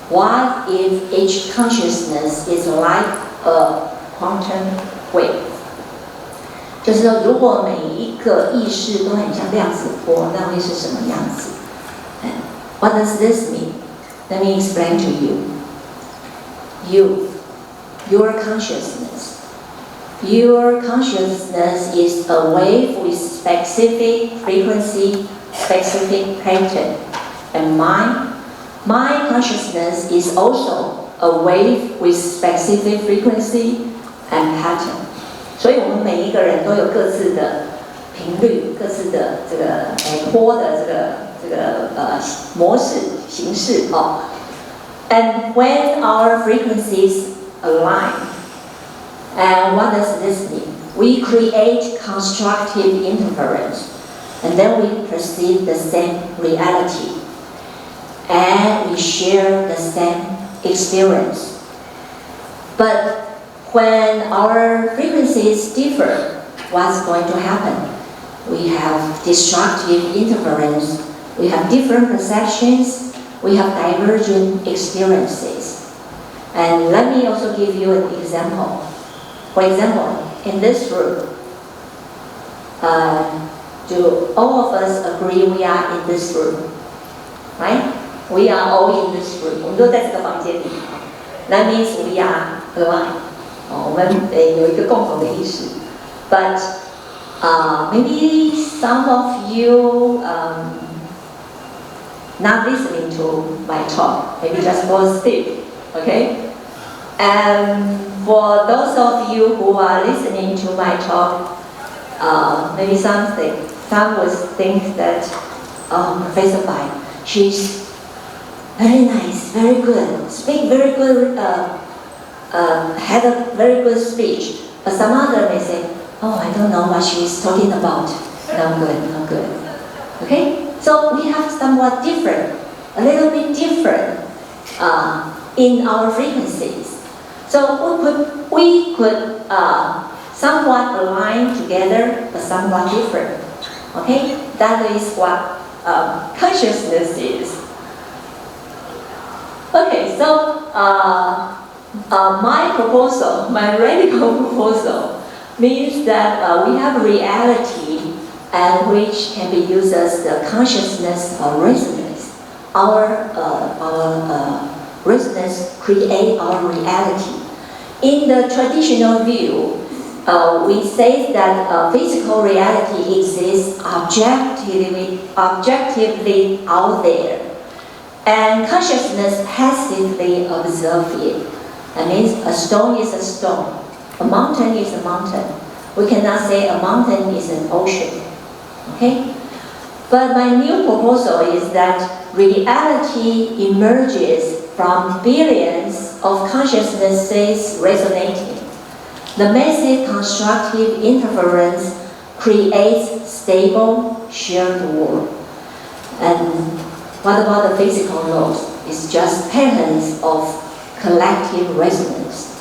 What if each consciousness is like a quantum wave? 就是说，如果每一个意识都很像量子波，那会是什么样子？ What does this mean? Let me explain to you. Your consciousness. Your consciousness is a wave with specific frequency, specific pattern. And my consciousness is also a wave with specific frequency and pattern. 所以我们每一个人都有各自的频率，各自的这个波的这个模式形式哦。And when our frequencies align, and what does this mean? We create constructive interference, and then we perceive the same reality, and we share the same experience. But when our frequencies differ, what's going to happen? We have destructive interference, we have different perceptions, we have divergent experiences. And let me also give you an example. For example, in this room, do all of us agree we are in this room? Right? We are all in this room. 我们都在这个房间里。That means we are aligned. 我们有一个共同的意识。But maybe some of you not listening to my talk, maybe just fall asleep. Okay? And for those of you who are listening to my talk, maybe some would think that Professor Bai, she's very nice, very good, speak very good, had a very good speech. But some other may say, oh, I don't know what she's talking about. No good, no good. Okay? So we have somewhat different, a little bit different in our frequencies. So we could somewhat align together, but somewhat different. Okay? That is what consciousness is. Okay, so my proposal, my radical proposal, means that we have reality and which can be used as the consciousness of resonance. Our resonance create our reality. In the traditional view, we say that physical reality exists objectively out there, and consciousness passively observes it. That means a stone is a stone, a mountain is a mountain. We cannot say a mountain is an ocean. Okay? But my new proposal is that reality emerges from billions of consciousnesses resonating. The massive constructive interference creates stable, shared world. And what about the physical laws? It's just patterns of collective resonance.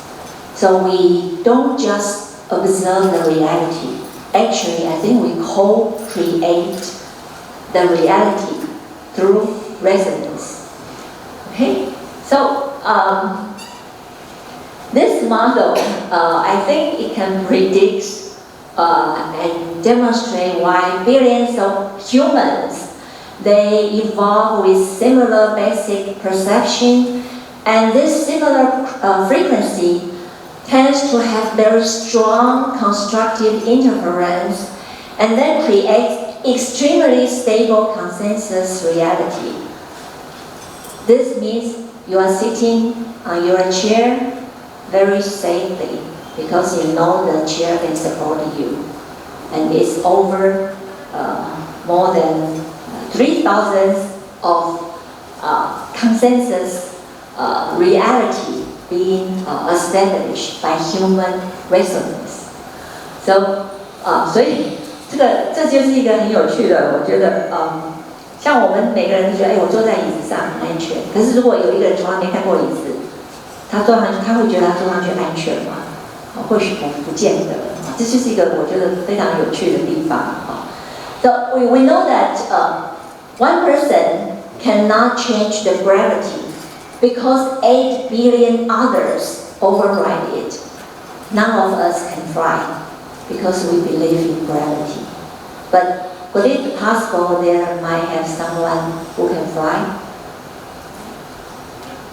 So we don't just observe the reality. Actually, I think we co-create the reality through resonance. Okay, so this model, I think it can predict and demonstrate why billions of humans, they evolve with similar basic perception, and this similar frequency tends to have very strong constructive interference and then create extremely stable consensus reality. This means you are sitting on your chair very safely because you know the chair can support you, and it's over more than 3,000 of consensus reality being established by human resonance. So, 所以这就是一个很有趣的，我觉得像我们每个人都觉得，我坐在椅子上很安全。可是如果有一个人从来没看过椅子，他坐上去，他会觉得他坐上去安全吗？或许不见得。这就是一个我觉得非常有趣的地方。So we know that one person cannot change the gravity because 8 billion others override it. None of us can fly because we believe in gravity. But could it be possible there might have someone who can fly?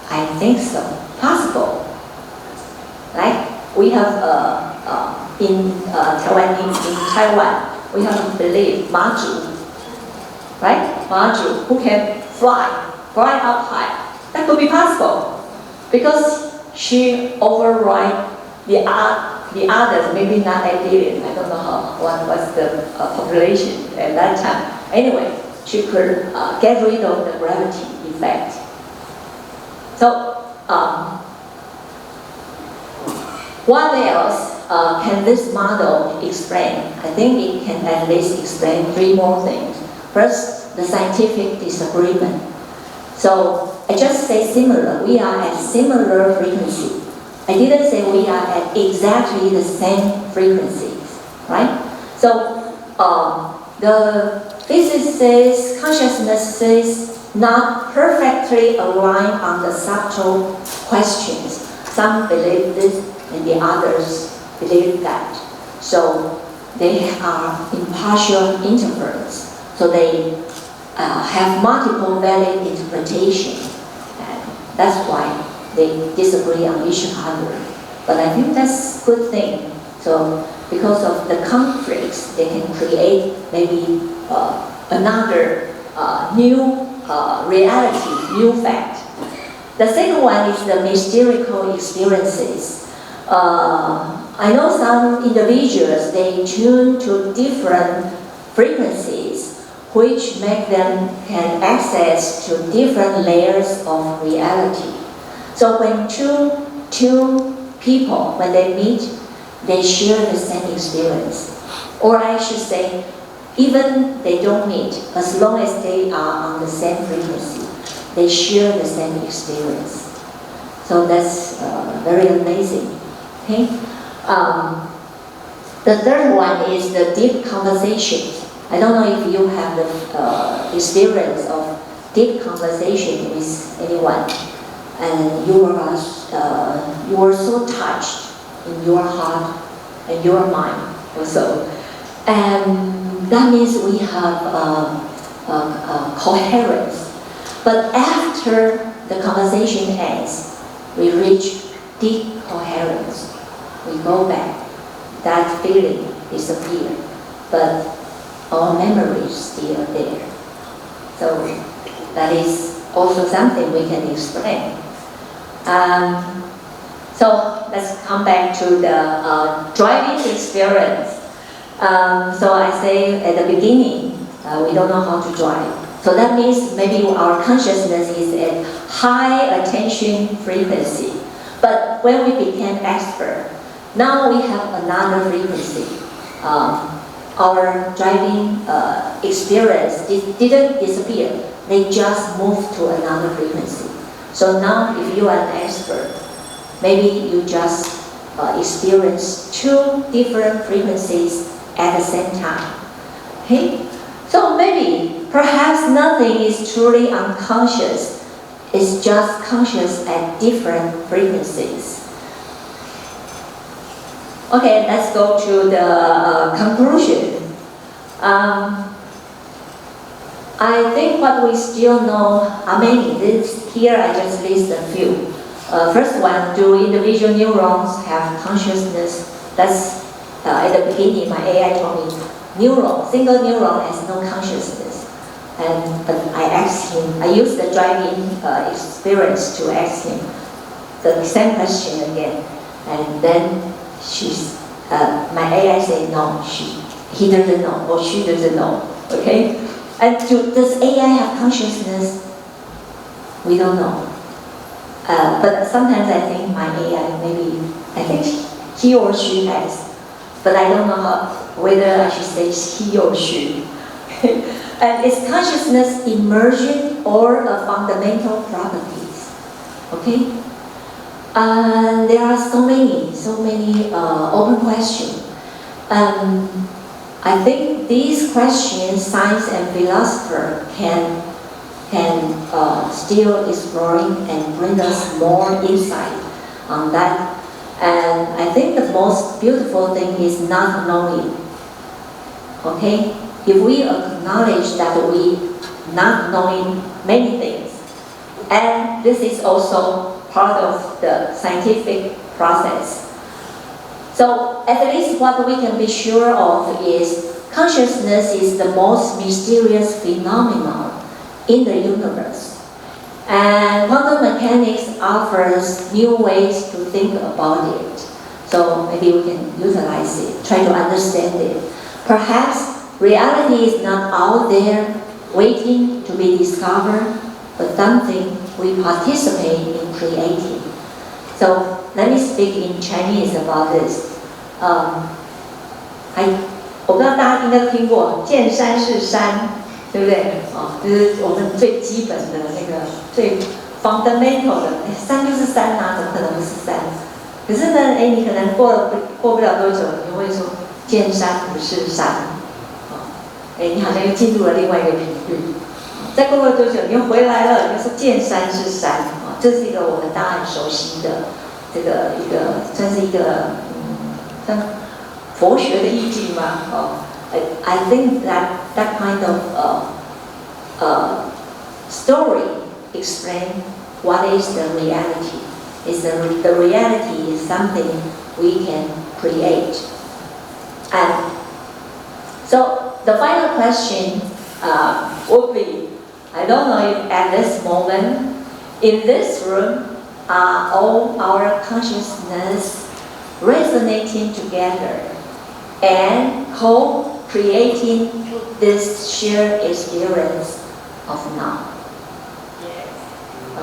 I think so. Possible. Like we have in Taiwan, we have believed Maju, right? Maju, who can fly up high. That could be possible because she override the others, maybe not 8 billion. I don't know what was the population at that time. Anyway, she could get rid of the gravity effect. So, what else can this model explain? I think it can at least explain 3 more things. First, the scientific disagreement. So, I just say similar. We are at similar frequency. I didn't say we are at exactly the same frequencies, right? So, the physicists, consciousnesses not perfectly aligned on the subtle questions. Some believe this and the others believe that. So they are impartial interference. So they have multiple valid interpretations. And that's why they disagree on each other. But I think that's a good thing. So because of the conflicts, they can create maybe another new reality, new fact. The second one is the mystical experiences. I know some individuals, they tune to different frequencies which make them can access to different layers of reality. So when two people, when they meet, they share the same experience. Or I should say, even they don't meet, as long as they are on the same frequency, they share the same experience. So that's very amazing. Okay? The third one is the deep conversation. I don't know if you have the experience of deep conversation with anyone, and you were so touched in your heart and your mind also. And that means we have coherence. But after the conversation ends, we reach deep coherence. We go back. That feeling disappears, but our memory is still there. So that is also something we can explain. So let's come back to the driving experience. So I say at the beginning, we don't know how to drive. So that means maybe our consciousness is at high attention frequency. But when we became expert, now we have another frequency. Our driving experience didn't disappear. They just moved to another frequency. So now if you are an expert, maybe you just experience 2 different frequencies at the same time. Okay? So maybe, perhaps nothing is truly unconscious. is just conscious at different frequencies. Okay, let's go to the conclusion. I think what we still know are many. Here I just list a few. First one, do individual neurons have consciousness? That's at the beginning my AI told me, single neuron has no consciousness. But I asked him, I used the driving experience to ask him the same question again. And then my AI said no, he doesn't know, or she doesn't know, okay? And does AI have consciousness? We don't know. But sometimes I think my AI, I think he or she has. But I don't know whether I should say he or she. And is consciousness emergent or a fundamental properties? Okay? There are so many open questions. I think these questions science and philosopher can still exploring and bring us more insight on that. And I think the most beautiful thing is not knowing. Okay? If we acknowledge that we not knowing many things, and this is also part of the scientific process. So at least what we can be sure of is consciousness is the most mysterious phenomenon in the universe. And quantum mechanics offers new ways to think about it. So maybe we can utilize it, try to understand it. Perhaps reality is not out there waiting to be discovered, but something we participate in creating. So let me speak in Chinese about this. 我不知道大家应该都听过“见山是山”，对不对？就是我们最基本的那个最 fundamental 的，山就是山啊，怎么可能不是山？可是呢，你可能过不了多久，你会说“见山不是山”，你好像又进入了另外一个频率。再过多久，你又回来了，你就说“见山是山”这是一个我们大家很熟悉的这个算是一个像佛学的意境吗？I think that kind of story explain what is the reality. The reality is something we can create. And so the final question would be, I don't know if at this moment, in this room, are all our consciousness resonating together and co-creating this shared experience of now. Yes.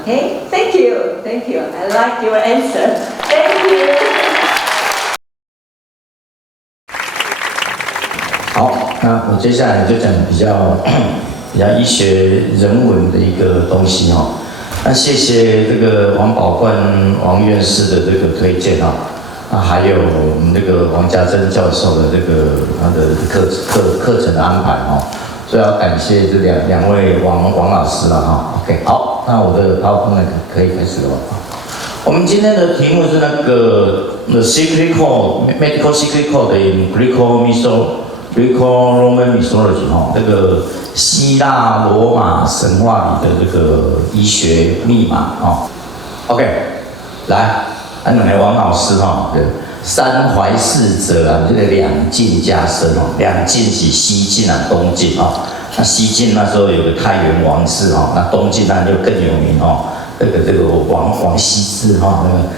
Okay? Thank you. Thank you. I like your answer. Thank you. 好，那我接下来就讲比较医学人文的一个东西哈。那谢谢这个王宝冠王院士的这个推荐哈。还有我们这个王家蓁教授的这个他的课程的安排哈，所以要感谢这两位王老师了哈。OK， 好，那我的 PowerPoint 可以开始了吧？我们今天的题目是那个 The Secret Code Medical Secret Code in Greco-Roman Mythology 哈，这个希腊罗马神话里的这个医学密码哈。OK， 来。两位王老师哈，三怀四者啊，这个两晋加深哦，两晋是西晋啊，东晋哦。那西晋那时候有个太原王氏哈，那东晋那就更有名哦，这个王羲之哈，那个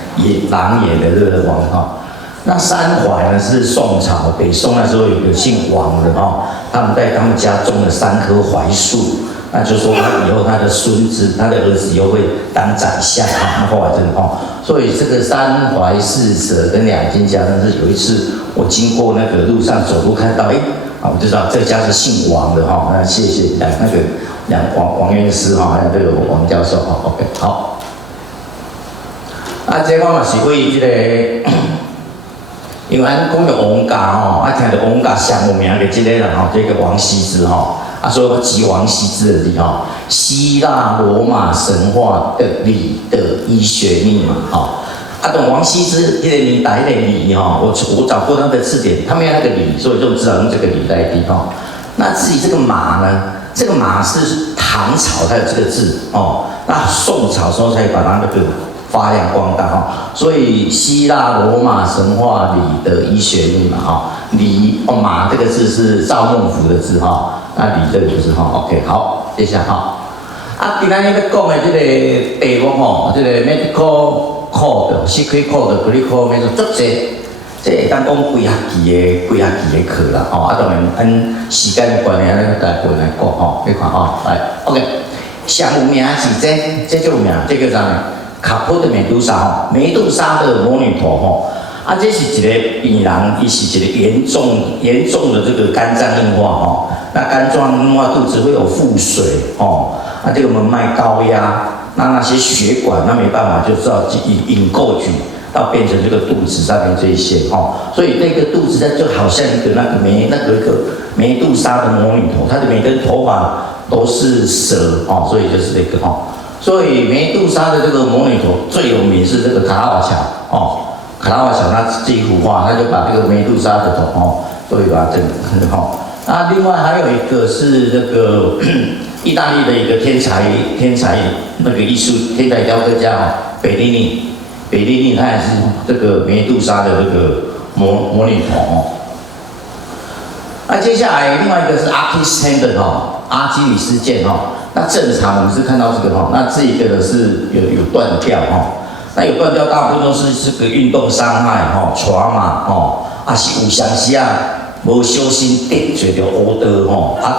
狼野的这个王哈。那三怀呢是宋朝北宋那时候有个姓王的哈，他们在他们家种了3棵槐树。那就说他以后他的孙子、他的儿子又会当宰相啊，后来真的哦，所以这个三怀四者跟两晋家，但是有一次我经过那个路上走路看到，我就知道这家是姓王的哈，那谢谢王院士哈，还有这个王教授哈 ，OK 好。这我嘛是为这个，因为咱讲到王家吼，听到王家上有名的这个人吼，这个王羲之吼。所以我吉王羲之的理哈，希腊罗马神话的理的医学密码哈。等王羲之那个年代那个理哈，我找过那个字典，他没有那个理，所以就只好用这个理来比哈。那至于这个马呢，这个马是唐朝才有这个字哦，那宋朝时候才把它那个发扬光大哈。所以希腊罗马神话里的医学密码哈，理哦马这个字是赵孟頫的字哈，那理这个就是哈 OK 好，接下来哈。今仔日要讲的这个题目吼，这个 medical code、secret code、critical method 足侪，这会当讲几学期的课啦，当然按时间的关系，咱来分来讲吼，你看来 ，OK， 上有名是这就有名，这叫啥呢？卡普的美杜莎吼，美杜莎的魔女头吼，这是一个病人，伊是一个严重的这个肝脏硬化吼，那肝脏硬化肚子会有腹水吼。这个门脉高压，那些血管，那没办法，就知道引过去，到变成这个肚子上面这一些所以那个肚子在就好像一个一个梅杜莎的魔女头，它的每根头发都是蛇所以就是这个所以梅杜莎的这个魔女头最有名是这个卡拉瓦乔卡拉瓦乔他这一幅画，他就把这个梅杜莎的头所以把它整那另外还有一个是这个意大利的一个天才那个艺术天才雕刻家贝利尼他也是这个梅杜莎的这个魔女头那接下来另外一个是阿基斯坦的阿基里斯腱那正常我们是看到这个那这一个呢是有断掉那有断掉大部分都是这个运动伤害trauma是有伤时无小心跌嘴就殴得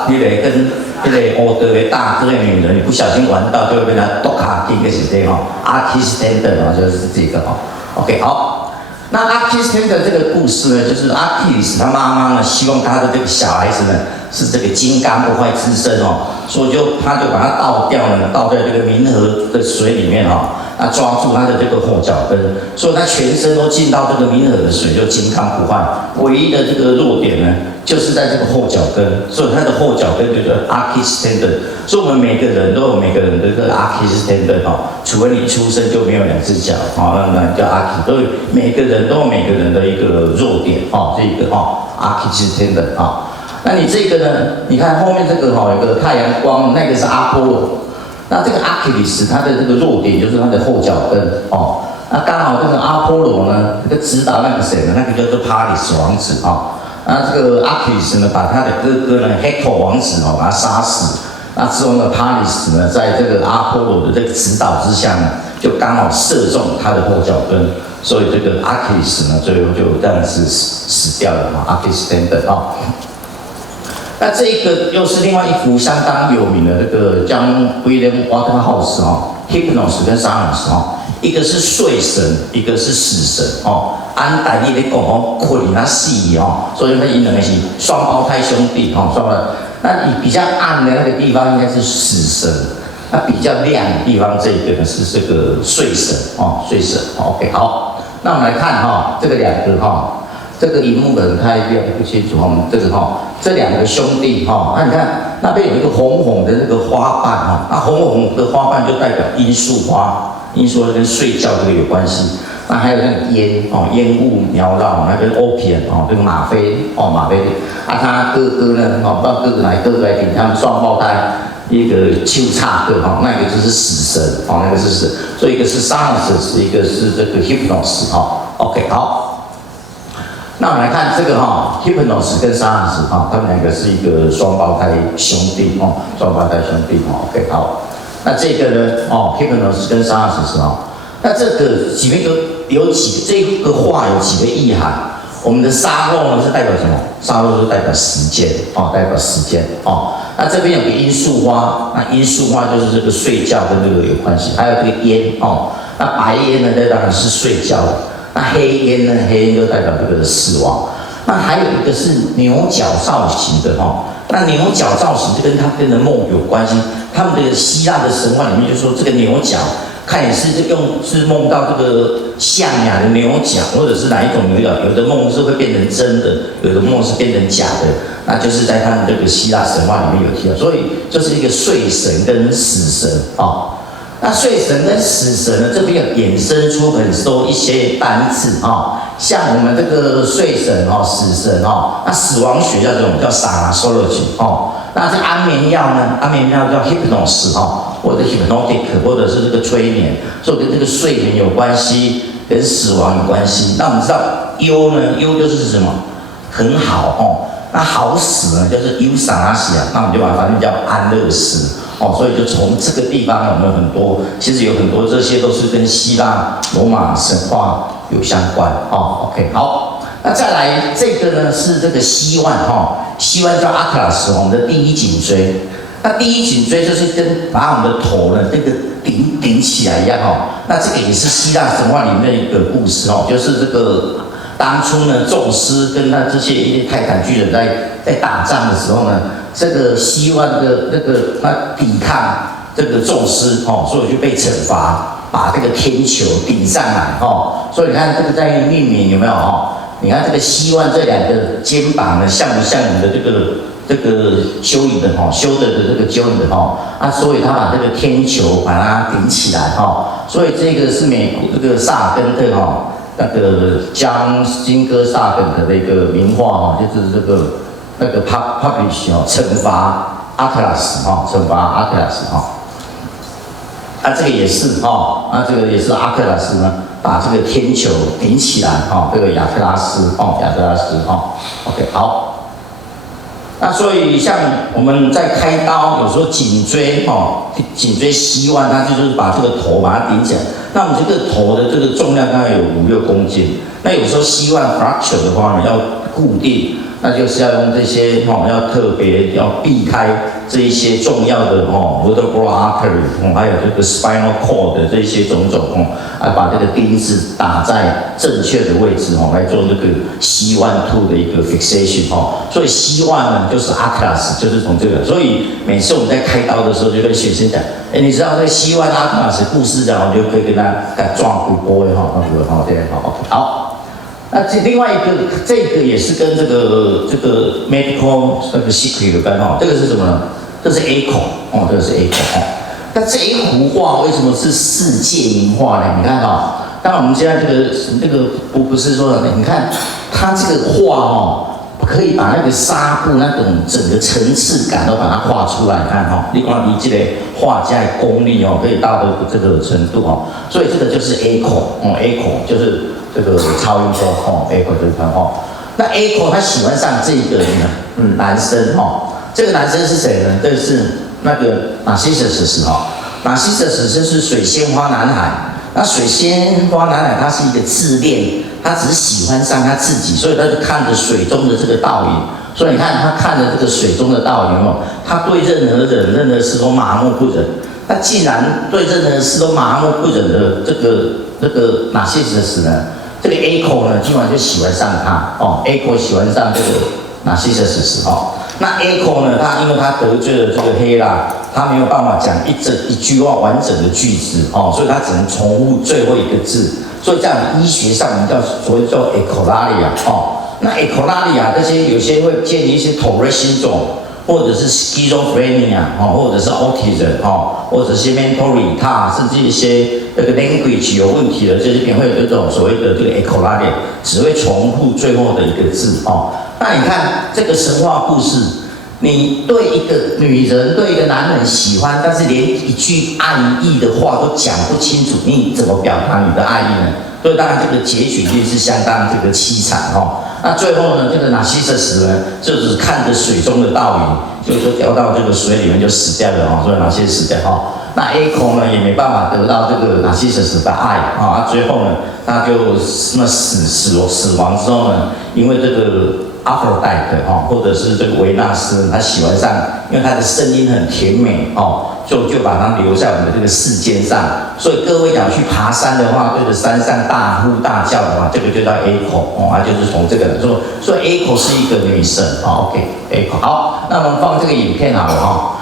你个跟那个殴得的大个的女人，你不小心玩到就会被他剁卡钉个是这阿基斯坦的就是这个OK 好，那阿基斯坦的这个故事呢，就是阿基里斯他妈妈呢希望他的这个小孩子呢是这个金刚不坏之身所以他就把它倒掉呢，倒在这个冥河的水里面那抓住他的这个后脚跟，所以他全身都进到这个冥河的水，就金刚不坏。唯一的这个弱点呢，就是在这个后脚跟，所以他的后脚跟就叫 Achilles-tendon。所以我们每个人都有每个人的这个 Achilles-tendon 除非你出生就没有两只脚那叫 Achilles。所以每个人都有每个人的一个弱点这一个Achilles-tendon 那你这个呢？你看后面这个有个太阳光，那个是阿波罗。那这个阿基里斯他的这个弱点就是他的后脚跟那刚好这个阿波罗呢，这个指导那个谁呢？那个叫做帕里斯王子那这个阿基里斯呢，把他的哥哥呢，Hector 王子把他杀死。那之后呢，帕里斯呢，在这个阿波罗的这个指导之下呢，就刚好射中他的后脚跟，所以这个阿基里斯呢，最后就这样子死掉了阿基里斯等等那这一个又是另外一幅相当有名的这个将 William Waterhouse Hypnos 跟 Science 一个是睡神，一个是死神按台语咧讲困啊死所以他两个是双胞胎兄弟双胞胎。那你比较暗的那个地方应该是死神，那比较亮的地方这个呢是这个睡神睡神OK 好，那我们来看这个两个这个荧幕可能看不清楚我们这个这两个兄弟那你看那边有一个红红的那个花瓣那红红的花瓣就代表罂粟花，罂粟花跟睡觉这个有关系。那还有那个烟烟雾缭绕，那跟 opium 这个吗啡他哥哥呢不知道哥哥来顶，他们双胞胎一个秋叉哥那个就是死神那个是死，所以一个是 Science， 一个是这个 Hypnos OK 好。那我们来看这个Hypnos 跟 Science 他们两个是一个双胞胎兄弟双胞胎兄弟OK 好。那这个呢Hypnos 跟 Science 那这个里面有这个画有几个意涵。我们的沙漏呢是代表什么？沙漏是代表时间代表时间那这边有个罂粟花，那罂粟花就是这个睡觉跟这个有关系。还有这个烟那白烟呢，当然是睡觉的。那黑烟呢？黑烟就代表这个死亡。那还有一个是牛角造型的那牛角造型就跟它跟的梦有关系。他们的希腊的神话里面就说这个牛角，看也是梦到这个象牙的牛角，或者是哪一种牛角，有的梦是会变成真的，有的梦是变成假的，那就是在他们这个希腊神话里面有提到，所以就是一个睡神跟死神哦。那睡神跟死神呢，这边有衍生出很多一些单字哦，像我们这个睡神哦、死神哦，那死亡学叫这种叫 aerosol-王哦。那这安眠药呢？安眠药叫 hypnosis 哦，或者 hypnotic， 或者是这个催眠，所以跟这个睡眠有关系，跟死亡有关系。那我们知道忧呢，忧就是什么？很好哦。那好死呢，就是忧萨拉西啊，那我们就把它翻译叫安乐死哦。所以就从这个地方，我们很多其实有很多这些都是跟希腊罗马神话有相关哦。OK， 好，那再来这个呢是这个希万哈，希万叫阿克拉斯，我们的第一颈椎。那第一颈椎就是跟把我们的头呢这个顶起来一样哦。那这个也是希腊神话里面的一个故事哦，就是这个。当初呢，宙斯跟他这些一些泰坦巨人在打仗的时候呢，这个希万的他抵抗这个宙斯哦，所以就被惩罚，把这个天球顶上来哦。所以你看这个在命名有没有哦？你看这个希万这两个肩膀呢，像不像你的这个蚯蚓的哈，修的这个蚯蚓的哈啊，所以他把这个天球把它顶起来哈。所以这个是美国这个萨尔根特哈。那个将金戈萨本的那个名画哈，就是那个 publish 哦，惩罚阿克拉斯哈，惩罚阿克拉斯哈。啊，这个也是哈，啊，这个也是阿克拉斯呢，把这个天球顶起来哈，这个亚特拉斯哈，OK， 好。那所以像我们在开刀，有时候颈椎颈椎希万，它就是把这个头把它顶起来。那我们这个头的这个重量大概有5-6公斤。那有时候希万 fracture 的话呢，要固定，那就是要用这些要特别要避开这一些重要的vertebral artery，还有这个 spinal cord 的这些种种把这个钉子打在正确的位置来做这个希万2的一个 fixation 所以希万呢就是 Atlas， 就是从这个，所以每次我们在开刀的时候就跟学生讲，你知道这个希万 Atlas 故事讲，我就可以跟他撞回波对好。那另外一个，这个也是跟这个 medical 那个 secret 有关这个是什么呢？这是 echo 这个是 echo 那这一幅画为什么是世界名画呢？你看当然我们现在这个不是说你看它这个画可以把那个纱布那种整个层次感都把它画出来，看你看你这个画家的功力可以到这个程度所以这个就是 echo 就是。这个超音波，echo 这个那 echo 他喜欢上这个男生这个男生是谁呢？这是那个Narcissus Narcissus 是水仙花男孩。那水仙花男孩他是一个自恋，他只是喜欢上他自己，所以他就看着水中的这个倒影。所以你看他看着这个水中的倒影他对任何人任何事都麻木不仁。他既然对任何事都麻木不仁的这个Narcissus呢？这个 echo 呢，基本上就喜欢上他echo 喜欢上这个Narcissus那 echo 呢，因为他得罪了这个黑拉，他没有办法讲一句话完整的句子所以他只能重复最后一个字。所以这样医学上我们所谓叫 echolalia 那 echolalia 这些有些会建立一些 Tourette syndrome，或者是 schizophrenia 或者是 autism 或者是 mental retard， 甚至一些这个 language 有问题的这些病会有这种所谓的这个 echolalia， 只会重复最后的一个字那你看这个神话故事，你对一个女人对一个男人喜欢，但是连一句爱意的话都讲不清楚，你怎么表达你的爱意呢？所以当然这个结局是相当这个凄惨那最后呢，这个Narcissus呢，就只看着水中的倒影，就掉到这个水里面就死掉了所以Narcissus死掉那 echo 呢也没办法得到这个Narcissus的爱最后呢，他就死亡之后呢，因为这个Aphrodite 或者是这个维纳斯，他喜欢上，因为他的声音很甜美就把它留在我们的这个世间上。所以各位想去爬山的话，对着山上大呼大叫的话，这个就叫 echo 就是从这个所以 echo 是一个女神OK echo 好，那我们放这个影片好了好。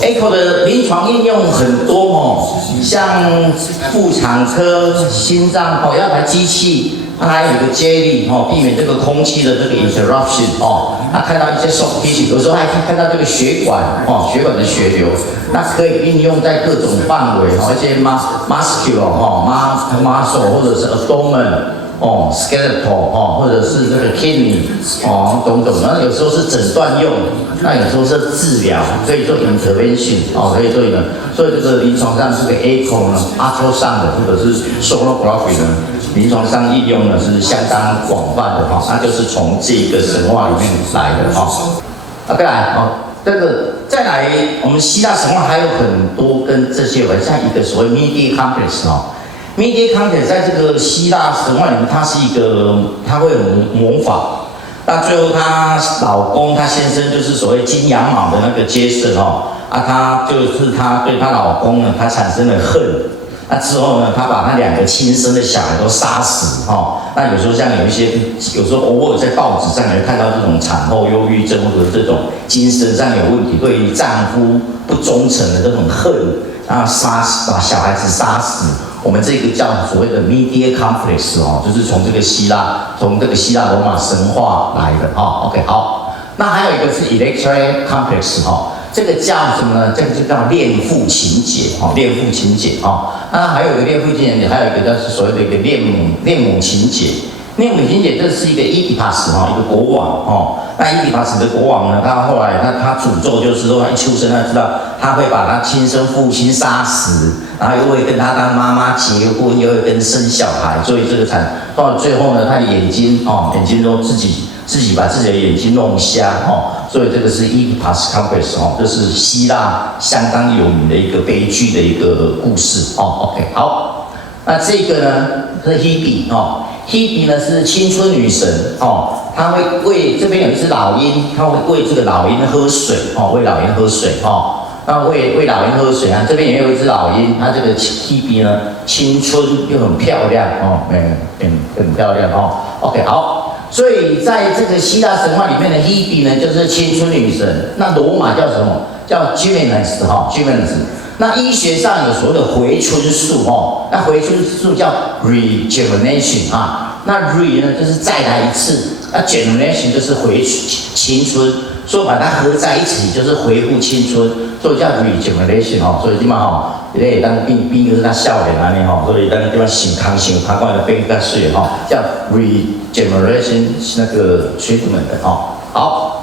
echo 的临床应用很多哦，像妇产科、心脏哦，要台机器，它还有一个接力哦，避免这个空气的这个 interruption 哦。那看到一些 soft tissue， 有时候还可以看到这个血管哦，血管的血流，那可以运用在各种范围哦，一些 muscular 哦 muscle 或者是 abdomen。哦 ，skeletal 哦，或者是这个 kidney 哦，等等，那有时候是诊断用，那有时候是治疗，可以做 intervention 哦，可以做的。所以这个临床上这个 echo 呢 ，ultrasound 或者是 sonography 呢，临床上应用呢是相当广泛的哈，那就是从这个神话里面来的哈。再来哦，这个再来，我们希腊神话还有很多跟这些有关，像一个所谓 media complex 哦。media complex 在这个希腊神话里面，它是一个，它会有魔法。那最后她老公，她先生就是所谓金羊毛的那个杰森哦，她就是她对她老公呢，她产生了恨。那之后呢，她把她2个亲生的小孩都杀死哦。那有时候像有时候偶尔在报纸上也会看到这种产后忧郁症或者这种精神上有问题，对于丈夫不忠诚的这种恨，然后把小孩子杀死。我们这个叫所谓的 media complex 哦，就是从这个希腊罗马神话来的哦。OK， 好，那还有一个是 electric complex 哦，这个叫什么呢？这个就叫恋父情结哦，恋父情结哦。那还有一个恋父情结，还有一个叫所谓的一个恋母情结。恋母情结这是一个伊底帕斯哈，一个国王哦。那伊底帕斯的国王呢，他后来他诅咒就是说，他一出生他知道他会把他亲生父亲杀死，然后又会跟他当妈妈结婚，又会跟生小孩，所以这个到最后呢，他的眼睛都自己把自己的眼睛弄瞎哦。所以这个是伊底帕斯 complex 哦，这是希腊相当有名的一个悲剧的一个故事哦。OK， 好，那这个呢是 Hebe 哦。Hebe 呢是青春女神哦，她会喂这边有一只老鹰，她会喂这个老鹰喝水哦，喂老鹰喝水哦，那喂老鹰喝水啊，这边也有一只老鹰，它这个 Hebe 呢青春又很漂亮哦，很漂亮哦。OK， 好，所以在这个希腊神话里面的 Hebe 呢就是青春女神，那罗马叫什么？叫 Dimension 哈 ，Dimension。那医学上有所谓的回春术哦，那回春术叫 regeneration 啊，那 re 呢就是再来一次，那 generation 就是回青春，所以把它合在一起就是恢复青春，所以叫 regeneration 哦，所以基本上也当病就是他笑脸那里哈，所以当地方想膀胱的病较水哈，叫 regeneration 那个 treatment 的哈，好。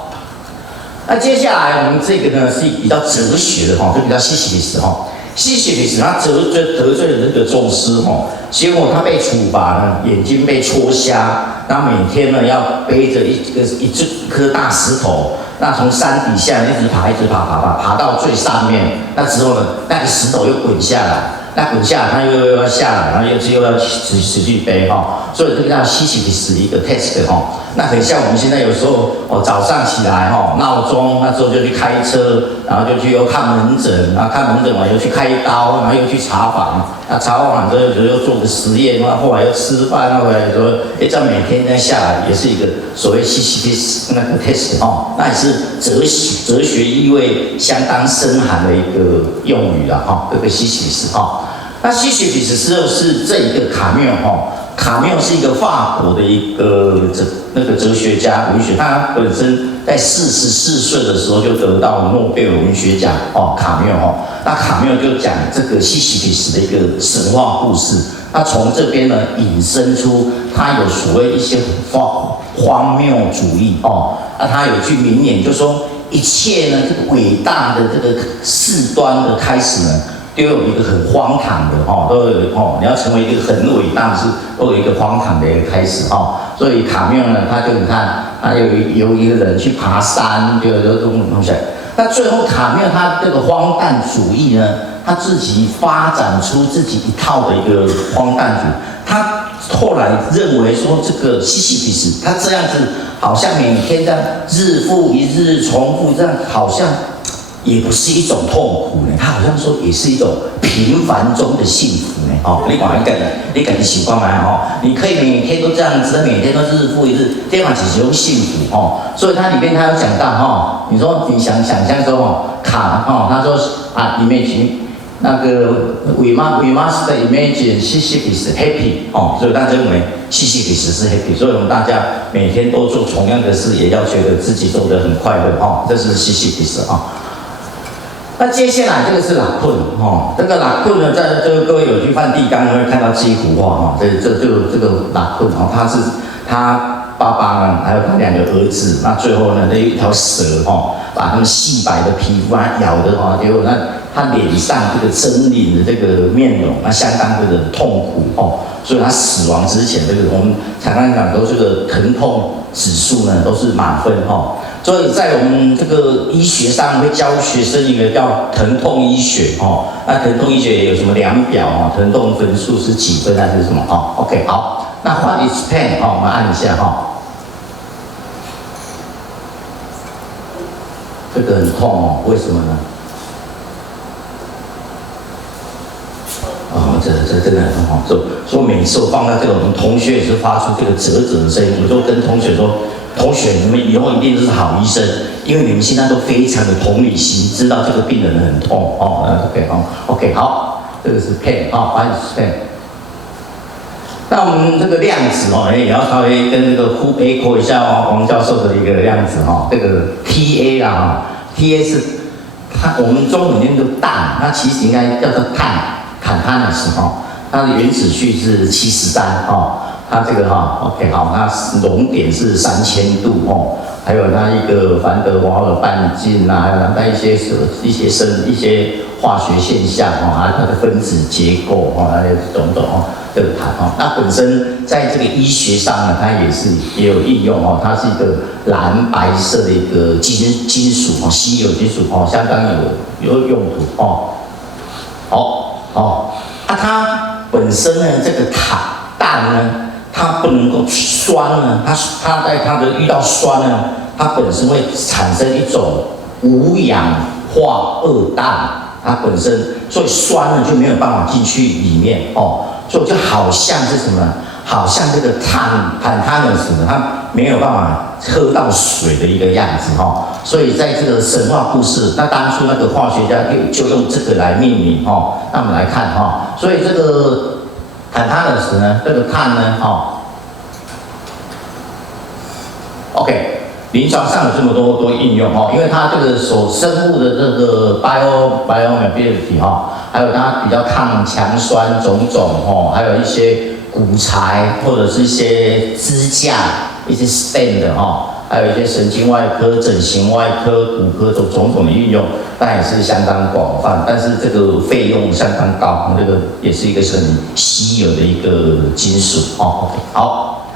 那接下来我们这个呢是比较哲学的哈，就比较西西里斯哈。西西里斯他得罪了这个宙斯哈，结果他被处罚呢，眼睛被戳瞎，然后每天呢要背着一颗大石头，那从山底下一直爬到最上面，那之后呢，那个石头又滚下来。那滚下来，他又要下来，然后又要持续背哈，所以这个叫西西里斯一个 test 哈。那很像我们现在有时候早上起来闹钟，那时候就去开车，然后就去又看门诊，然后看门诊完又去开刀，然后又去查房，那查完之后又做个实验，然后后来又吃饭，那回来说，这样每天这样下来也是一个所谓西西里斯那个 test 哈，那也是哲学意味相当深含的一个用语啦哈，这个西西里斯哈。那西西里斯是这一个卡缪哈，卡缪是一个法国的一个哲学家文学，他本身在44岁的时候就得到诺贝尔文学奖哦，卡缪哈。那卡缪就讲这个西西里斯的一个神话故事，他从这边呢引申出他有所谓一些荒谬主义哦。那他有句名言就说，一切呢这个伟大的这个事端的开始呢。都有一个很荒唐的都有你要成为一个很伟大的事，都有一个荒唐的一个开始所以卡缪呢，他就你看，他有一个人去爬山，就有这种东西。那最后卡缪他这个荒诞主义呢，他自己发展出自己一套的一个荒诞主义。他后来认为说，这个西西里斯他这样子，好像每天这样日复一日重复，这样好像也不是一种痛苦呢，它好像说也是一种平凡中的幸福呢。哦，你讲你感觉习惯吗？哦，你可以每天都这样子，每天都日复一日，这样只是用幸福哦。所以它里面它有讲到哈，你说你想象说哦，卡哦，他说啊，image 那个 we must imagine Sisyphus happy 哦，所以大家认为Sisyphus是 happy， 所以我们大家每天都做同样的事，也要觉得自己做得很快乐哦，这是Sisyphus哦。那接下来这个是拉困哦，这个拉困呢，在这个各位有去梵蒂冈会看到这一幅画哈，这个拉困哦，他爸爸呢，还有他2个儿子，那最后呢，那一条蛇哦，把他们细白的皮肤啊咬的哦，结果他脸上这个狰狞的这个面容，那相当的痛苦哦，所以他死亡之前，这个我们常常讲说这个疼痛指数呢都是满分哦。所以在我们这个医学上会教学生一个叫疼痛医学哦，那疼痛医学也有什么量表哦，疼痛分数是几分还是什么哦 ？OK 好，那 What is pain 哦，我们按一下哈，这个很痛哦，为什么呢？哦，这真的很痛哦，所以每次我放到这个，我们同学也是发出这个啧啧的声音，我就跟同学说。同学，你们以后一定都是好医生，因为你们现在都非常的同理心，知道这个病人很痛哦。OK 哦 ，OK 好，这个是 pain 啊 ，what is pain？ 那我们这个量子哦，也要稍微跟这个echo 一下哦，王教授的一个量子哈，这个 TA 啦哈 ，TA 是它我们中文念作氮，那其实应该叫做Consciousness哈，它的原子序是73哦。它这个哈 ，OK 好，它熔点是3000度哦，还有它一个凡德瓦尔半径啊，还有它一些化学现象哦，还有它的分子结构哦，还有种种哦，这个谈哦，那本身在这个医学上呢，它也有应用哦，它是一个蓝白色的一个金属哦，稀有金属哦，相当有用途哦，它本身呢这个氮呢。它不能够酸呢，它在它的遇到酸呢，它本身会产生一种无氧化二氮，它本身所以酸呢就没有办法进去里面哦，所以就好像是什么呢？好像这个碳的什么，它没有办法喝到水的一个样子哦，所以在这个神话故事，那当初那个化学家就用这个来命名哦，那我们来看哈，所以这个。Consciousness呢，这个碳呢，哦 ，OK， 临床上有这么多应用哦，因为它这个生物的这个 biomobility 哈，还有它比较抗强酸种哦，还有一些骨材或者是一些支架、一些 stem 的哈，还有一些神经外科、整形外科、骨科种种的应用。但也是相当广泛，但是这个费用相当高，这个也是一个很稀有的一个金属哦。OK， 好，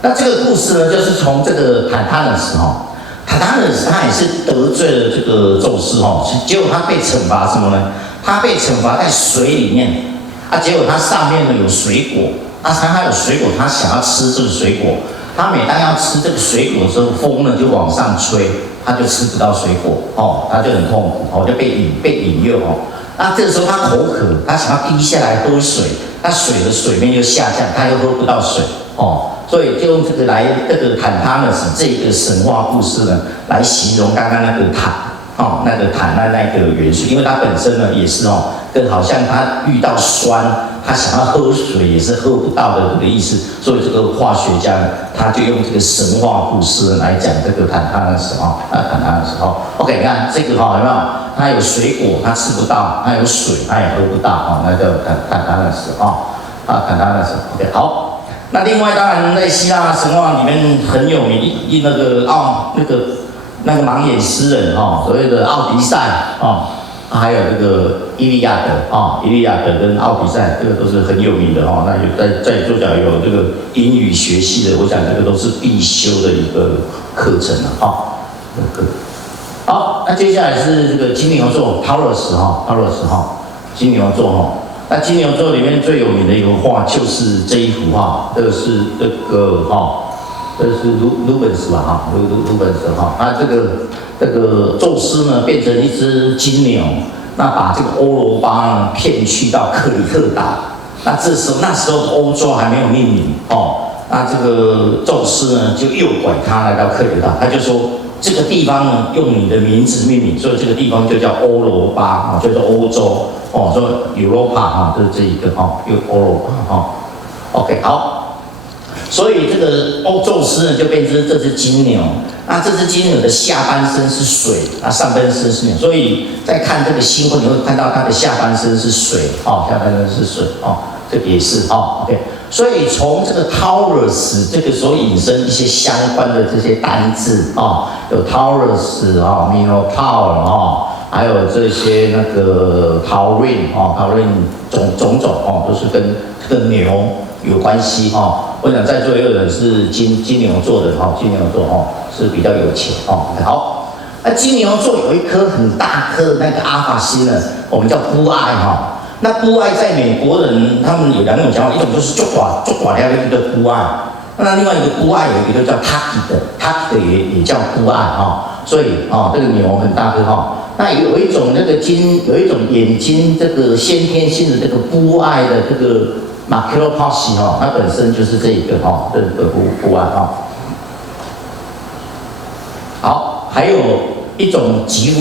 那这个故事呢，就是从这个Consciousness哈，Consciousness他也是得罪了这个宙斯哈，结果他被惩罚什么呢？他被惩罚在水里面啊，结果他上面呢有水果，他有水果，他想要吃这个水果，他每当要吃这个水果的时候，风呢就往上吹。他就吃不到水果哦，他就很痛苦哦，就被引诱哦。那这个时候他口渴，他想要滴下来喝水，那水的水面又下降，他又喝不到水哦，所以就用这个Consciousness这个神话故事呢，来形容刚刚那个碳哦，那个碳那个元素，因为它本身呢也是哦，跟好像他遇到酸。他想要喝水也是喝不到的这个意思，所以这个化学家呢，他就用这个神话故事来讲这个Consciousness Consciousness哦。OK， 你看这个哈有没有？它有水果，它吃不到；它有水，它也喝不到哦，那叫Consciousness Consciousness。OK， 好。那另外当然在希腊神话里面很有名，那个盲眼诗人哦，所谓的奥迪赛哦。还有这个伊利亚德啊，伊利亚德跟奥迪赛，这个都是很有名的哈。那有在座讲有这个英语学系的，我想这个都是必修的一个课程了哈。好，那接下来是这个金牛座 Taurus 哈，金牛座哈。那金牛座里面最有名的一幅画就是这一幅画，这个是这个哈，这是鲁本斯吧哈，鲁本斯哈，那这个宙斯呢变成一只金牛，那把这个欧罗巴呢骗去到克里特岛，那时候的欧洲还没有命名哦，那这个宙斯呢就诱拐他来到克里特岛，他就说这个地方呢用你的名字命名，所以这个地方就叫欧罗巴啊，叫做欧洲哦，说 Europa 哈，就是这一个哦，有欧罗巴哈 ，OK 好。所以这个宙斯呢就变成这只金牛，那这只金牛的下半身是水，那上半身是牛，所以在看这个星空，你会看到它的下半身是水哦，下半身是水哦，这个也是哦 ，OK。所以从这个 Taurus 这个所引申一些相关的这些单字哦，有 Taurus 啊 ，Minotaur 啊，还有这些那个 Taurin 哦 ，Taurin 种哦，都是跟这个牛有关系哦。我想在座也有人是金牛座的哈，金牛座哦是比较有钱哦。好，那金牛座有一颗很大颗那个阿尔法星呢，我们叫孤爱哈。那孤爱在美国人他们有两种讲法，一种就是就寡了一个孤爱，那另外一个孤爱有一个叫 Taki 的也叫孤爱哈。所以哦，这个牛很大颗哈。那有一种那个有一种眼睛这个先天性的这个孤爱的这个。马克罗帕西哈，它本身就是这一个哈，这个不安哈。好，还有一种皮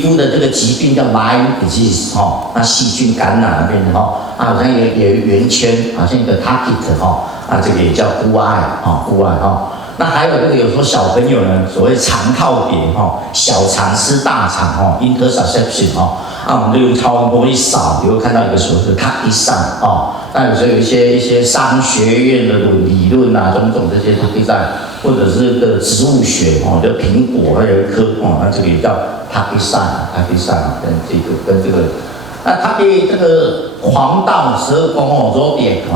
肤的这个疾病叫 Lyme disease 哈，那细菌感染那边的哈，好像有圆圈，好像一个 target 哈，啊这个也叫孤爱啊，孤爱哈。那还有这个有时候小朋友呢，所谓肠套叠哈，小肠吃大肠哈 ，interception 哈。啊，我们就用超音波一扫，你会看到一个所谓的 Taki-san 啊。那有时候有一些商学院的理论啊，种这些 Taki-san， 或者是个植物学哦，就苹果还有一颗哦，那这个也叫 Taki-san， 跟这个，那它对这个黄道12宫哦 ，zodiac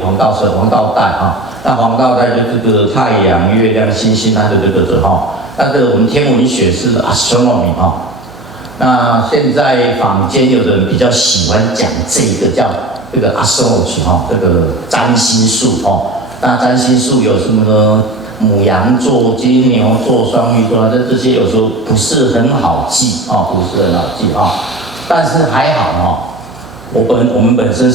黄道带啊，那黄道带就这个太阳、月亮、星星，它的这个哈，那个我们天文学是 astronomy 哈。那现在坊间有的人比较喜欢讲这个叫这个 astrology 哈，这个占星术哦。那占星术有什么呢？牡羊座、金牛座、双鱼座，这些有时候不是很好记啊，不是很好记啊。但是还好哈，我们本身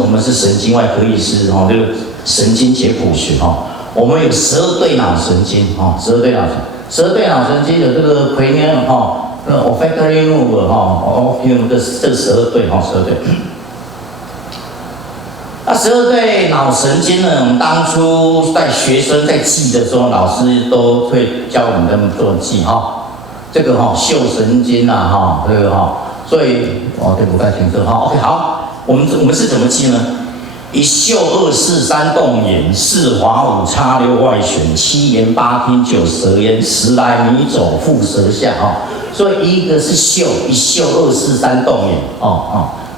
我们是神经外科医师哈，这个神经解剖学哈，我们有12对脑神经哈，12对脑神经有这个奎尼尔哈。olfactory nerve 哈，这12对哈，12对。那12对脑神经呢，我们当初在学生在记的时候，老师都会教我们这么做记哈。这个哈，嗅神经啊哈，这个哈，所以对不太清楚哈。OK 好，我们是怎么记呢？1嗅2视3动眼，4滑5擦6外旋，7言8听9舌咽，10来米走腹舌下哈。所以一个是嗅，1嗅2视3动眼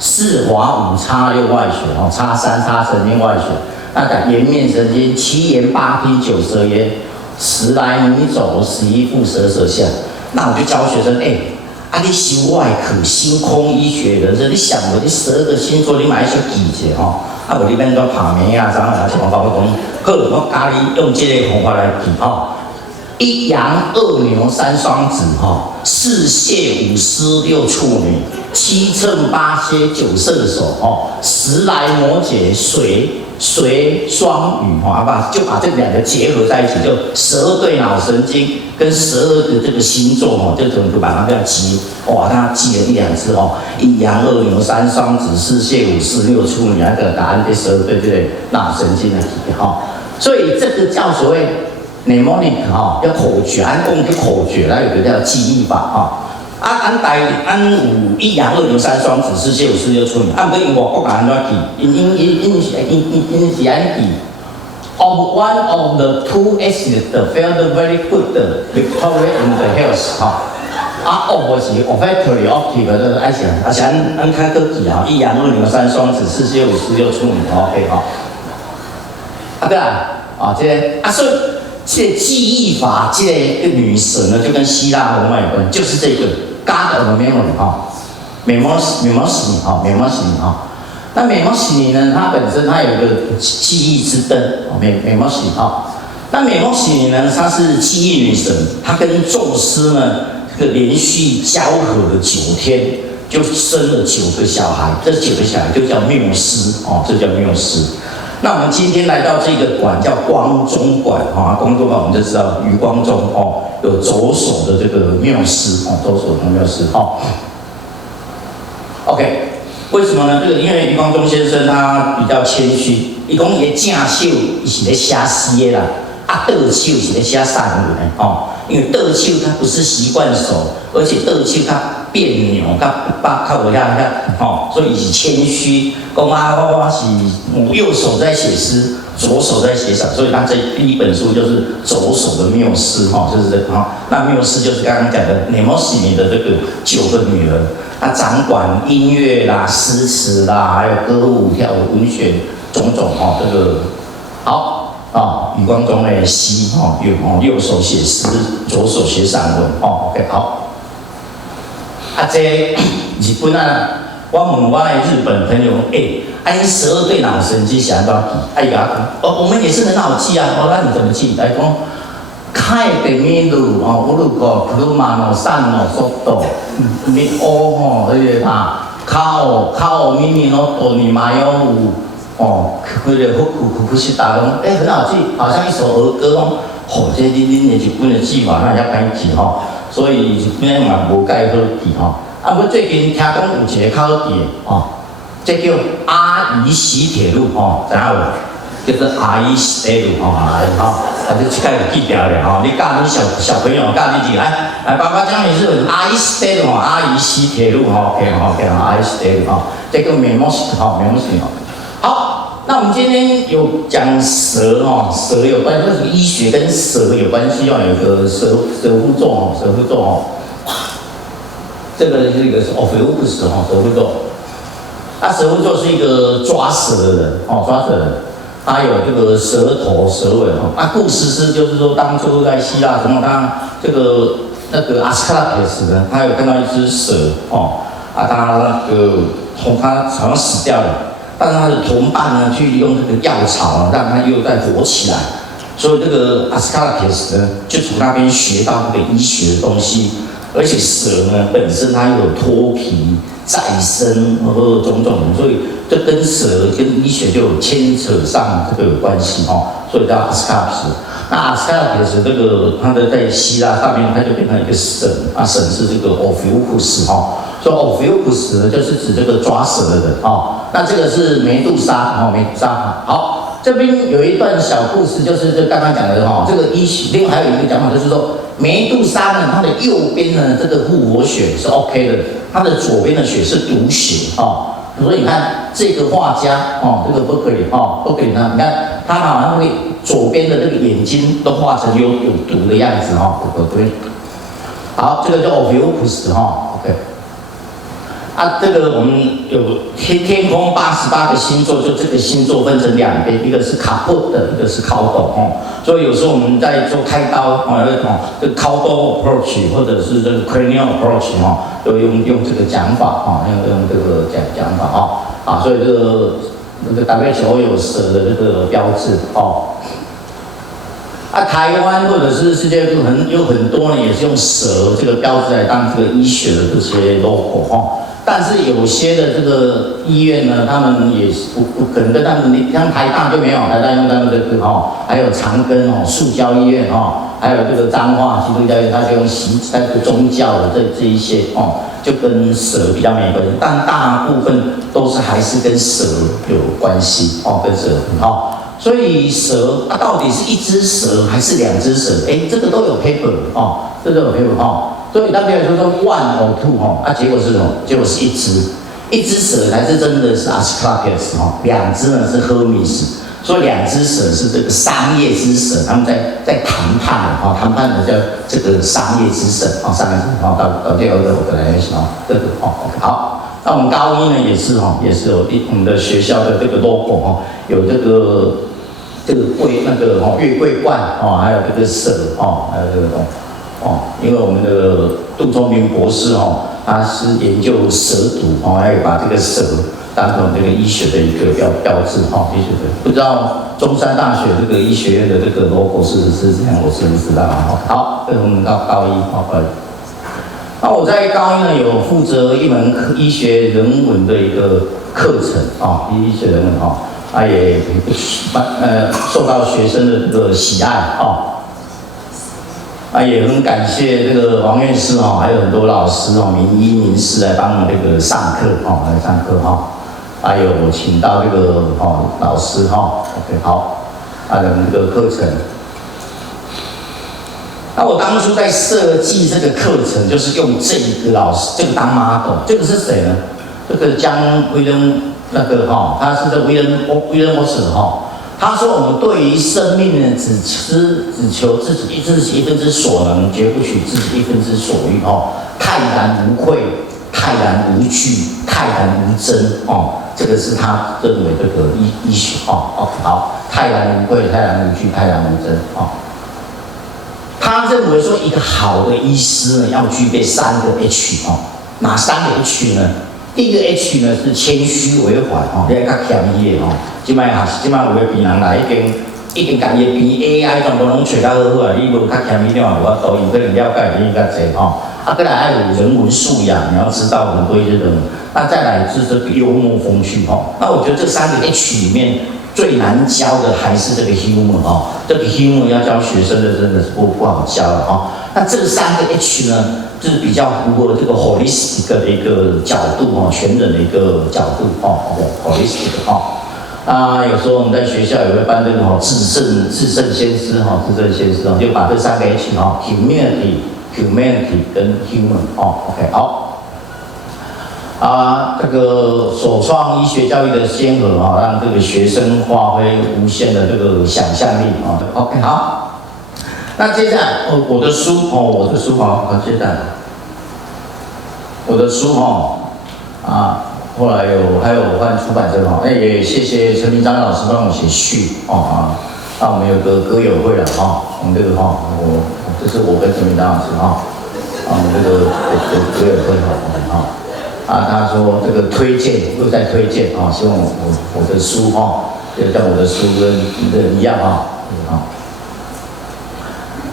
，4滑5擦6外旋哦，擦3擦神经外旋。那讲颜面神经，7言8听9舌咽，10来米走11腹舌舌下。那我就教学生你修外科星空医学人生，你想过你12个星座，你买一些记者哈。啊，无你免做拍名啊，啥啊，什么包括讲，好，我教你用这个方法来记吼。1羊2牛3双子哈，4蟹5狮6处女，7秤8蝎9射手哦，10来摩羯水双鱼哈，就把这两个结合在一起，就12对脑神经跟12个这个星座哦，就整个把它这样记，哇，他记了1、2次哦，1羊2牛3双子4蟹5狮6处女，那个答案这12对这个脑神经的记哈，所以这个叫所谓 mnemonic 哈，叫口诀，按讲叫口诀，来有个叫记忆法哈。按有1羊2牛3双子4蟹5狮6处女，按不因外国人安怎记？因是安记。Of one of the 2 acids felt very good, Victoria in the health 哈。of 是 olfactory optic 这个爱想，而且按看个记哈，1羊2牛3双子4蟹5狮6处女 ，OK 哈。对啊，这个所以。这个记忆法，这个女神呢，就跟希腊罗马有关，就是这个 God of Memory 哈 ，Mnemosyne 哈 ，Mnemosyne 哈。那 Mnemosyne 呢，它本身它有一个记忆之灯 ，Mnemosyne 哈。那美梦喜呢，她是记忆女神，她跟宙斯呢这个连续交合了9天，就生了9个小孩，这9个小孩就叫缪斯哦，这叫缪斯。那我们今天来到这个馆叫光中馆啊，光中馆我们就知道余光中哦，有左手的这个缪斯哦，左手的缪斯哦。OK， 为什么呢？这个因为余光中先生他比较谦虚，伊讲伊的正手伊是咧写诗的啦，啊倒手是咧写散文的哦。因为倒手他不是习惯手，而且倒手他别扭，较无遐吼，所以是谦虚。讲啊，我是右手在写诗，左手在写散，所以他这第一本书就是左手的缪斯哈，就是这哈。那缪斯就是刚刚讲的涅摩西尼的这个9个女儿，她掌管音乐啦、诗词啦，还有歌舞、跳舞、文学种种哈。这个好。余光中的诗右手写诗，左手写散文OK 好。这日本啊，我问我的日本朋友，你12对脑神经是安怎记？伊甲我讲，我们也是很好记啊。那你怎么记？来讲，开的米路乌鲁个普鲁马诺山诺索多，米欧靠咪咪诺多尼马ယော乌。那个呼吸打龙，很好记，好像一首儿歌哦。这恁的日本的记法那也歹记吼，所以日本人嘛无介好记吼。不最近听讲有一个考题这叫阿姨洗铁路知影无？叫做阿姨洗铁路你这个有记掉了你教你小朋友教你记来，爸爸教你日文，阿姨洗铁路阿姨洗铁路OK 阿姨洗铁路这个美梦是美梦是好，那我们今天有讲蛇蛇有关，为什么医学跟蛇有关系有一个蛇夫座这个是一个Ophiuchus蛇夫座。那蛇夫座是一个抓蛇的人抓蛇的人，他有这个蛇头蛇尾那故事是就是说，当初在希腊时候，他这个那个阿斯克拉铁斯呢，他有看到一只蛇他那个他好像死掉了。但是他的同伴呢，去用这个药草让他又再活起来，所以这个阿斯卡拉铁斯呢，就从那边学到这个医学的东西，而且蛇呢本身它又有脱皮、再生和种种，所以这跟蛇跟医学就有牵扯上这个关系所以叫阿斯卡拉铁斯。那阿斯卡拉铁斯这个它的在希腊上面，它就变成一个神神是这个Ophiuchus所以Ophiuchus呢，就是指这个抓蛇的人那这个是梅杜莎梅杜莎好，这边有一段小故事，就是这刚刚讲的这个医学，另外还有一个讲法，就是说梅杜莎呢，它的右边呢这个复活血是 OK 的，它的左边的血是毒血所以你看这个画家这个不可以呢，你看他好像会左边的这个眼睛都画成有毒的样子对。好，这个叫Ophiuchus OK。这个我们有天空88个星座，就这个星座分成2边，一个是卡布的，一个是靠斗所以有时候我们在做开刀这个靠斗 approach 或者是这个 cranial approach 都用这个讲法用这个讲法所以这个WHO有蛇的这个标志台湾或者是世界有很多呢，也是用蛇这个标志来当这个医学的这些 logo但是有些的这个医院呢，他们也不可能跟他们，像台大就没有，台大用他们的还有长庚塑胶医院还有这个彰化基督教医院，他就用那个宗教的这一些就跟蛇比较没关系，但大部分都是还是跟蛇有关系跟蛇所以蛇到底是一只蛇还是2只蛇？这个都有 paper 这个都有 paper所以他比如说 one or two 结果是什么？结果是一只蛇才是真的是 Asclepius 2只呢是 Hermes， 所以2只蛇是这个商业之神，他们在谈判的叫这个商业之神商业之神到第二个我来这个好。那我们高一呢也是有我们的学校的这个 logo 有这个月桂冠还有这个蛇还有这个因为我们的杜聪明博士他是研究蛇毒还有把这个蛇当成这个医学的一个标志哈，医学的。不知道中山大学这个医学院的这个 logo 是这样，我是不知道啊。好，我们到高一，好，那我在高一呢有负责一门医学人文的一个课程啊，医学人文哈，也受到学生的这个喜爱啊。也很感谢这个王院士哈，还有很多老师哈，名医名师来帮我们这个上课哈，来上课哈。还有我请到这个老师哈 ，OK 好，的这个课程。那我当初在设计这个课程，就是用这个老师这个当 model， 这个是谁呢？这个将威廉那个他是这威廉沃斯哈。他说：“我们对于生命呢，只求自己一分之所能，绝不取自己一分之所欲泰然无愧，泰然无惧，泰然无争这个是他认为这个医学好，泰然无愧，泰然无惧，泰然无争他认为说，一个好的医师呢，要具备3个 H 哪3个 H 呢？第一个 H 呢是谦虚为怀你要较谦虚的即摆有个病人来已经家己的病 AI 全部拢找到好好啊，你无较谦虚点无法度，伊可能了解比你较侪再来还有人文素养，你要知道很多一些人。那再来是这个幽默风趣那我觉得这3个 H 里面最难教的还是这个 humor 这个 humor 要教学生的真的是不好教了那这3个 H 呢？就是比较符合这个 holistic 的一个角度全人的一个角度holistic 有时候我们在学校也会办这个至圣先师就把这3个 H humanity 跟 human OK 好这个首创医学教育的先河让这个学生发挥无限的这个想象力OK 好。那接下来我的书接下来我的书后来还有换出版社也谢谢陈明章老师帮我写序那我们有个歌友会了我们这个这是我跟陈明章老师我们这个歌友会他说这个推荐又在推荐希望我的书就像我的书跟你的一样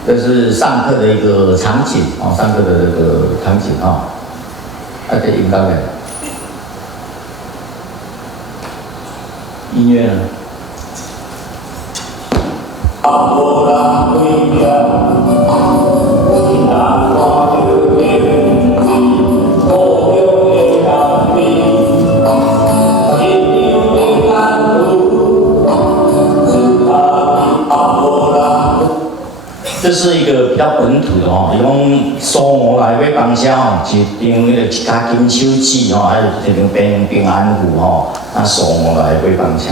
这是上课的一个场景上课的这个场景这应该的音乐呢？这是一个比较本土的伊讲扫墓来买帮车一张那个一家金手指还有一张平安符那扫墓来买帮车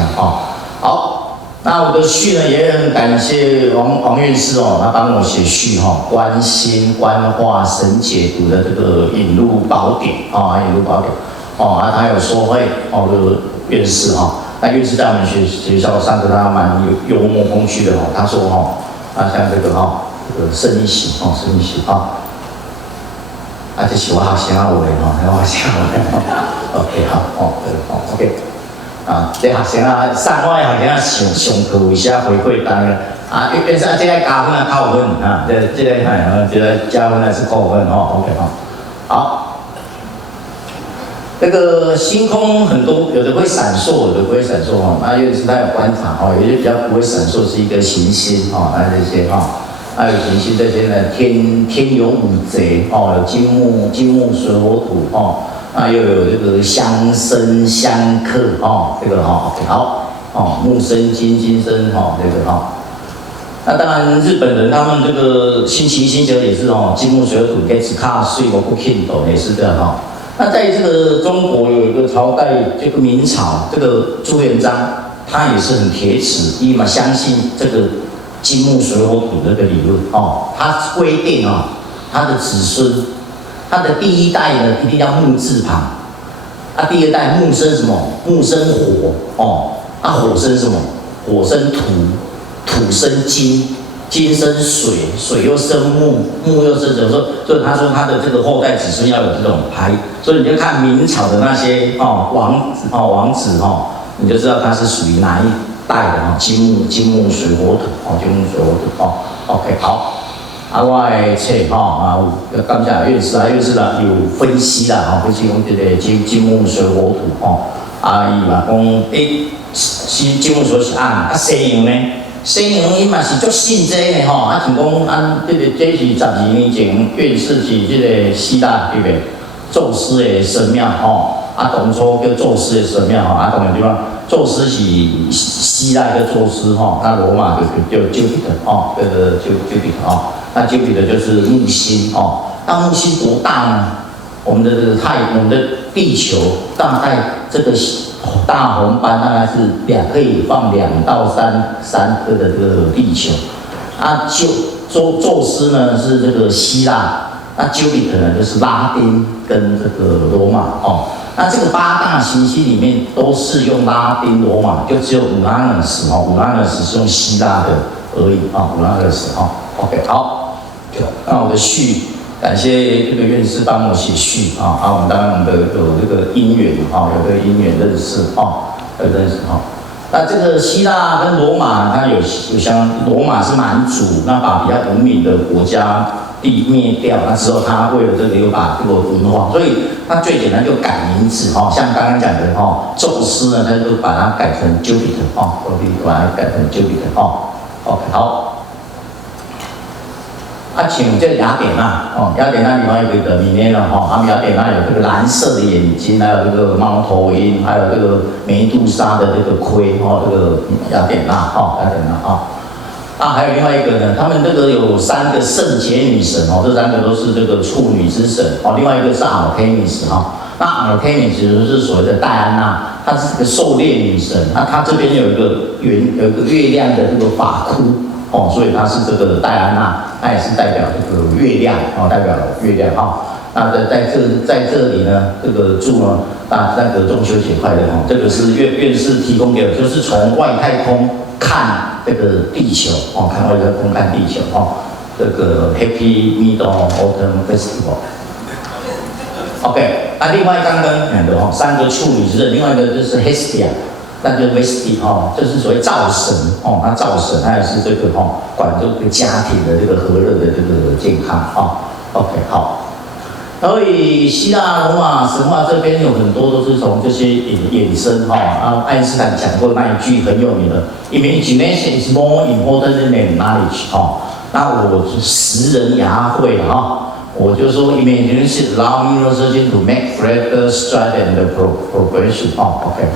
好，那我的序呢也很感谢王院士他帮我写序观心观化神解读的这个引入宝典引入宝典他有说会这个院士那院士在我们学校上课他蛮幽默风趣的他说像这个圣一喜圣一喜这是我学生话我学生话 OK 好OK 这学生上我的学生上课有些回馈单原先这个加分扣分这个加分是扣分OK 好。这个星空很多，有的会闪烁，有的不会闪烁那因为是他有观察有些比较不会闪烁是一个行星那这些还有行星这些呢，天有五贼有金木水火土那又有这个相生相克这个OK 好木生金，金生这个那当然日本人他们这个星球也是金木水火土，给只卡水我不 Kindle 也是这样那在这个中国有一个朝代，这个明朝，这个朱元璋，他也是很铁齿，相信这个金木水火土这个理论他规定他的子孙，他的第一代呢一定要木字旁，第二代木生什么？木生火火生什么？火生土，土生金，金生水，水又生木，木又生人，所以他说他的这个后代子孙要有这种排，所以你就看明朝的那些王子你就知道他是属于哪一代的金木水火土金木水火土OK 好。我的册有感谢院士院士啦有分析啦分析讲这个金木水火土伊嘛讲金木水是暗西洋呢？西洋伊嘛是足信这呢像讲这是12年前院士是这个希腊对不对？宙斯的神庙当初叫宙斯的神庙当然对吧？宙斯是希腊叫宙斯那罗马就叫 Jupiter 这个 Jupiter 那 Jupiter 就是木星那木星多大呢？我们的地球大概这个大红斑大概是可以放2到3颗的这个地球宙斯呢是这个希腊，那 Jupiter 呢就是拉丁跟这个罗马那这个8大行星里面都是用拉丁罗马，就只有Uranus是用希腊的而已Uranus OK 好，那我的序。感谢这个院士帮我写序我们当然有这个因缘有这个因缘认识那这个希腊跟罗马，它有罗马是蛮族，那把比较文明的国家灭掉，那之后他为了这个又把这个文化，所以他最简单就改名字像刚刚讲的宙斯呢，他就把它改成 Jupiter 把它改成 Jupiter OK 好。像这雅典娜雅典娜里面有一个里面雅典娜有这个蓝色的眼睛，还有这个猫头鹰，还有这个梅杜莎的这个盔这个雅典娜还有另外一个呢，他们这个有3个圣洁女神这3个都是这个处女之神另外一个是 Artemis 那 Artemis 就是所谓的戴安娜，她是个狩猎女神，那她这边有一个月亮的这个发箍所以它是这个戴安娜，它也是代表这个月亮代表月亮那在这里呢，这个祝大家中秋节快乐这个是院士提供给我，就是从外太空看这个地球看外太空看地球这个 Happy Middle Autumn Festival OK 另外刚刚讲的3个处女之神，另外一个就是 Hestia。那就 Vesti 就是所谓灶神他灶神他也是这个管这个家庭的这个和乐的这个健康OK 好。所以希腊罗马神话这边有很多都是从这些衍生爱因斯坦讲过那一句很有名的 Imagination is more important than knowledge 那我识人牙慧我就说 Imagination allow me to make further stride and progression OK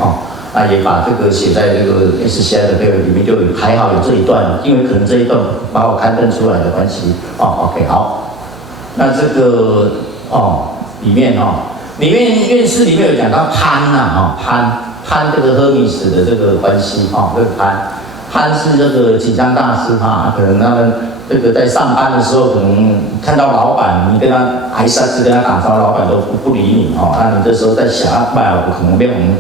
那也把这个写在这个 SCI 的 paper 里面，就还好有这一段，因为可能这一段把我刊登出来的关系OK 好。那这个里面院士里面有讲到潘这个赫米斯的这个关系这个潘是这个紧张大师可能他们这个在上班的时候，可能看到老板，你跟他还擅自跟他打招呼，老板都不理你那你这时候在想我可能被我们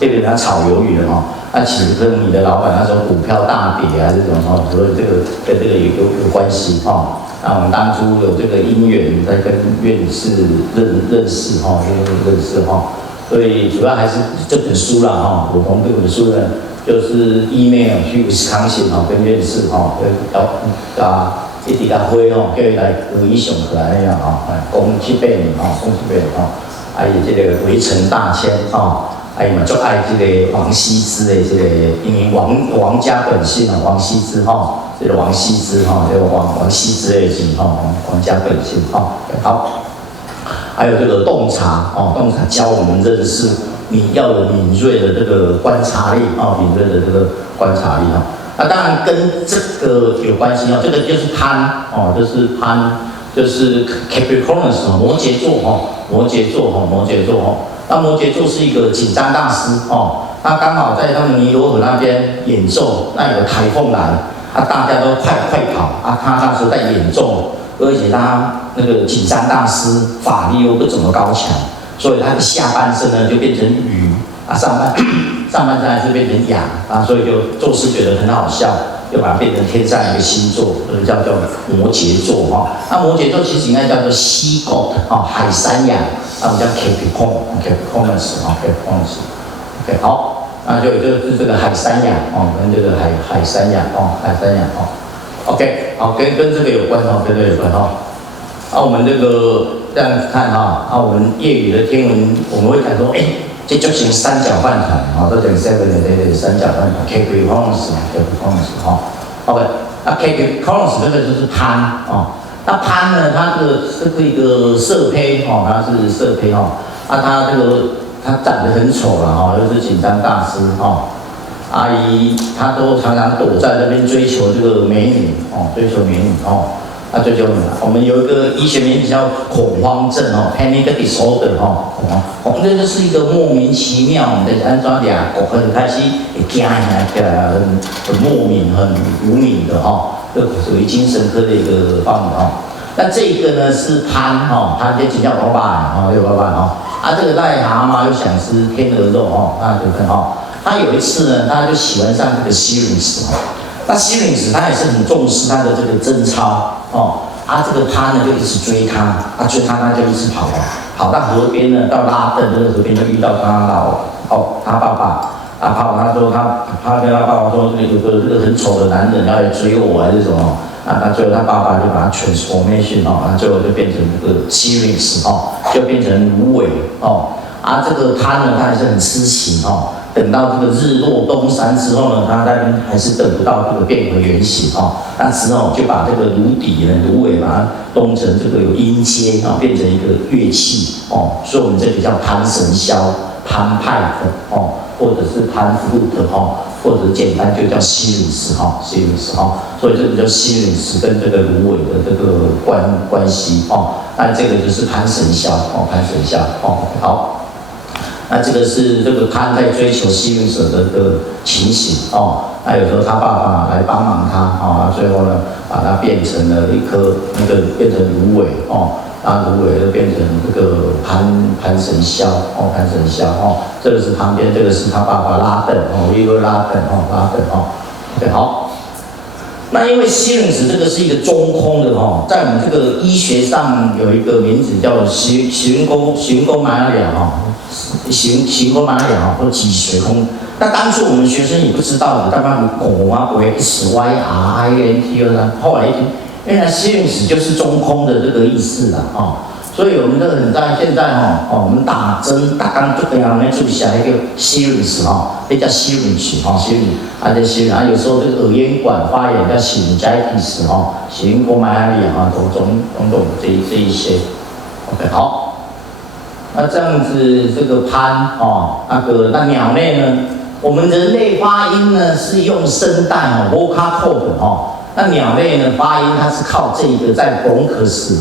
被人家炒鱿鱼了那其实跟你的老板那时候股票大跌这种所以这个跟这个有关系那我们当初有这个因缘在跟院士认识所以主要还是这本书啦我从这本书呢就是 email 去 Wisconsin 跟院士一直甲会叫伊来以上课那样恭喜百年伊这个围城大迁伊嘛足爱这个王羲之的这个，因为王家本姓王羲之这个王羲之这个王羲之的字王家本姓好，还有这个洞察洞察教我们认识，你要有敏锐的这个观察力敏锐的这个观察力那当然跟这个有关系这个就是潘就是 Capricornus 摩羯座那摩羯座是一个紧张大师他刚好在他们尼罗河那边演奏，那有台风来大家都快跑他那时候在演奏，而且他那个紧张大师法力又不怎么高强，所以他的下半身呢就变成鱼上半身还是变成羊所以就宙斯觉得很好笑，就把它变成天上一个星座，叫摩羯座哈。那摩羯座其实应该叫做西狗啊，海山羊，那我们叫 Capricornus 啊 ，Capricornus。OK， 好，那就是这个海山羊哦，跟这个海山羊哦，海山羊哦。OK， 好，跟这个有关哦，跟这个有关哦。我们这个这样子看哈，我们业余的天文我们会讲说，这就像三角饭团啊，都讲 seven 的三角饭团 ，Capricornus 哈。OK， 那 Capricornus 这个就是潘哦。那潘呢，它是一个色胚哦，它是色胚哦。它长得很丑了哈，又是紧张大师哈。阿姨她都常常躲在那边追求这个美女哦，追求美女哦。追求美女，我们有一个医学名字叫恐慌症哦 ，panic disorder 哦，恐慌症就是一个莫名其妙，我们在安装俩很开心，会惊起来，很莫名、很无名的哦，这属于精神科的一个方面哦。那这个呢是潘哦，潘就叫老板哦，老板哦，这个癞蛤蟆又想吃天鹅肉哦，那就看哦，他有一次呢，他就喜欢上这个希律斯哦。那希律斯他也是很重视他的这个贞操哦，这个他呢就一直追他，追他就一直跑到河边呢，到拉登这个河边就遇到他他爸爸，他说他跟他爸爸说有个这个很丑的男人要来追我还是什么，那最后他爸爸就把他 transformation 哦，那最后就变成这个希律斯哦，就变成芦苇哦，这个他呢他还是很痴情哦。等到这个日落东山之后呢，他那边还是等不到这个变回原形哦。那之后就把这个芦苇把它弄成这个有音阶啊，变成一个乐器哦。所以我们这里叫潘神箫、潘派哦，或者是潘flute哦，或者简单就叫希律斯哈，希律斯哈。所以这个叫希律斯跟这个芦苇的这个关系哦。那这个就是潘神箫哦，潘神箫哦，好。那这个是这个潘在追求希律斯的这个情形哦。那有时候他爸爸来帮忙他最后呢，把它变成了一颗变成芦苇哦，芦苇就变成这个潘神箫哦，潘神箫哦。这个是旁边，这个是他爸爸拉登哦，一个拉登哦。OK， 好。那因为希律斯这个是一个中空的哦，在我们这个医学上有一个名字叫行宫玛雅哦。行宫玛雅或几学空，那当初我们学生也不知道的，大概狗啊不会 SYRINT 呢，后来原来希律斯就是中空的这个意思啦哦，所以我们这个现在我们打针打刚就给他们注下一个希律斯那叫希律斯希律希律有时候这个耳咽管发炎叫sinusitis行宫玛雅种这一些 ，OK 好。那这样子，这个潘那鸟类呢？我们人类发音呢是用声带vocal cord 那鸟类呢发音它是靠这个在 bronchus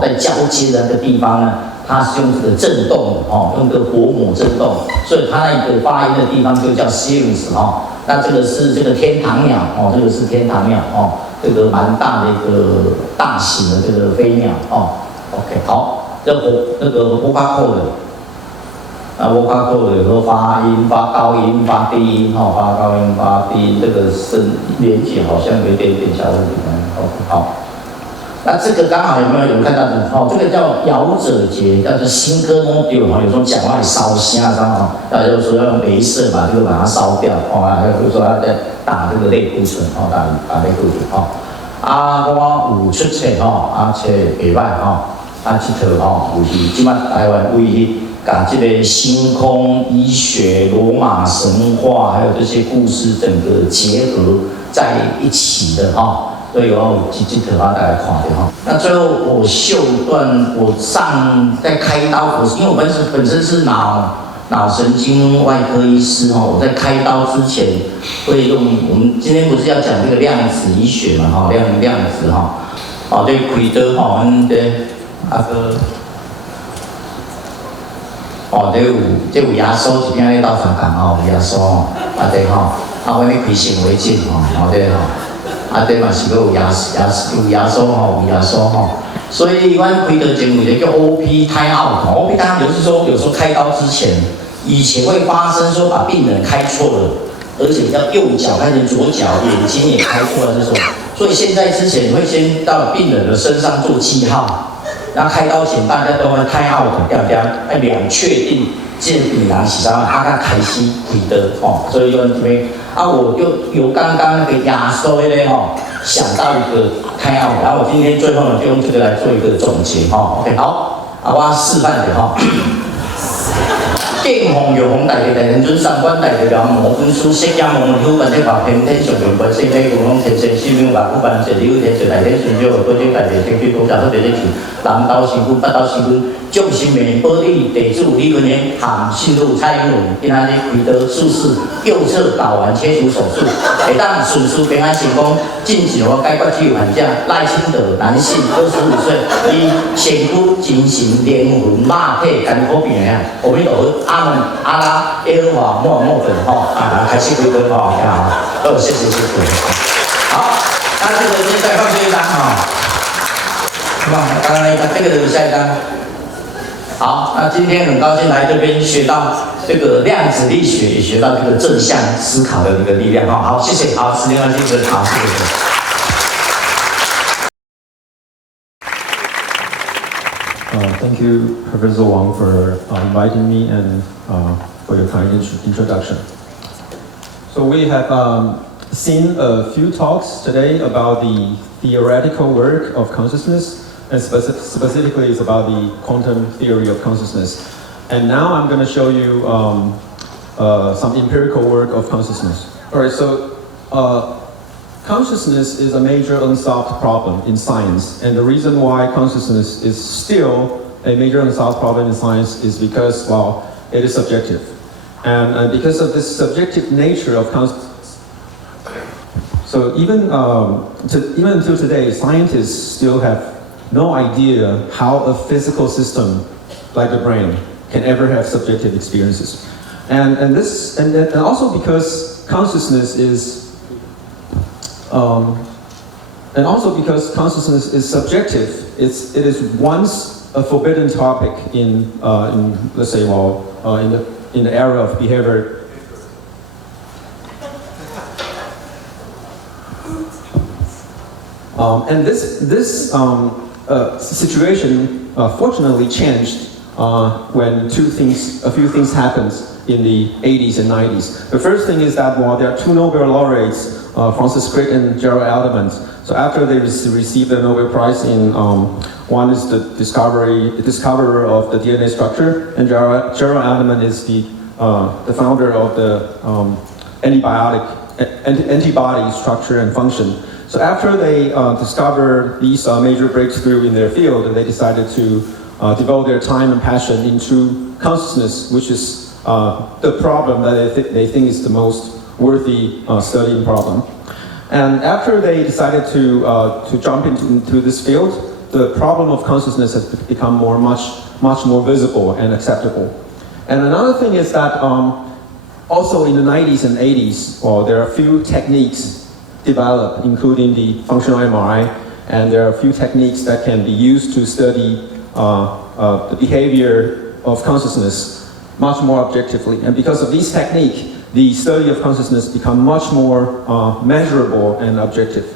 在交接的那个地方呢，它是用这个震动用这个薄膜震动，所以它那个发音的地方就叫 Sirius 那这个是这个天堂鸟这个是天堂鸟这个蛮大的一个大型的这个飞鸟OK 好。那个vocal cord vocal cord 有时候发音发高音发低音发高音发低音，这个声连接好像有一点小问题好。那这个刚好有没有人看到这个叫咬者节，叫做新科目丢有时候讲话烧声大家就说要用雷射把这个把它烧掉还有说要再打这个类固醇打类固醇我有出册册袂歹这套就是即摆台湾为去把这个星空医学、罗马神话，还有这些故事整个结合在一起的所以我这套大家看到那最后我秀段，我在开刀，因为我本身是脑神经外科医师我在开刀之前会用我们今天不是要讲这个量子医学嘛量子对开刀对。这有牙刷，一边咧斗相共有牙刷阮咧开显微镜对嘛是有牙刷有牙刷所以阮开刀前有一个叫 OP time out，OP time 就是说有时候开刀之前，以前会发生说把病人开错了，而且要右脚看成左脚，眼睛也开错了这种。所以现在之前会先到病人的身上做记号，那开刀前大家都会开out，对不对？要两确定这病人是啥，他开始开的哦。所以有人这边我就由刚刚那个压缩呢想到一个开out，然后我今天最后呢就用这个来做一个总结OK， 好，我示范的见红有红，大家人尊三观，大家了无分书，色眼望好，万体白天天上面本身咧，有讲天生生命白，不办节流天上大天顺少，多种大地天气多少特别的气，南岛时分、北岛时分，众生命保理地主李文年含信入蔡英文，今仔日开刀术士右侧睾丸切除手术，会当顺速平安成功，进行我解决自由患者赖清德，男性，25岁，伊身躯精神灵魂肉体艰苦病的阿弥陀佛。阿门阿拉耶和华莫莫本开始归根好，谢谢。好，那这个现在放这一张刚刚那一张，这个留下一张。好，那今天很高兴来这边学到这个量子力学，也学到这个正向思考的一个力量好，谢谢。好，时间关系，好，谢谢。Thank you, Professor Wang, for inviting me and for your kind introduction. So we have seen a few talks today about the theoretical work of consciousness, and specifically it's about the quantum theory of consciousness. And now I'm going to show you some empirical work of consciousness. All right, so consciousness is a major unsolved problem in science, and the reason why consciousness is still a major unsolved problem in science is because, well, it is subjective. And because of this subjective nature of consciousness, so even until today, scientists still have no idea how a physical system like the brain can ever have subjective experiences. And also because consciousness is and also because consciousness is subjective, it is once a forbidden topic in let's say, well, in the era of behavior. And this situation fortunately changed when a few things happened in the 80s and 90s. The first thing is that, well, there are two Nobel laureates, Francis Crick and Gerald Alderman. So after they received the Nobel Prize in, one is the discoverer of the DNA structure, and Gerald Alderman is the founder of the antibody structure and function. So after they discovered these major breakthroughs in their field, they decided to devote their time and passion into consciousness, which is the problem that they think is the most worthy studying problem. And after they decided to jump into this field, the problem of consciousness has become much more visible and acceptable. And another thing is that also in the 90s and 80s, there are a few techniques developed, including the functional MRI, and there are a few techniques that can be used to study the behavior of consciousness much more objectively. And because of these techniques, the study of consciousness become much more measurable and objective.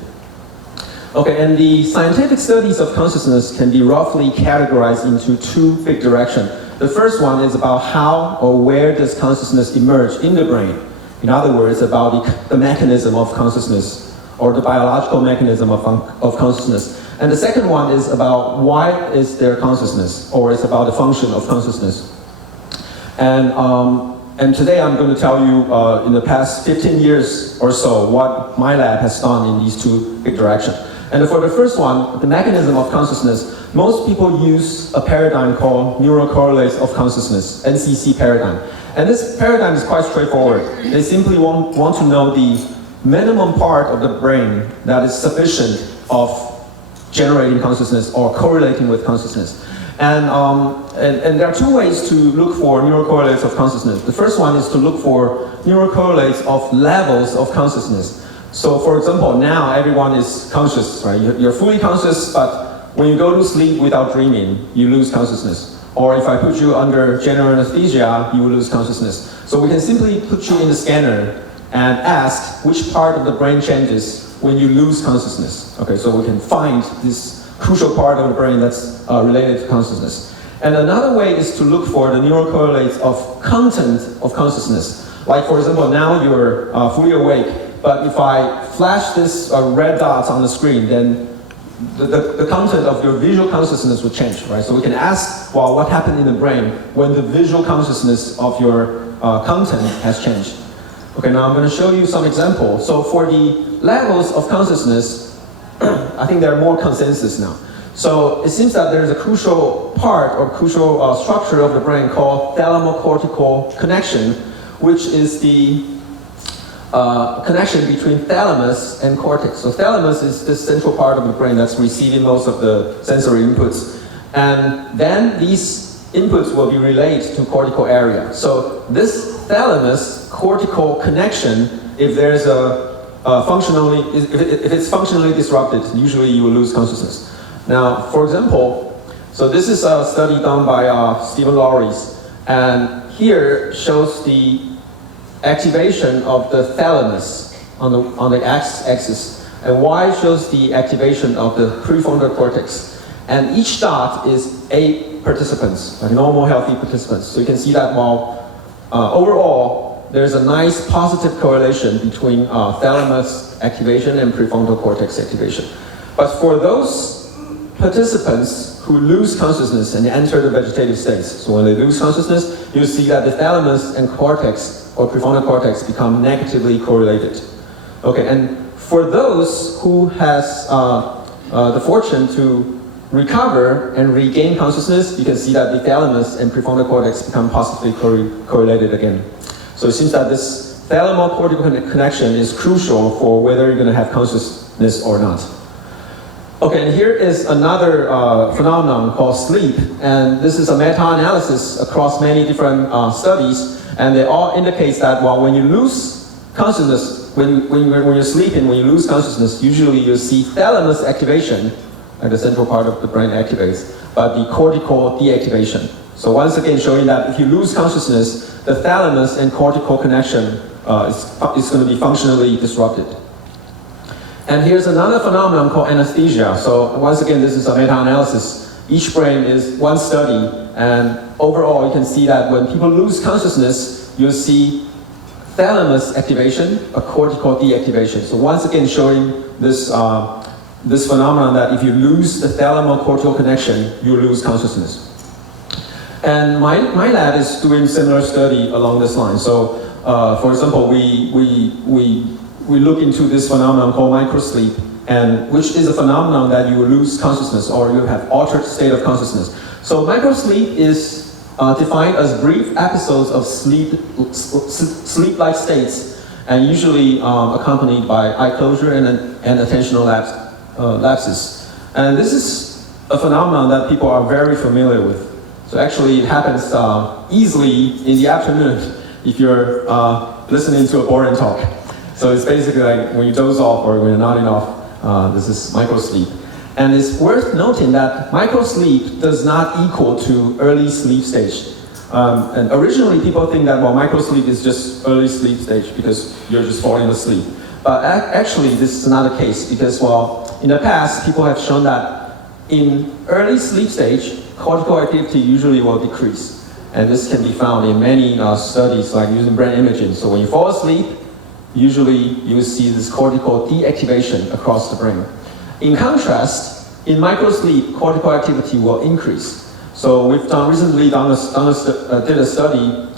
Okay, and the scientific studies of consciousness can be roughly categorized into two big directions. The first one is about how or where does consciousness emerge in the brain. In other words, about the mechanism of consciousness or the biological mechanism of consciousness. And the second one is about why is there consciousness, or it's about the function of consciousness. And today I'm going to tell you in the past 15 years or so what my lab has done in these two big directions. And for the first one, the mechanism of consciousness, most people use a paradigm called neural correlates of consciousness, NCC paradigm. And this paradigm is quite straightforward. They simply want to know the minimum part of the brain that is sufficient of generating consciousness or correlating with consciousness. And there are two ways to look for neural correlates of consciousness. The first one is to look for neural correlates of levels of consciousness. So for example, now everyone is conscious, right? You're fully conscious, but when you go to sleep without dreaming, you lose consciousness. Or if I put you under general anesthesia, you will lose consciousness. So we can simply put you in the scanner and ask which part of the brain changes when you lose consciousness. Okay, so we can find this crucial part of the brain that's related to consciousness. And another way is to look for the neural correlates of content of consciousness. Like for example, now you're fully awake, but if I flash this red dots on the screen, then the content of your visual consciousness will change, right? So we can ask, well, what happened in the brain when the visual consciousness of your content has changed? Okay, now I'm going to show you some examples. So for the levels of consciousness, I think there are more consensus now. So it seems that there's a crucial part or crucial structure of the brain called thalamocortical connection, which is the connection between thalamus and cortex. So thalamus is this central part of the brain that's receiving most of the sensory inputs. And then these inputs will be relayed to cortical area. So this thalamus cortical connection, if there's if it's functionally disrupted, usually you will lose consciousness. Now, for example, so this is a study done by Stephen Lawries, and here shows the activation of the thalamus on the x-axis, and Y shows the activation of the prefrontal cortex. And each dot is 8 participants, like normal healthy participants. So you can see that while overall there's a nice positive correlation between thalamus activation and prefrontal cortex activation. But for those participants who lose consciousness and enter the vegetative states, so when they lose consciousness, you see that the thalamus and cortex or prefrontal cortex become negatively correlated. Okay, and for those who has the fortune to recover and regain consciousness, you can see that the thalamus and prefrontal cortex become positively correlated again. So it seems that this thalamocortical connection is crucial for whether you're going to have consciousness or not. Okay, and here is another phenomenon called sleep, and this is a meta-analysis across many different studies, and they all indicate that when you lose consciousness, when you're sleeping, when you lose consciousness, usually you see thalamus activation, like the central part of the brain activates, but the cortical deactivation. So once again showing that if you lose consciousness, the thalamus and cortical connection is going to be functionally disrupted. And here's another phenomenon called anesthesia. So once again, this is a meta-analysis. Each brain is one study, and overall you can see that when people lose consciousness, you'll see thalamus activation, a cortical deactivation. So once again showing this this phenomenon that if you lose the thalamocortical connection, you lose consciousness. And my lab is doing similar study along this line. So for example, we look into this phenomenon called microsleep, and which is a phenomenon that you lose consciousness or you have altered state of consciousness. So microsleep is defined as brief episodes of sleep-like states, and usually accompanied by eye closure and attentional lapses. And this is a phenomenon that people are very familiar with. So actually it happens easily in the afternoon if you're listening to a boring talk. So it's basically like when you doze off or when you're nodding off, this is microsleep. And it's worth noting that microsleep does not equal to early sleep stage. And originally people think that microsleep is just early sleep stage because you're just falling asleep. But actually this is not the case because in the past people have shown that in early sleep stage, cortical activity usually will decrease. And this can be found in many studies like using brain imaging. So when you fall asleep, usually you see this cortical deactivation across the brain. In contrast, in microsleep, cortical activity will increase. So we've recently did a study,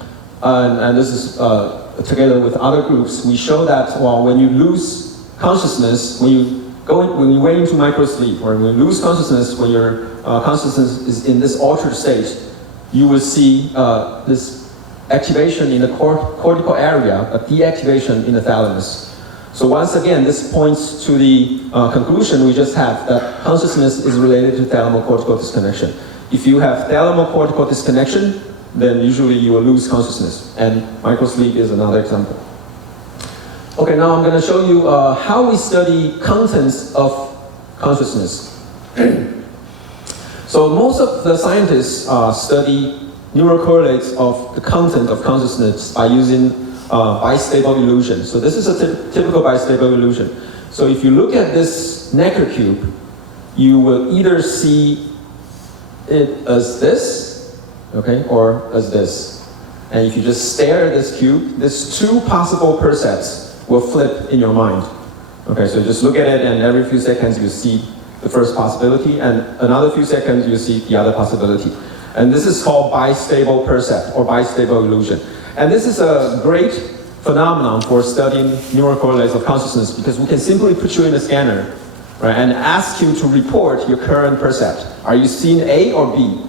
and this is together with other groups. We show that when you lose consciousness, when you went into microsleep, or when you lose consciousness, when your consciousness is in this altered state, you will see this activation in the cortical area, a deactivation in the thalamus. So once again, this points to the conclusion we just had that consciousness is related to thalamocortical disconnection. If you have thalamocortical disconnection, then usually you will lose consciousness, and microsleep is another example. Okay, now I'm going to show you how we study contents of consciousness. So most of the scientists study neural correlates of the content of consciousness by using bistable illusion. So this is a typical bistable illusion. So if you look at this Necker cube, you will either see it as this, okay, or as this. And if you just stare at this cube, these two possible percepts will flip in your mind. Okay, so just look at it, and every few seconds you see the first possibility, and another few seconds you see the other possibility. And this is called bistable percept or bistable illusion. And this is a great phenomenon for studying neural correlates of consciousness, because we can simply put you in a scanner, right, and ask you to report your current percept. Are you seeing A or B?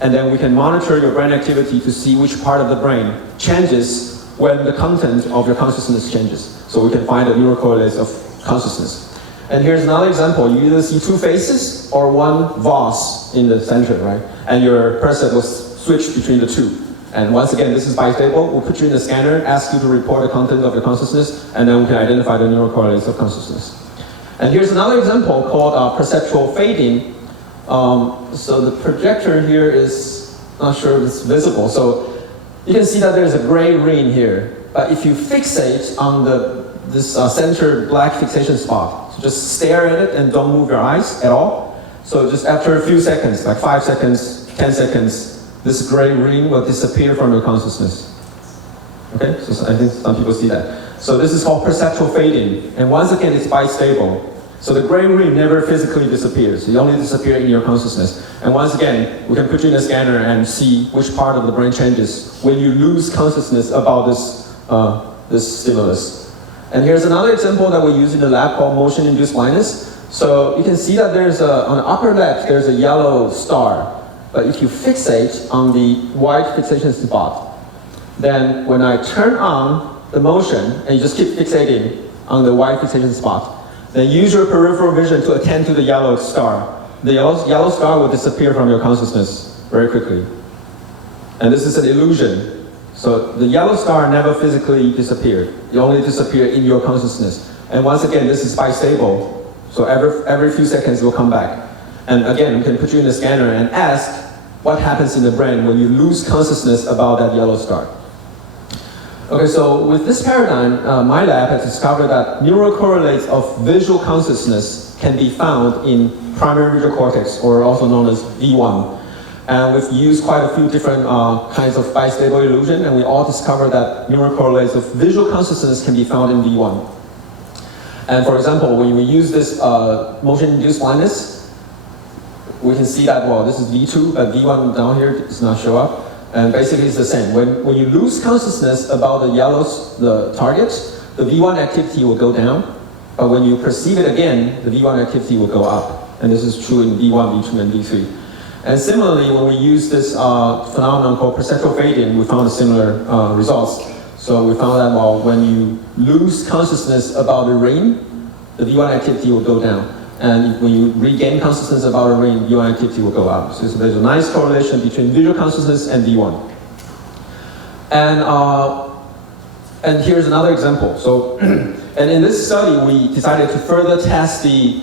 And then we can monitor your brain activity to see which part of the brain changes when the content of your consciousness changes. So we can find the neural correlates of consciousness. And here's another example. You either see two faces or one vase in the center, right? And your percept will switch between the two. And once again, this is bistable. We'll put you in the scanner, ask you to report the content of your consciousness, and then we can identify the neural correlates of consciousness. And here's another example called perceptual fading. So the projector here is, not sure if it's visible. So you can see that there's a gray ring here. But if you fixate on this center black fixation spot, so just stare at it and don't move your eyes at all. So just after a few seconds, like 5 seconds, 10 seconds, this gray ring will disappear from your consciousness. Okay, so I think some people see that. So this is called perceptual fading. And once again, it's bistable. So the gray ring never physically disappears. It only disappears in your consciousness. And once again, we can put you in a scanner and see which part of the brain changes when you lose consciousness about this stimulus. And here's another example that we use in the lab called motion-induced blindness. So you can see that there's on the upper left, there's a yellow star. But if you fixate on the white fixation spot, then when I turn on the motion, and you just keep fixating on the white fixation spot, then use your peripheral vision to attend to the yellow star. The yellow star will disappear from your consciousness very quickly. And this is an illusion. So the yellow star never physically disappeared. It only disappeared in your consciousness. And once again, this is bistable. So every few seconds it will come back. And again, we can put you in the scanner and ask what happens in the brain when you lose consciousness about that yellow star. Okay, so with this paradigm, my lab has discovered that neural correlates of visual consciousness can be found in primary visual cortex, or also known as V1. And we've used quite a few different kinds of bistable illusion, and we all discovered that neural correlates of visual consciousness can be found in V1. And for example, when we use this motion-induced blindness, we can see that, well, this is V2, but V1 down here does not show up. And basically it's the same. When you lose consciousness about the target, the V1 activity will go down. But when you perceive it again, the V1 activity will go up. And this is true in V1, V2, and V3. And similarly, when we use this phenomenon called perceptual fading, we found similar results. So we found that, well, when you lose consciousness about the ring, the V1 activity will go down. And when you regain consciousness about a ring, V1 activity will go up. So there's a nice correlation between visual consciousness and V1. And here's another example. So, and in this study, we decided to further test the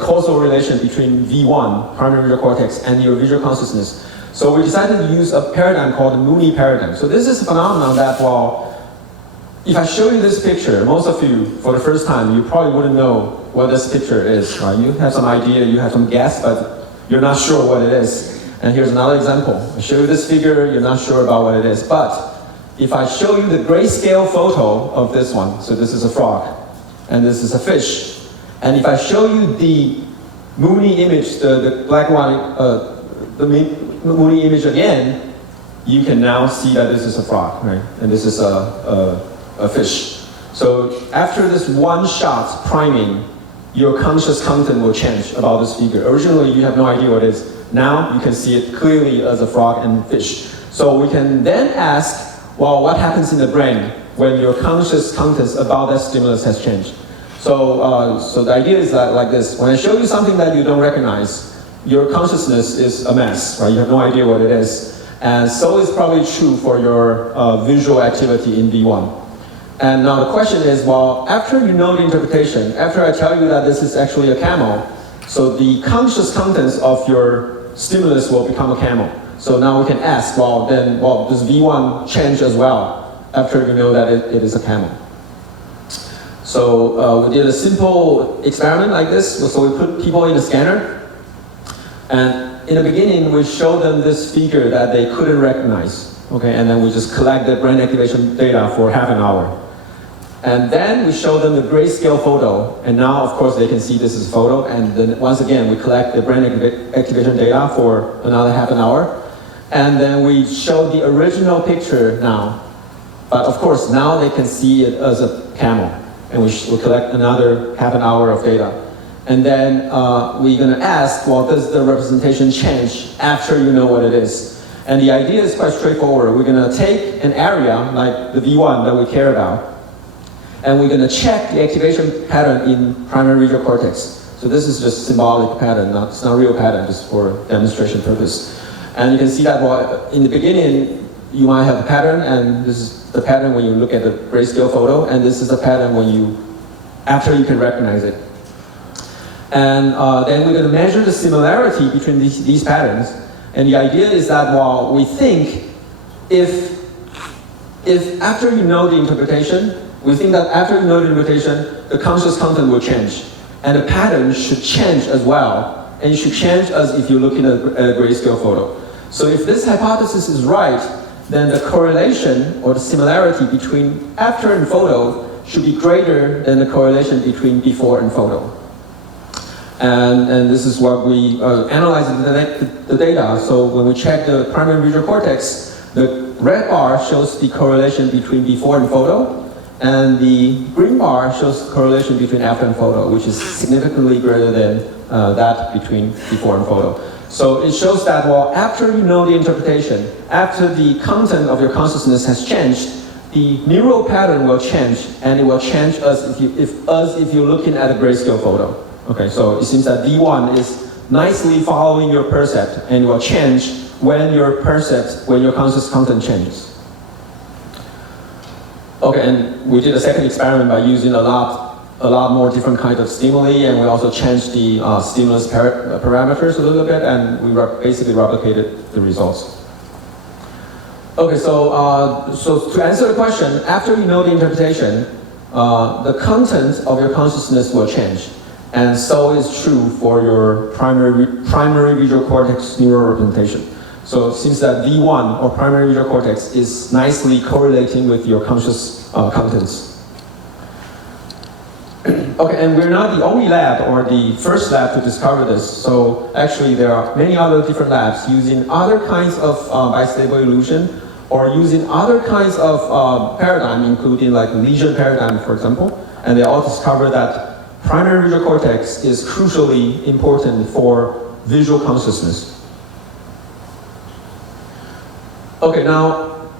causal relation between V1, primary visual cortex, and your visual consciousness. So we decided to use a paradigm called the Mooney paradigm. So this is a phenomenon that, well, if I show you this picture, most of you, for the first time, you probably wouldn't know what this picture is, right? You have some idea, you have some guess, but you're not sure what it is. And here's another example. I show you this figure, you're not sure about what it is. But if I show you the grayscale photo of this one, so this is a frog, and this is a fish, and if I show you the Mooney image, the black one, the Mooney image again, you can now see that this is a frog, right? And this is a fish. So after this one shot priming, your conscious content will change about this figure. Originally, you have no idea what it is. Now, you can see it clearly as a frog and fish. So we can then ask, well, what happens in the brain when your conscious contents about that stimulus has changed? So the idea is that like this. When I show you something that you don't recognize, your consciousness is a mess, right? You have no idea what it is. And so it's probably true for your visual activity in V1. And now the question is, well, after you know the interpretation, after I tell you that this is actually a camel, so the conscious contents of your stimulus will become a camel. So now we can ask, well, does V1 change as well? after you know that it is a camel. So we did a simple experiment like this. So we put people in a scanner, and in the beginning we showed them this figure that they couldn't recognize. Okay, and then we just collect the brain activation data for half an hour. And then we show them the grayscale photo, and now of course they can see this is a photo, and then once again we collect the brain activation data for another half an hour. And then we show the original picture now, but of course now they can see it as a camel, and we collect another half an hour of data. And then we're gonna ask, well, does the representation change after you know what it is? And the idea is quite straightforward. We're gonna take an area like the V1 that we care about, and we're going to check the activation pattern in primary visual cortex. So this is just symbolic pattern, it's not real pattern, just for demonstration purpose. And you can see that in the beginning, you might have a pattern, and this is the pattern when you look at the grayscale photo, and this is the pattern after you can recognize it. And then we're going to measure the similarity between these patterns. And the idea is that we think if after you know the interpretation, we think that after you know the interpretation, the conscious content will change. And the pattern should change as well. And it should change as if you're looking at a grayscale photo. So if this hypothesis is right, then the correlation or the similarity between after and photo should be greater than the correlation between before and photo. And this is what we analyze the data. So when we check the primary visual cortex, the red bar shows the correlation between before and photo, and the green bar shows correlation between after and photo, which is significantly greater than that between before and photo. So it shows that after you know the interpretation, after the content of your consciousness has changed, the neural pattern will change, and it will change as if you're looking at a grayscale photo. Okay, so it seems that V1 is nicely following your percept, and it will change when your conscious content changes. Okay, and we did a second experiment by using a lot more different kinds of stimuli, and we also changed the stimulus parameters a little bit, and we basically replicated the results. Okay, so to answer the question, after you know the interpretation, the content of your consciousness will change, and so is true for your primary visual cortex neural representation. So it seems that V1, or primary visual cortex, is nicely correlating with your conscious contents. Okay, and we're not the only lab or the first lab to discover this. So actually there are many other different labs using other kinds of bistable illusion, or using other kinds of paradigm, including like lesion paradigm, for example. And they all discovered that primary visual cortex is crucially important for visual consciousness. Okay, now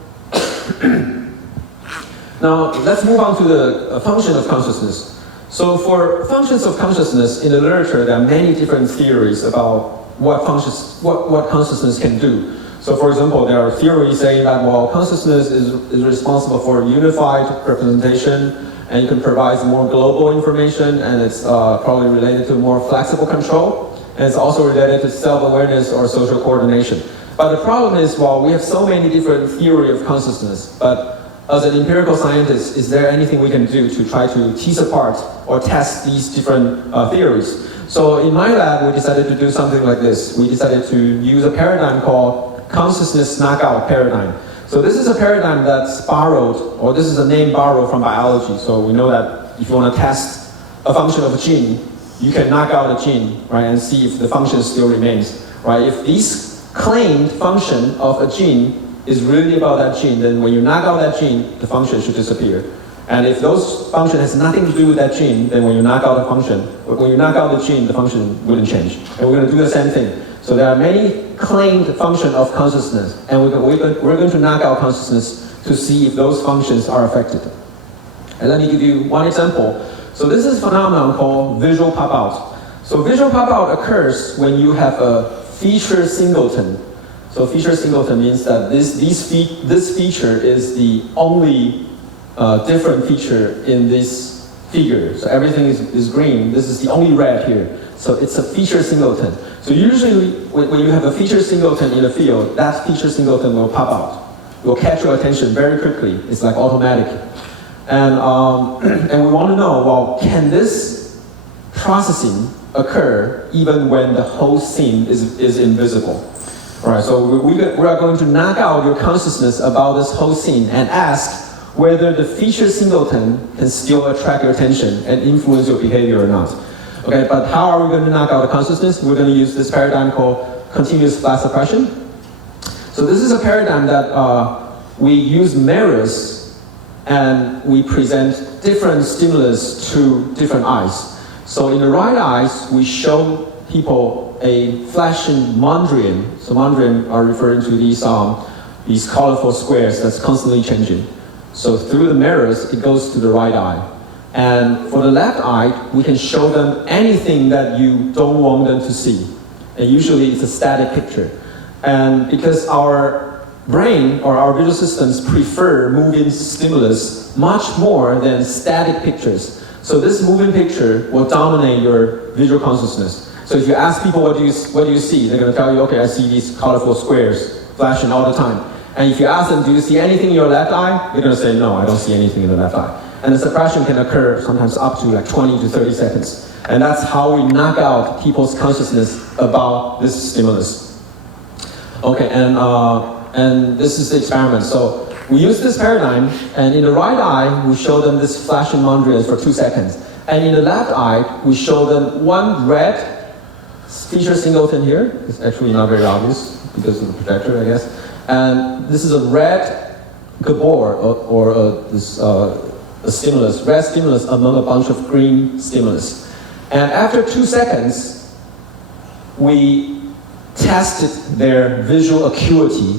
let's move on to the function of consciousness. So for functions of consciousness in the literature, there are many different theories about what consciousness can do. So for example, there are theories saying that consciousness is responsible for unified representation, and you can provide more global information, and it's probably related to more flexible control, and it's also related to self-awareness or social coordination. But the problem is, we have so many different theories of consciousness, but as an empirical scientist, is there anything we can do to try to tease apart or test these different theories? So in my lab, we decided to do something like this. We decided to use a paradigm called consciousness knockout paradigm. So this is a paradigm that's borrowed, or this is a name borrowed from biology. So we know that if you want to test a function of a gene, you can knock out a gene, right, and see if the function still remains, right? If these claimed function of a gene is really about that gene, then when you knock out that gene, the function should disappear. And if those function has nothing to do with that gene, then when you knock out the function, when you knock out the gene, the function wouldn't change. And we're going to do the same thing. So there are many claimed functions of consciousness, and we're going to knock out consciousness to see if those functions are affected. And let me give you one example. So this is a phenomenon called visual pop-out. So visual pop-out occurs when you have a feature singleton. So feature singleton means that this feature is the only different feature in this figure. So everything is green. This is the only red here. So it's a feature singleton. So usually when you have a feature singleton in a field, that feature singleton will pop out. will catch your attention very quickly. It's like automatic. And we want to know, well, can this processing occur even when the whole scene is invisible? All right, so we are going to knock out your consciousness about this whole scene and ask whether the feature singleton can still attract your attention and influence your behavior or not. Okay, but how are we going to knock out the consciousness? We're going to use this paradigm called continuous flash suppression. So this is a paradigm that we use mirrors and we present different stimulus to different eyes. So in the right eyes, we show people a flashing Mondrian. So Mondrian are referring to these colorful squares that's constantly changing. So through the mirrors, it goes to the right eye. And for the left eye, we can show them anything that you don't want them to see. And usually it's a static picture. And because our brain or our visual systems prefer moving stimulus much more than static pictures. So this moving picture will dominate your visual consciousness. So if you ask people what do you see, they're going to tell you, okay, I see these colorful squares flashing all the time. And if you ask them, do you see anything in your left eye? They're going to say, no, I don't see anything in the left eye. And the suppression can occur sometimes up to like 20 to 30 seconds. And that's how we knock out people's consciousness about this stimulus. Okay, and this is the experiment. So we use this paradigm, and in the right eye, we show them this flashing Mondrian for 2 seconds. And in the left eye, we show them one red feature singleton here. It's actually not very obvious because of the projector, I guess. And this is a red Gabor, or a stimulus, red stimulus among a bunch of green stimulus. And after 2 seconds, we tested their visual acuity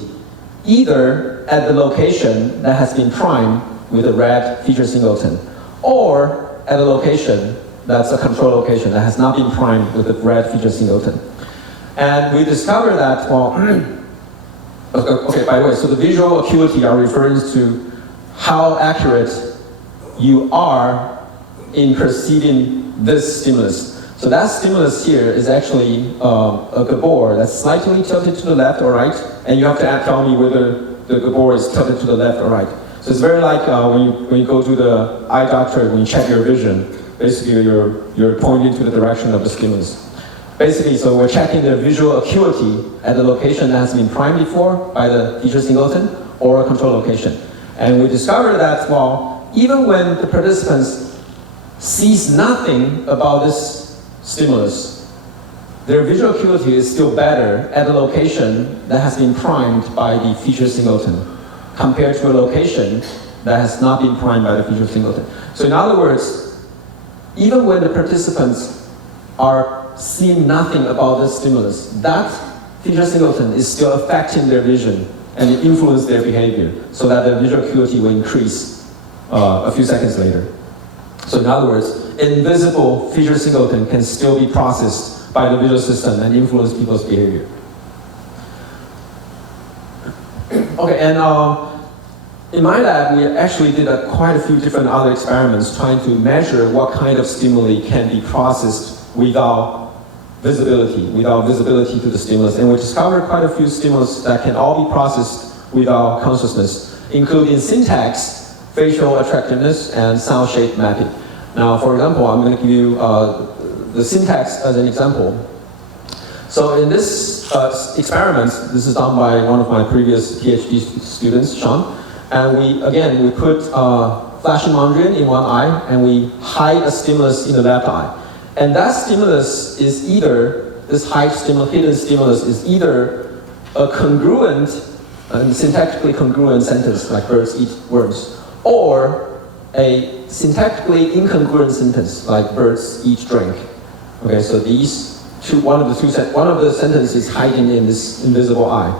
either at the location that has been primed with a red feature singleton, or at a location that's a control location that has not been primed with a red feature singleton. And we discovered that, well, okay, by the way, so the visual acuity are referring to how accurate you are in perceiving this stimulus. So that stimulus here is actually a Gabor that's slightly tilted to the left or right, and you have to tell me whether the Gabor is tilted to the left or right. So it's very like when you go to the eye doctor, when you check your vision, basically you're pointing to the direction of the stimulus. Basically, so we're checking the visual acuity at the location that has been primed before by the feature singleton or a control location. And we discovered that, well, even when the participants sees nothing about this stimulus, their visual acuity is still better at a location that has been primed by the feature singleton compared to a location that has not been primed by the feature singleton. So in other words, even when the participants are seeing nothing about this stimulus, that feature singleton is still affecting their vision and it influences their behavior so that their visual acuity will increase a few seconds later. So in other words, invisible feature singleton can still be processed by the visual system and influence people's behavior. Okay, and in my lab, we actually did quite a few different other experiments trying to measure what kind of stimuli can be processed without visibility to the stimulus. And we discovered quite a few stimulus that can all be processed without consciousness, including syntax, facial attractiveness, and sound shape mapping. Now, for example, I'm going to give you the syntax as an example. So in this experiment, this is done by one of my previous PhD students, Sean, and we put flashing Mondrian in one eye, and we hide a stimulus in the left eye. And that stimulus is either, this hidden stimulus is either a congruent, syntactically congruent sentence, like birds eat worms, or a syntactically incongruent sentence, like birds eat drink. Okay, so these two, one of the sentences is hiding in this invisible eye.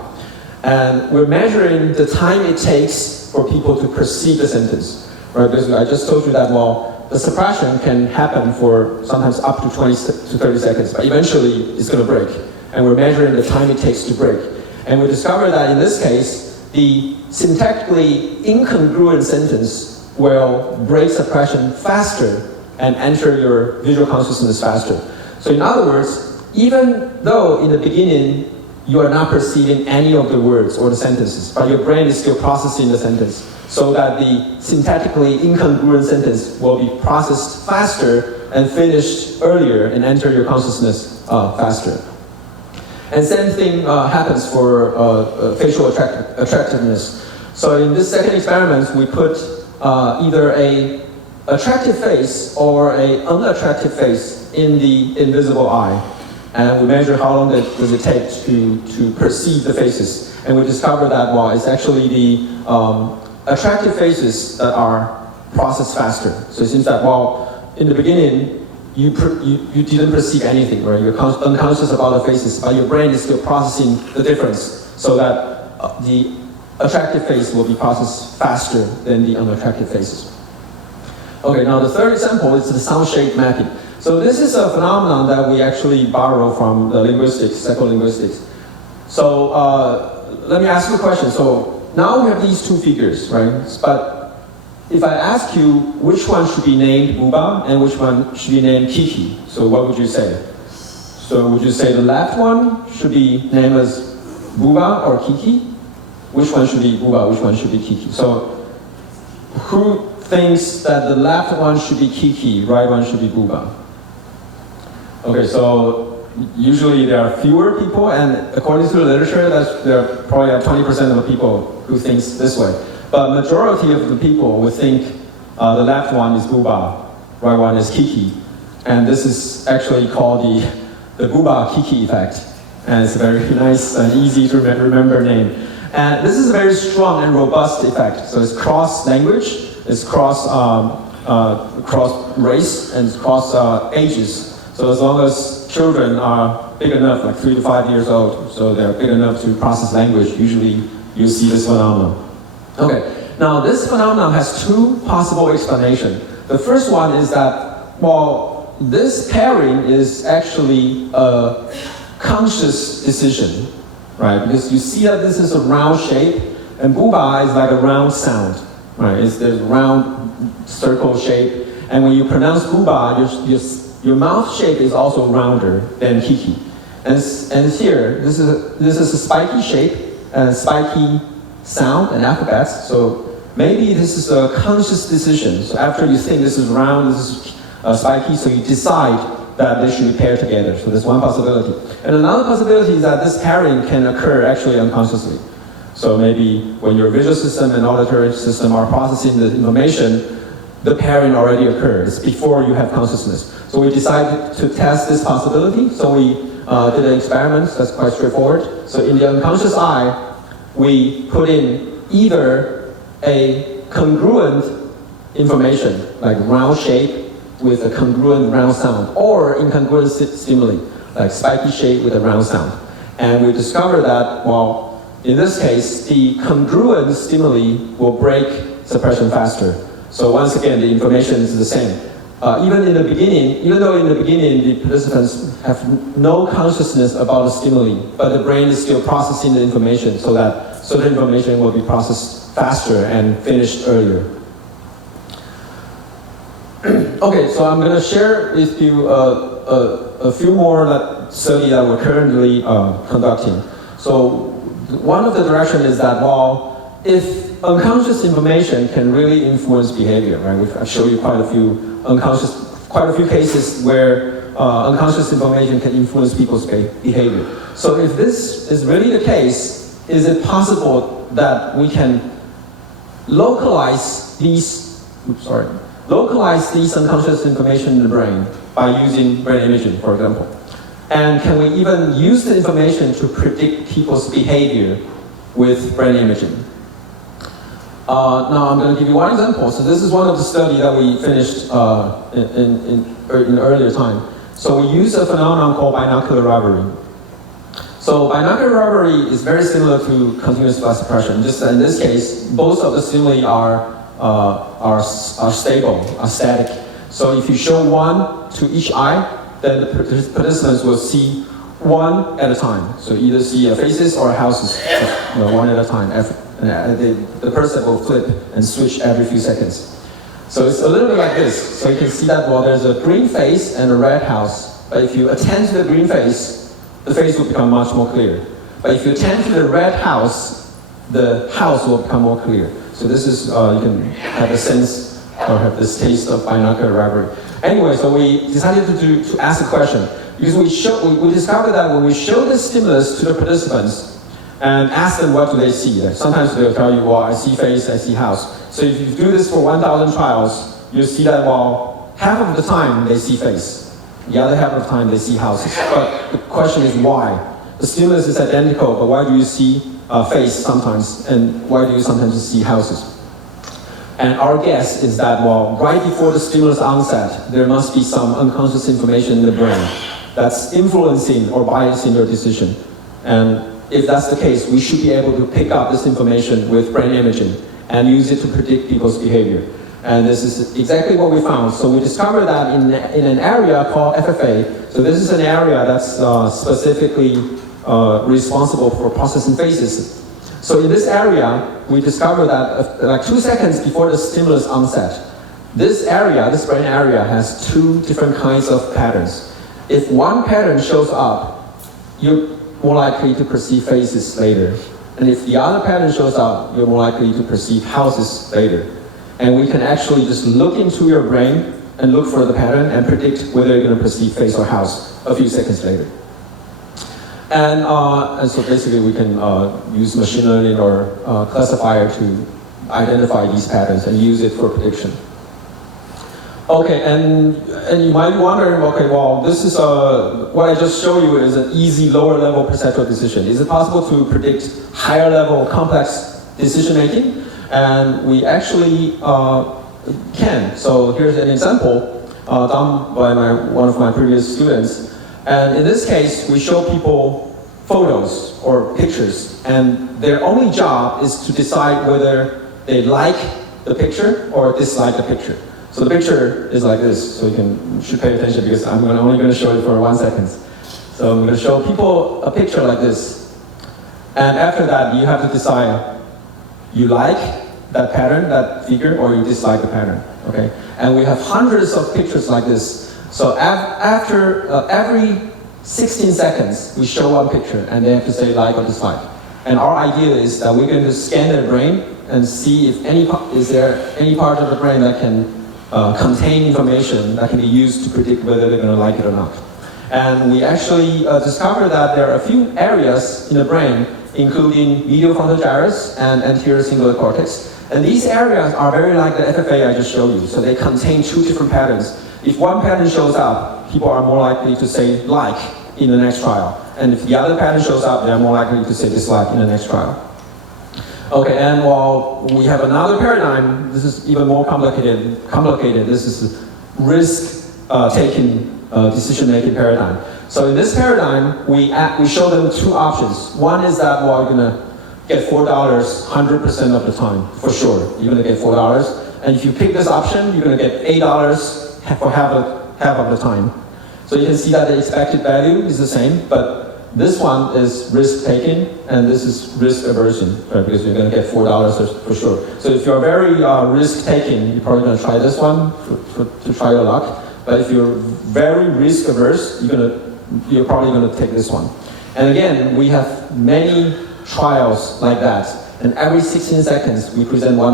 And we're measuring the time it takes for people to perceive the sentence. Right, because I just told you that, well, the suppression can happen for sometimes up to 20 to 30 seconds, but eventually it's going to break. And we're measuring the time it takes to break. And we discovered that in this case, the syntactically incongruent sentence will break suppression faster and enter your visual consciousness faster. So in other words, even though in the beginning you are not perceiving any of the words or the sentences, but your brain is still processing the sentence, so that the syntactically incongruent sentence will be processed faster and finished earlier and enter your consciousness faster. And same thing happens for facial attractiveness. So in this second experiment, we put either a attractive face or a unattractive face in the invisible eye. And we measure how long does it take to perceive the faces. And we discover that, well, it's actually the attractive faces that are processed faster. So it seems that, well, in the beginning, you didn't perceive anything, right? You're unconscious about the faces, but your brain is still processing the difference, so that the attractive face will be processed faster than the unattractive faces. Okay, now the third example is the sound shape mapping. So this is a phenomenon that we actually borrow from the linguistics, psycholinguistics. So let me ask you a question. So now we have these two figures, right? But if I ask you which one should be named Booba and which one should be named Kiki, so what would you say? So would you say the left one should be named as Booba or Kiki? Which one should be Booba, which one should be Kiki? So who thinks that the left one should be Kiki, right one should be Booba? Okay, so usually there are fewer people, and according to the literature, there are probably 20% of the people who thinks this way. But majority of the people would think the left one is Booba, right one is Kiki. And this is actually called the Booba-Kiki effect. And it's a very nice and easy to remember name. And this is a very strong and robust effect. So it's cross-language, it's cross-race, and it's cross-ages. So as long as children are big enough, like 3 to 5 years old, so they're big enough to process language, usually you see this phenomenon. Okay, now this phenomenon has two possible explanations. The first one is that, well, this pairing is actually a conscious decision, right? Because you see that this is a round shape, and Booba is like a round sound, right? It's the round circle shape, and when you pronounce Booba, your mouth shape is also rounder than Kiki. And here, this is a spiky shape and spiky sound and alphabets. So maybe this is a conscious decision. So after you think this is round, this is spiky, so you decide that they should be paired together. So that's one possibility. And another possibility is that this pairing can occur actually unconsciously. So maybe when your visual system and auditory system are processing the information, the pairing already occurred. It's before you have consciousness. So we decided to test this possibility. So we did an experiment that's quite straightforward. So in the unconscious eye, we put in either a congruent information, like round shape with a congruent round sound, or incongruent stimuli, like spiky shape with a round sound. And we discovered that, well, in this case, the congruent stimuli will break suppression faster. So once again, the information is the same. Even though in the beginning the participants have no consciousness about the stimuli, but the brain is still processing the information so that certain information will be processed faster and finished earlier. Okay, so I'm going to share with you a few more studies that we're currently conducting. So one of the directions is that, well, if unconscious information can really influence behavior, right? I've showed you quite a few cases where unconscious information can influence people's behavior. So if this is really the case, is it possible that we can localize these unconscious information in the brain by using brain imaging, for example? And can we even use the information to predict people's behavior with brain imaging? Now I'm going to give you one example. So this is one of the studies that we finished in earlier time. So we use a phenomenon called binocular rivalry. So binocular rivalry is very similar to continuous flash suppression. Just in this case, both of the stimuli are stable, are static. So if you show one to each eye, then the participants will see one at a time. So either see faces or houses, one at a time. The person will flip and switch every few seconds. So it's a little bit like this. So you can see that, well, there's a green face and a red house. But if you attend to the green face, the face will become much more clear. But if you tend to the red house, the house will become more clear. So this is, you can have a sense or have this taste of binocular rivalry. Anyway, so we decided to ask a question. Because we discovered that when we show the stimulus to the participants and ask them what do they see, sometimes they'll tell you, well, I see face, I see house. So if you do this for 1,000 trials, you'll see that, well, half of the time they see face. The other half of the time they see houses. But the question is why? The stimulus is identical, but why do you see face sometimes, and why do you sometimes see houses? And our guess is that, well, right before the stimulus onset, there must be some unconscious information in the brain that's influencing or biasing your decision. And if that's the case, we should be able to pick up this information with brain imaging and use it to predict people's behavior. And this is exactly what we found. So we discovered that in an area called FFA. So this is an area that's specifically responsible for processing faces. So in this area, we discovered that like 2 seconds before the stimulus onset, this brain area has two different kinds of patterns. If one pattern shows up, you're more likely to perceive faces later. And if the other pattern shows up, you're more likely to perceive houses later. And we can actually just look into your brain and look for the pattern and predict whether you're going to perceive face or house a few seconds later. And so basically we can use machine learning or classifier to identify these patterns and use it for prediction. Okay, and you might be wondering, okay, well, this is what I just showed you is an easy lower level perceptual decision. Is it possible to predict higher level complex decision making? And we actually can. So here's an example done by one of my previous students. And in this case, we show people photos or pictures, and their only job is to decide whether they like the picture or dislike the picture. So the picture is like this, so you should pay attention because I'm only going to show it for 1 second. So I'm going to show people a picture like this. And after that, you have to decide you like that pattern, that figure, or you dislike the pattern, okay? And we have hundreds of pictures like this. So after every 16 seconds, we show one picture, and they have to say like or dislike. And our idea is that we're going to scan their brain and see if is there any part of the brain that can contain information that can be used to predict whether they're going to like it or not. And we actually discovered that there are a few areas in the brain, including medial frontal gyrus and anterior cingulate cortex. And these areas are very like the FFA I just showed you. So they contain two different patterns. If one pattern shows up, people are more likely to say like in the next trial. And if the other pattern shows up, they are more likely to say dislike in the next trial. Okay, and while we have another paradigm, this is even more complicated. This is risk-taking decision-making paradigm. So in this paradigm, we show them two options. One is that, well, you're gonna get $4 100% of the time, for sure. You're gonna get $4. And if you pick this option, you're gonna get $8 for half of the time. So you can see that the expected value is the same, but this one is risk-taking, and this is risk aversion, right? Because you're going to get $4 for sure. So if you're very risk-taking, you're probably going to try this one to try your luck. But if you're very risk-averse, you're probably going to take this one. And again, we have many trials like that. And every 16 seconds, we present one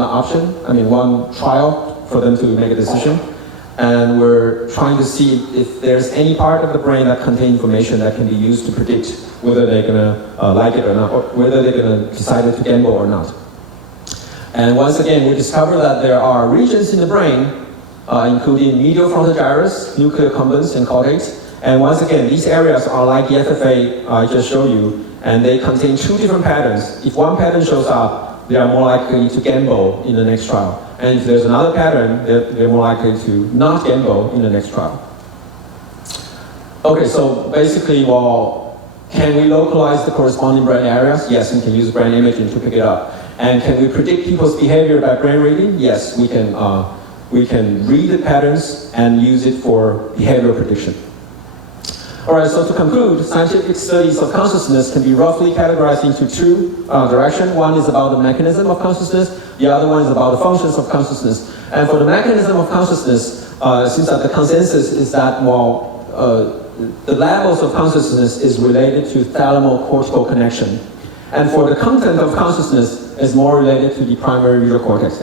trial for them to make a decision. And we're trying to see if there's any part of the brain that contains information that can be used to predict whether they're going to like it or not, or whether they're going to decide to gamble or not. And once again, we discovered that there are regions in the brain, including medial frontal gyrus, nuclear accumbens, and cortex. And once again, these areas are like the FFA I just showed you, and they contain two different patterns. If one pattern shows up, they are more likely to gamble in the next trial. And if there's another pattern, they're more likely to not gamble in the next trial. Okay, so basically, well, can we localize the corresponding brain areas? Yes, we can use brain imaging to pick it up. And can we predict people's behavior by brain reading? Yes, we can read the patterns and use it for behavioral prediction. All right, so to conclude, scientific studies of consciousness can be roughly categorized into two directions. One is about the mechanism of consciousness. The other one is about the functions of consciousness. And for the mechanism of consciousness, it seems that the consensus is that, well, the levels of consciousness is related to thalamocortical connection. And for the content of consciousness is more related to the primary visual cortex,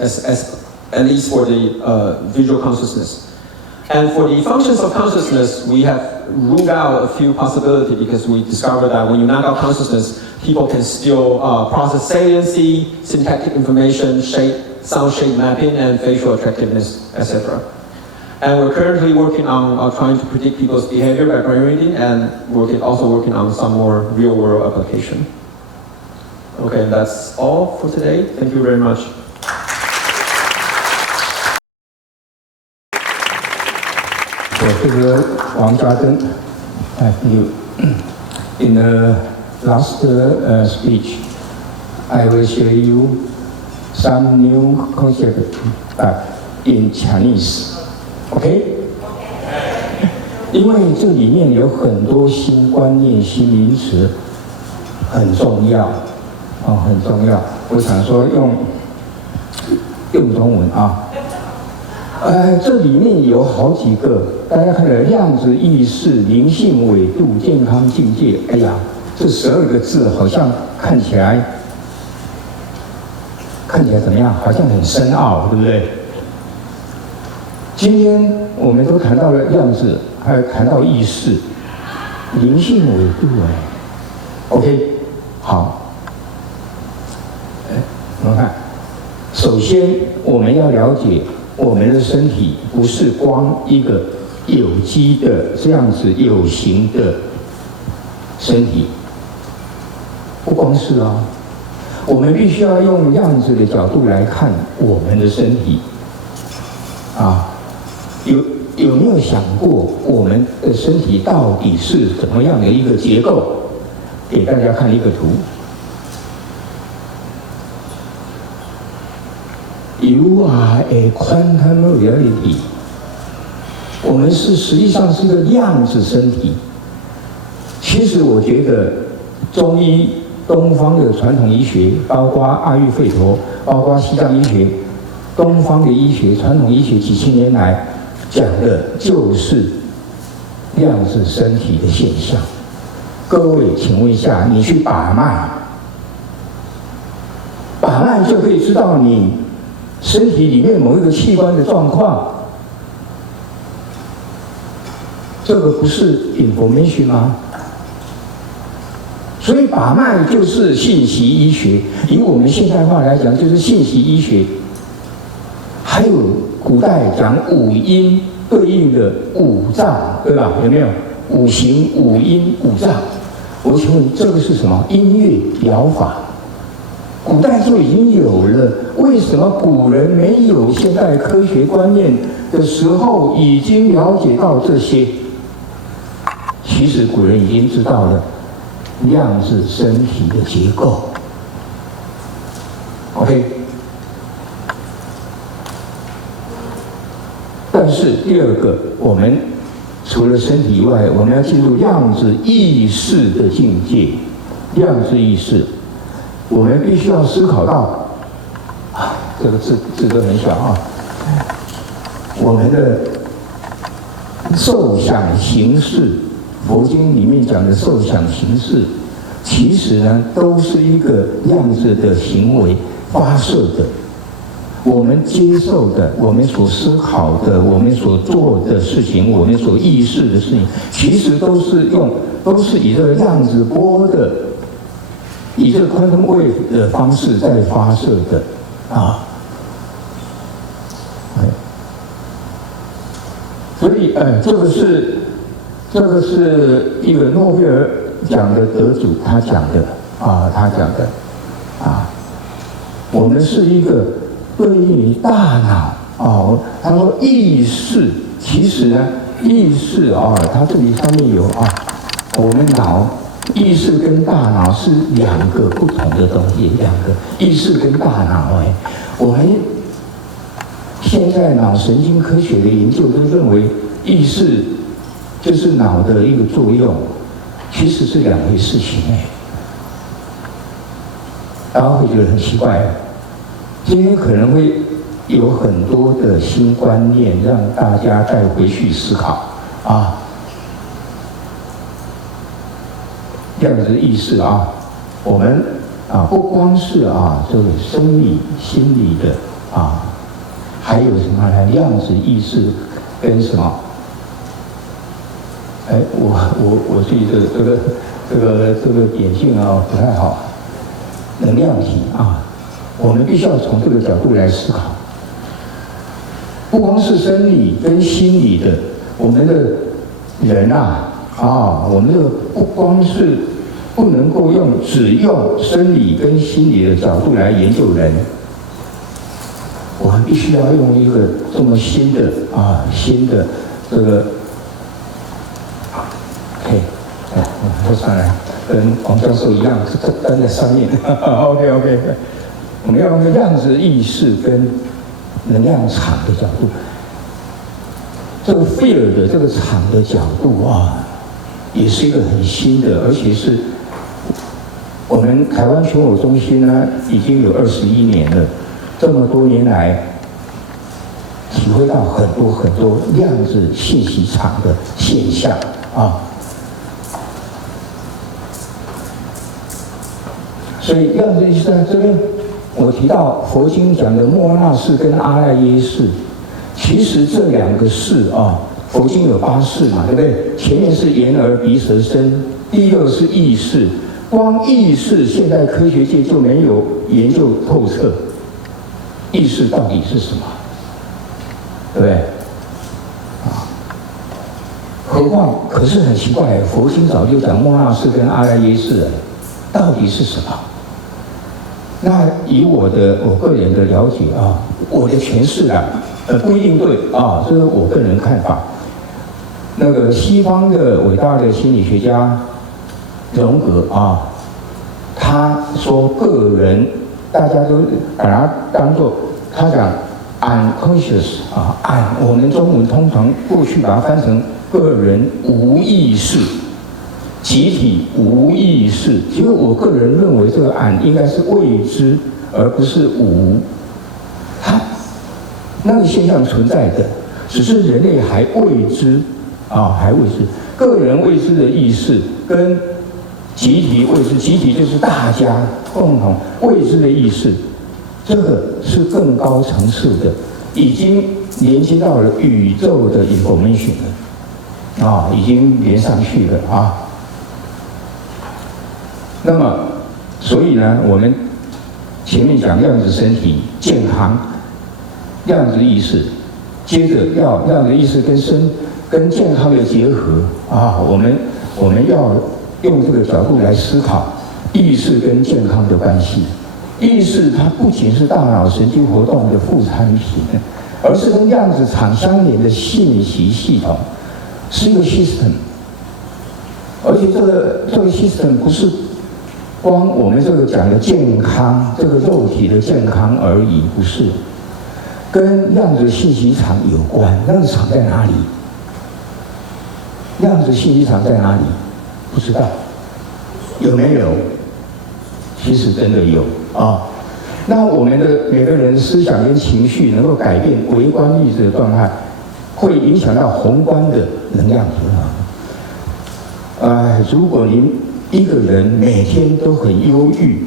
at least for the visual consciousness. And for the functions of consciousness, we have ruled out a few possibilities because we discovered that when you knock out consciousness, people can still process saliency, syntactic information, shape, sound shape mapping, and facial attractiveness, etc. And we're currently working on trying to predict people's behavior by brain reading, and also working on some more real-world application. Okay, that's all for today. Thank you very much. Professor Wang Jiazhen, in the last speech, I will share you some new concepts in Chinese. OK？ 因为这里面有很多新观念、新名词，很重要，很重要。我想说用中文啊。这里面有好几个，大家看了量子意识、灵性纬度、健康境界。哎呀，这12个字好像看起来怎么样？好像很深奥，对不对？今天我们都谈到了量子，还有谈到意识、灵性纬度。OK， 好。我们看，首先我们要了解。我们的身体不是光一个有机的这样子有形的身体，不光是啊，我们必须要用量子的角度来看我们的身体。有没有想过我们的身体到底是怎么样的一个结构？给大家看一个图。You are a quantum reality。我们实际上是一个量子身体。其实我觉得中医、东方的传统医学，包括阿育吠陀，包括西藏医学，东方的医学、传统医学几千年来讲的就是量子身体的现象。各位，请问一下，你去把脉就可以知道你身体里面某一个器官的状况，这个不是 information 吗？所以把脉就是信息医学，以我们现代化来讲，就是信息医学。还有古代讲五音对应的五脏，对吧？有没有五行、五音、五脏？我请问这个是什么？音乐疗法。古代就已经有了，为什么古人没有现代科学观念的时候已经了解到这些？其实古人已经知道了量子身体的结构。OK， 但是第二个，我们除了身体以外，我们要进入量子意识的境界。量子意识。我们必须要思考到，这个字都很小啊。我们的受想行识，佛经里面讲的受想行识，其实呢都是一个量子的行为发射的。我们接受的，我们所思考的，我们所做的事情，我们所意识的事情，其实都是以这个量子波的。以这个 quantum wave 的方式在发射的所以这个是一个诺贝尔奖的得主他讲的我们是一个对应于大脑他说意识，其实呢意识它这里上面有我们脑。意识跟大脑是两个不同的东西，意识跟大脑我们现在脑神经科学的研究都认为意识就是脑的一个作用，其实是两回事情然后会觉得很奇怪。今天可能会有很多的新观念让大家再回去思考量子意识啊，我们不光是这个生理、心理的还有什么呢？量子意识跟什么？我记得这个眼镜不太好，能量体我们必须要从这个角度来思考，不光是生理跟心理的，我们的人我们的不光是不能够只用生理跟心理的角度来研究人，我们必须要用一个这么新的这个。我上来跟王教授一样，站在上面。OK， 我们要用量子意识跟能量场的角度，这个 field 的这个场的角度也是一个很新的，而且是我们台湾全我中心呢已经有21年了，这么多年来体会到很多量子信息场的现象所以量子意识在这边，我提到佛经讲的莫那识跟阿赖耶识，其实这两个识佛经有8识嘛，对不对？前面是眼耳鼻舌身，第6是意识。光意识，现在科学界就没有研究透彻，意识到底是什么，对不对？何况，可是很奇怪，佛经早就讲莫那识跟阿赖耶识了，到底是什么？那以我个人的了解我的诠释不一定对这是我个人看法。那个西方的伟大的心理学家荣格他说个人，大家都把它当作他讲 unconscious 我们中文通常过去把它翻成个人无意识。集体无意识，其实我个人认为这个应该是未知，而不是无。它那个现象存在的，只是人类还未知还未知。个人未知的意识跟集体未知，集体就是大家共同未知的意识，这个是更高层次的，已经连接到了宇宙的 information 了已经连上去了那么，所以呢，我们前面讲量子身体健康、量子意识，接着要量子意识跟健康的结合我们要用这个角度来思考意识跟健康的关系。意识它不仅是大脑神经活动的副产品，而是跟量子场相连的信息系统，是一个 system。而且这个 system 不是光我们这个讲的健康，这个肉体的健康而已，不是，跟量子信息场有关。量子场在哪里？量子信息场在哪里？不知道，有没有？其实真的有那我们的每个人思想跟情绪能够改变微观粒子的状态，会影响到宏观的能量平衡。如果您一个人每天都很忧郁，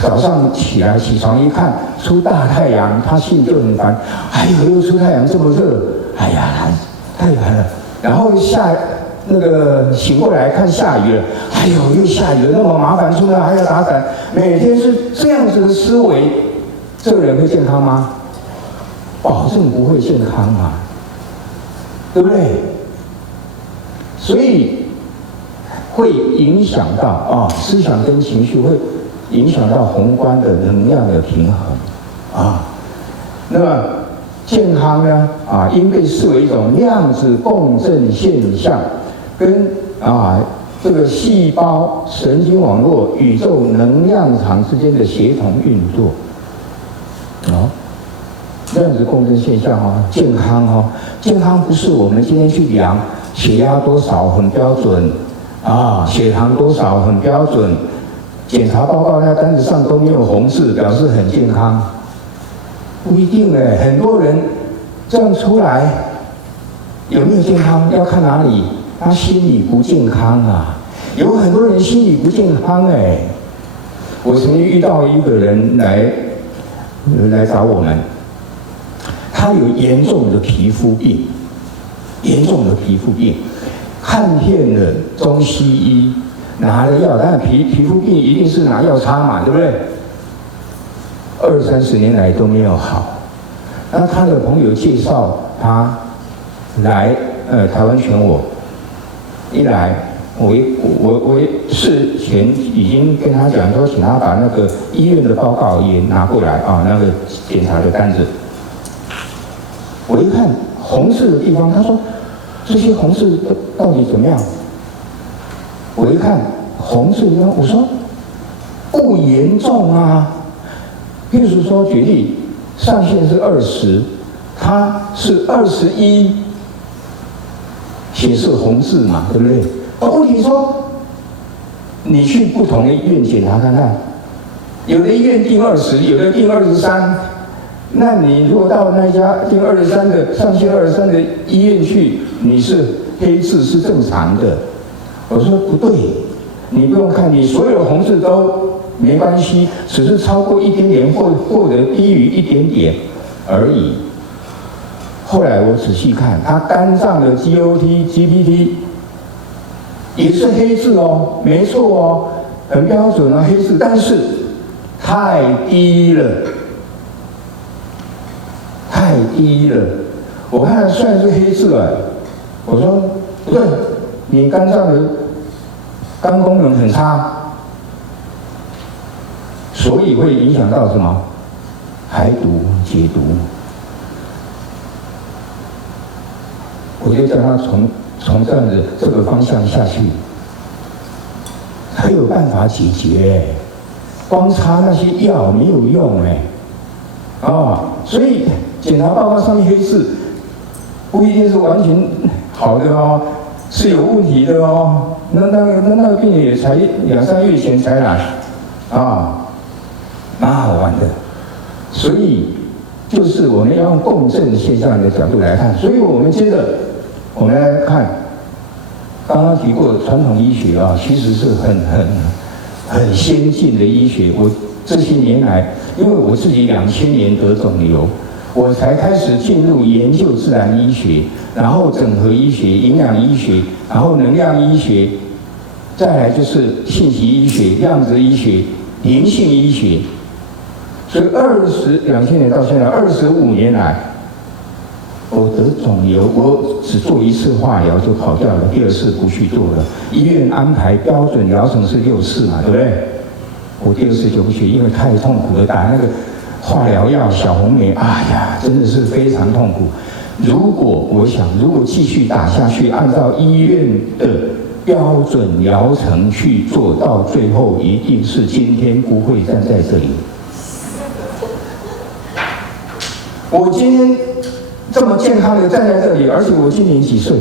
早上起床一看出大太阳，他心里就很烦。又出太阳这么热，太烦了。然后醒过来看下雨了，又下雨了，那么麻烦，出门还要打伞。每天是这样子的思维，这个人会健康吗？保证不会健康对不对？所以会影响到思想跟情绪，会影响到宏观的能量的平衡那么健康呢应被视为一种量子共振现象，跟这个细胞、神经网络、宇宙能量场之间的协同运作量子共振现象健康健康不是我们今天去量血压多少很标准血糖多少很标准，检查报告那单子上都没有红字，表示很健康，不一定很多人这样出来有没有健康要看哪里，他心理不健康有很多人心理不健康哎。我曾经遇到一个人来找我们，他有严重的皮肤病，看遍了中西医，拿了药，但皮肤病一定是拿药擦嘛，对不对？20-30年来都没有好。那他的朋友介绍他来台湾选我，一来我事前已经跟他讲说，请他把那个医院的报告也拿过来啊，那个检查的单子。我一看红字的地方，他说这些红字到底怎么样？我一看红字的地方，我说不严重啊。譬如说举例，上限是20，它是21，显示红字嘛，对不对？问题说，你去不同的医院检查看看，有的医院定20，有的定23。那你如果到那家定23的上限23的医院去，你是黑字是正常的。我说不对，你不用看，你所有的红字都没关系，只是超过一点点或者低于一点点而已。后来我仔细看，他肝脏的 GPT 也是黑字哦，没错哦，很标准的黑字，但是太低了。我看虽然是黑字啊，我说不对，你肝脏的肝功能很差，所以会影响到什么？排毒、解毒。我就叫他从这样子这个方向下去，还有办法解决。光擦那些药没有用所以检查报告上面黑字，不一定是完全好的哦，是有问题的哦。那个病人也才2-3月前才来，蛮好玩的。所以就是我们要用共振现象的角度来看。所以我们接着我们来看，刚刚提过传统医学其实是很先进的医学。我这些年来，因为我自己2000年得肿瘤，我才开始进入研究自然医学，然后整合医学、营养医学，然后能量医学，再来就是信息医学、量子医学、灵性医学。所以2000年到现在25年来，我得肿瘤，我只做1次化疗就跑掉了，第2次不去做了。医院安排标准疗程是6次嘛，对不对？我第2次就不去，因为太痛苦了，打那个化疗药小红莓，哎呀，真的是非常痛苦。如果继续打下去，按照医院的标准疗程去做，到最后一定是今天不会站在这里。我今天这么健康的站在这里，而且我今年几岁？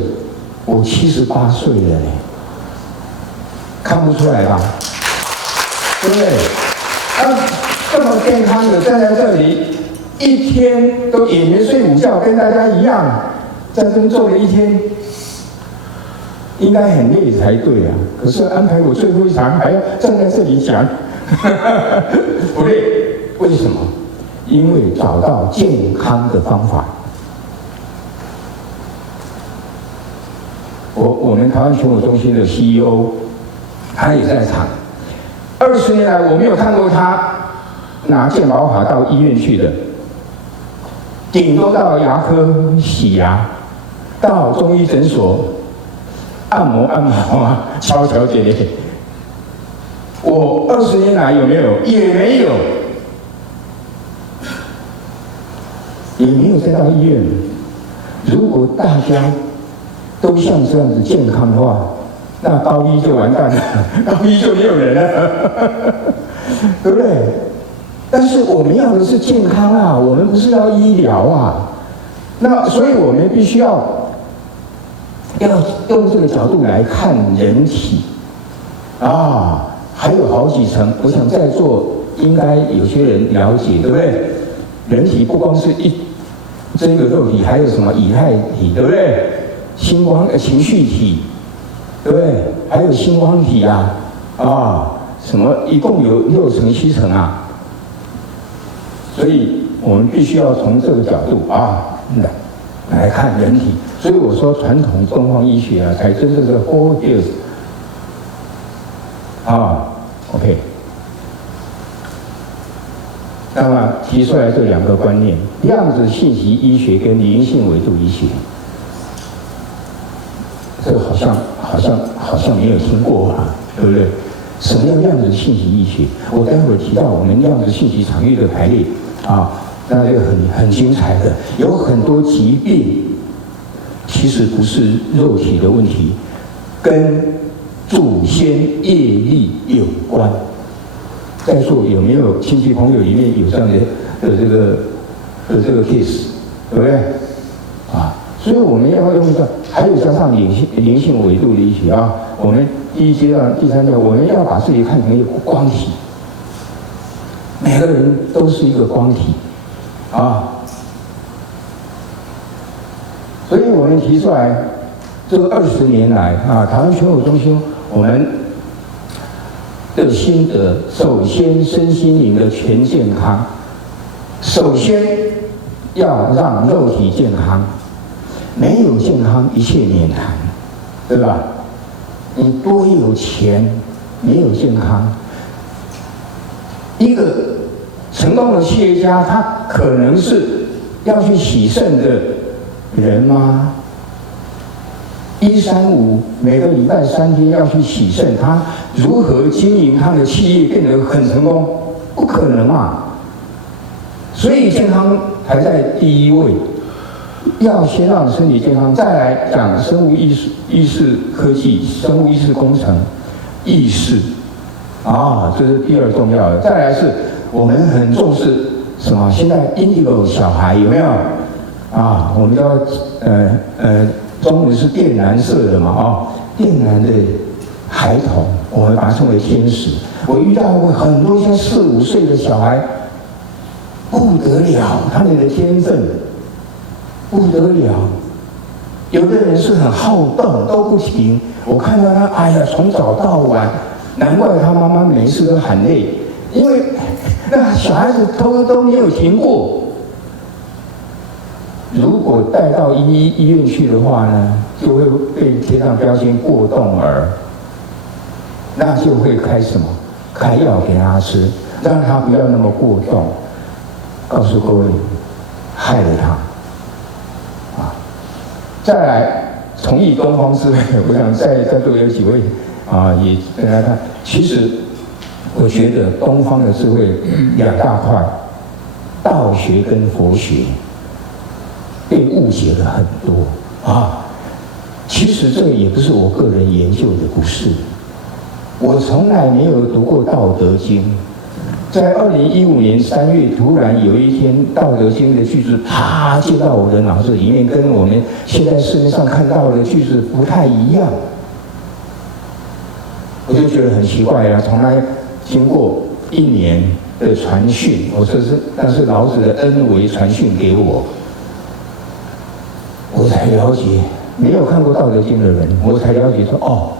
我78岁了嘞，看不出来吧？对不对？这么健康的站在这里，一天都也没睡午觉，跟大家一样，在这做了1天，应该很累才对啊。可是安排我最后一场还要站在这里讲，不累，为什么？因为找到健康的方法。我们台湾全国中心的 CEO， 他也在场。20年来，我没有看过他拿健保卡到医院去的，顶多到牙科洗牙，到中医诊所按摩敲敲点点。我20年来有没有？也没有。也没有再到医院。如果大家都像这样子健康的话，那高一就完蛋了，高一就没有人了，对不对？但是我们要的是健康啊，我们不是要医疗啊。那所以我们必须要用这个角度来看人体还有好几层，我想在座应该有些人了解，对不对？人体不光是这个肉体，还有什么以太体，对不对？情绪体，对不对？还有星光体啊，什么一共有6层7层啊，所以我们必须要从这个角度来看人体。所以我说传统东方医学啊，才真正的 whole health。OK。那么提出来这2个观念：量子信息医学跟灵性维度医学。这个好像没有听过啊，对不对？什么叫量子信息医学？我待会儿提到我们量子信息场域的排列那就很精彩的，有很多疾病其实不是肉体的问题，跟祖先业力有关。在座有没有亲戚朋友里面有这样的这个 case， 对不对？所以我们要用到，还有加上灵性维度的医学我们第1阶段、第3阶段，我们要把自己看成一个光体，每个人都是一个光体所以我们提出来，这个20年来台湾全口中心我们的心得，首先身心灵的全健康，首先要让肉体健康，没有健康一切免谈，对吧？你多有钱，没有健康，一个成功的企业家，他可能是要去洗肾的人吗？135每个礼拜3天要去洗肾，他如何经营他的企业变得很成功？不可能所以健康排在第1位，要先让身体健康，再来讲生物意识科技、生物意识工程、意识这是第2重要的。再来是我们很重视什么？现在 indigo 小孩有没有我们叫中文是靛蓝色的嘛靛蓝的孩童，我们把它称为天使。我遇到过很多像4、5岁的小孩，不得了，他们的天分不得了。有的人是很好动，都不停。我看到他，从早到晚，难怪他妈妈每次都喊累，因为那小孩子都没有停过。如果带到医院去的话呢，就会被贴上标签过动儿，那就会开什么？开药给他吃，让他不要那么过动。告诉各位，害了他再来，从以东方智慧，我想在座有几位也跟大家看。其实我觉得东方的智慧2大块，道学跟佛学被误解了很多其实这也不是我个人研究的故事，我从来没有读过《道德经》。在2015年3月，突然有一天，《道德经》的句子进到我的脑子里面，跟我们现在市面上看到的句子不太一样，我就觉得很奇怪从来经过1年的传讯，那是老子的恩为传讯给我，我才了解，没有看过《道德经》的人，我才了解说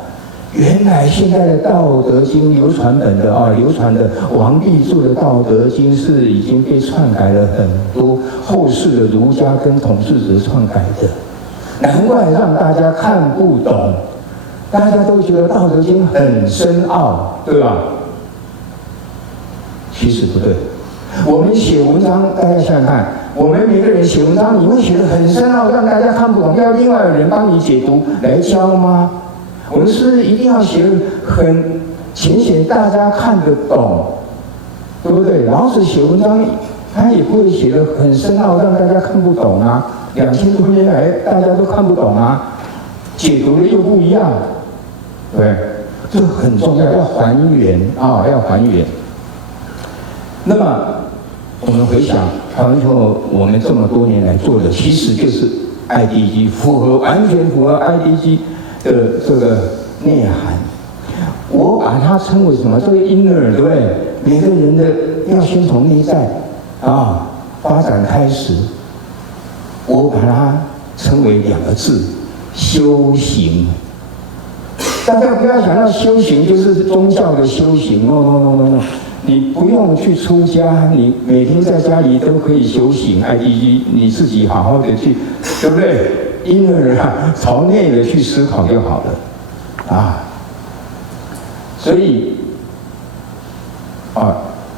原来现在的《道德经》流传的王弼著的《道德经》是已经被篡改了很多，后世的儒家跟统治者篡改的，难怪让大家看不懂，大家都觉得《道德经》很深奥，对吧？其实不对，我们写文章，大家想想看，我们每个人写文章，你会写得很深奥，让大家看不懂，要另外有人帮你解读来教吗？我们是不是一定要写很浅显，大家看得懂，对不对？老子写文章，他也不会写得很深奥，让大家看不懂2000多年来，大家都看不懂解读的又不一样，对，这很重要，要还原要还原。那么我们回想台湾我们这么多年来做的，其实就是 IDG， 完全符合 IDG。的这个内涵，我把它称为什么？这个 inner， 对不对？每个人的要先从内在发展开始。我把它称为2个字：修行。大家不要想到修行就是宗教的修行 ，no， 你不用去出家，你每天在家里都可以修行 IDG， 你自己好好的去，对不对？因而啊，朝内的去思考就好了，啊，所以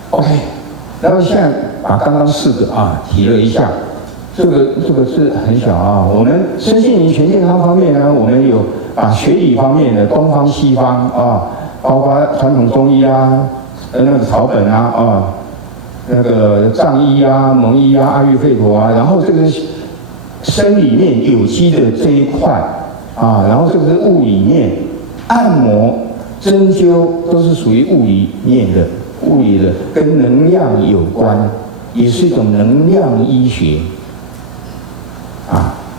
，OK， 然后现在把刚刚4个提了一下。这个是很小啊。我们身心灵全健康方面呢，我们有把学理方面的东方西方包括传统中医那个草本那个藏医蒙医阿育吠陀然后这个生理面有机的这一块然后这个是物理面，按摩、针灸都是属于物理面的，物理的跟能量有关，也是一种能量医学。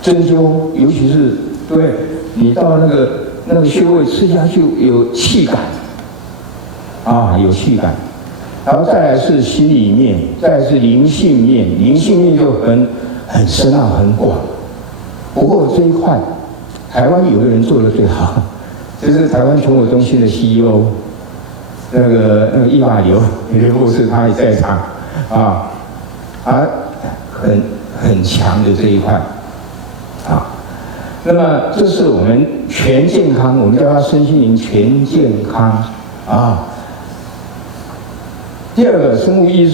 针灸，尤其是对你到那个穴位吃下去有气感，有气感，然后再来是心里面，再来是灵性面，灵性面就很深很广。不过这一块，台湾有个人做得最好，就是台湾琼果中心的 CEO， 那个伊马流博士他也在场很强的这一块。那么这是我们全健康，我们叫它身心灵全健康第二个，生物意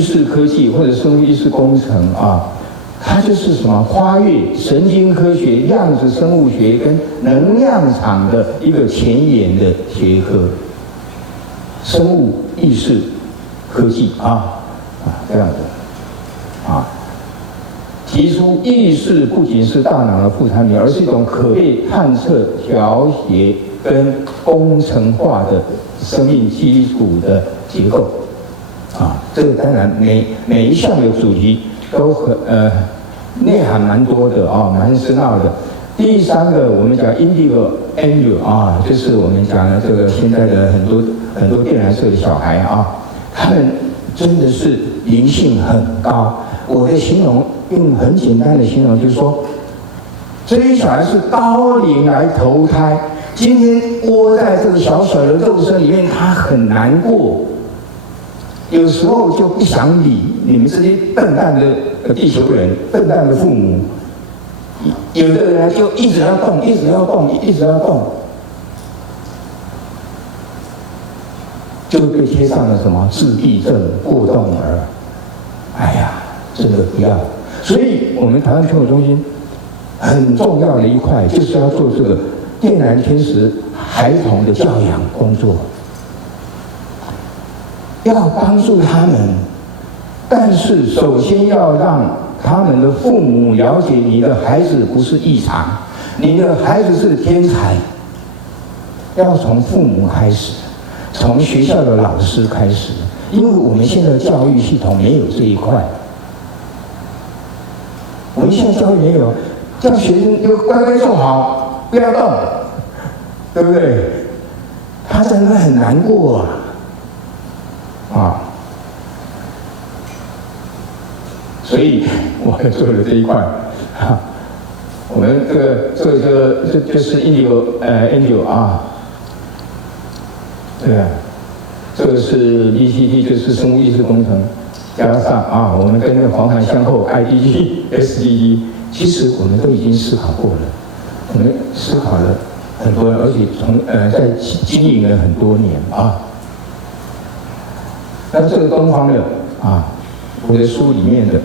识科技或者生物意识工程它就是什么跨越神经科学、量子生物学跟能量场的一个前沿的学科，生物意识科技这样子提出意识不仅是大脑的副产品，而是一种可被探测、调节跟工程化的生命基础的结构这个当然每一项的主题都内涵蛮多的蛮深奥的。第3个我们讲 indigo angel 就是我们讲的这个现在的很多电蓝色的小孩他们真的是灵性很高。我的形容用很简单的形容，就是说，这些小孩是高龄来投胎，今天窝在这个小小的肉身里面，他很难过，有时候就不想理你们这些笨蛋的地球人、笨蛋的父母，有的人就一直要动，一直要动，一直要动，就被贴上了什么自闭症、过动儿。哎呀！真的不要，所以我们台湾琼果中心很重要的一块就是要做这个靛蓝天使孩童的教养工作，要帮助他们，但是首先要让他们的父母了解你的孩子不是异常，你的孩子是天才，要从父母开始，从学校的老师开始，因为我们现在的教育系统没有这一块。我们现在教育没有，叫学生就乖乖坐好，不要动，对不对？他真的很难过所以我们做的这一块我们这就是 angel 对这个是 BCT， 就是生物意识工程。加上我们跟那个环环相扣 IDG、SDG， 其实我们都已经思考过了，我们思考了很多，而且在经营了很多年那这个东方的我的书里面的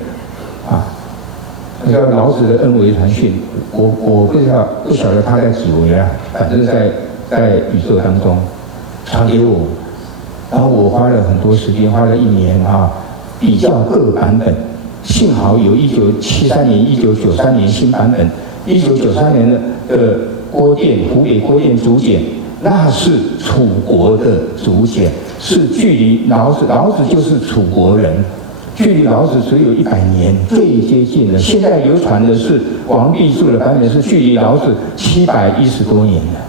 叫老子的 N 维传讯，我不晓得他在几维反正在宇宙当中传给我，然后我花了很多时间，花了1年比较各版本，幸好有1973年、1993年新版本。1993年的郭店湖北郭店竹简，那是楚国的竹简，是距离老子就是楚国人，距离老子只有100年，最接近的。现在流传的是王弼注的版本，是距离老子710多年了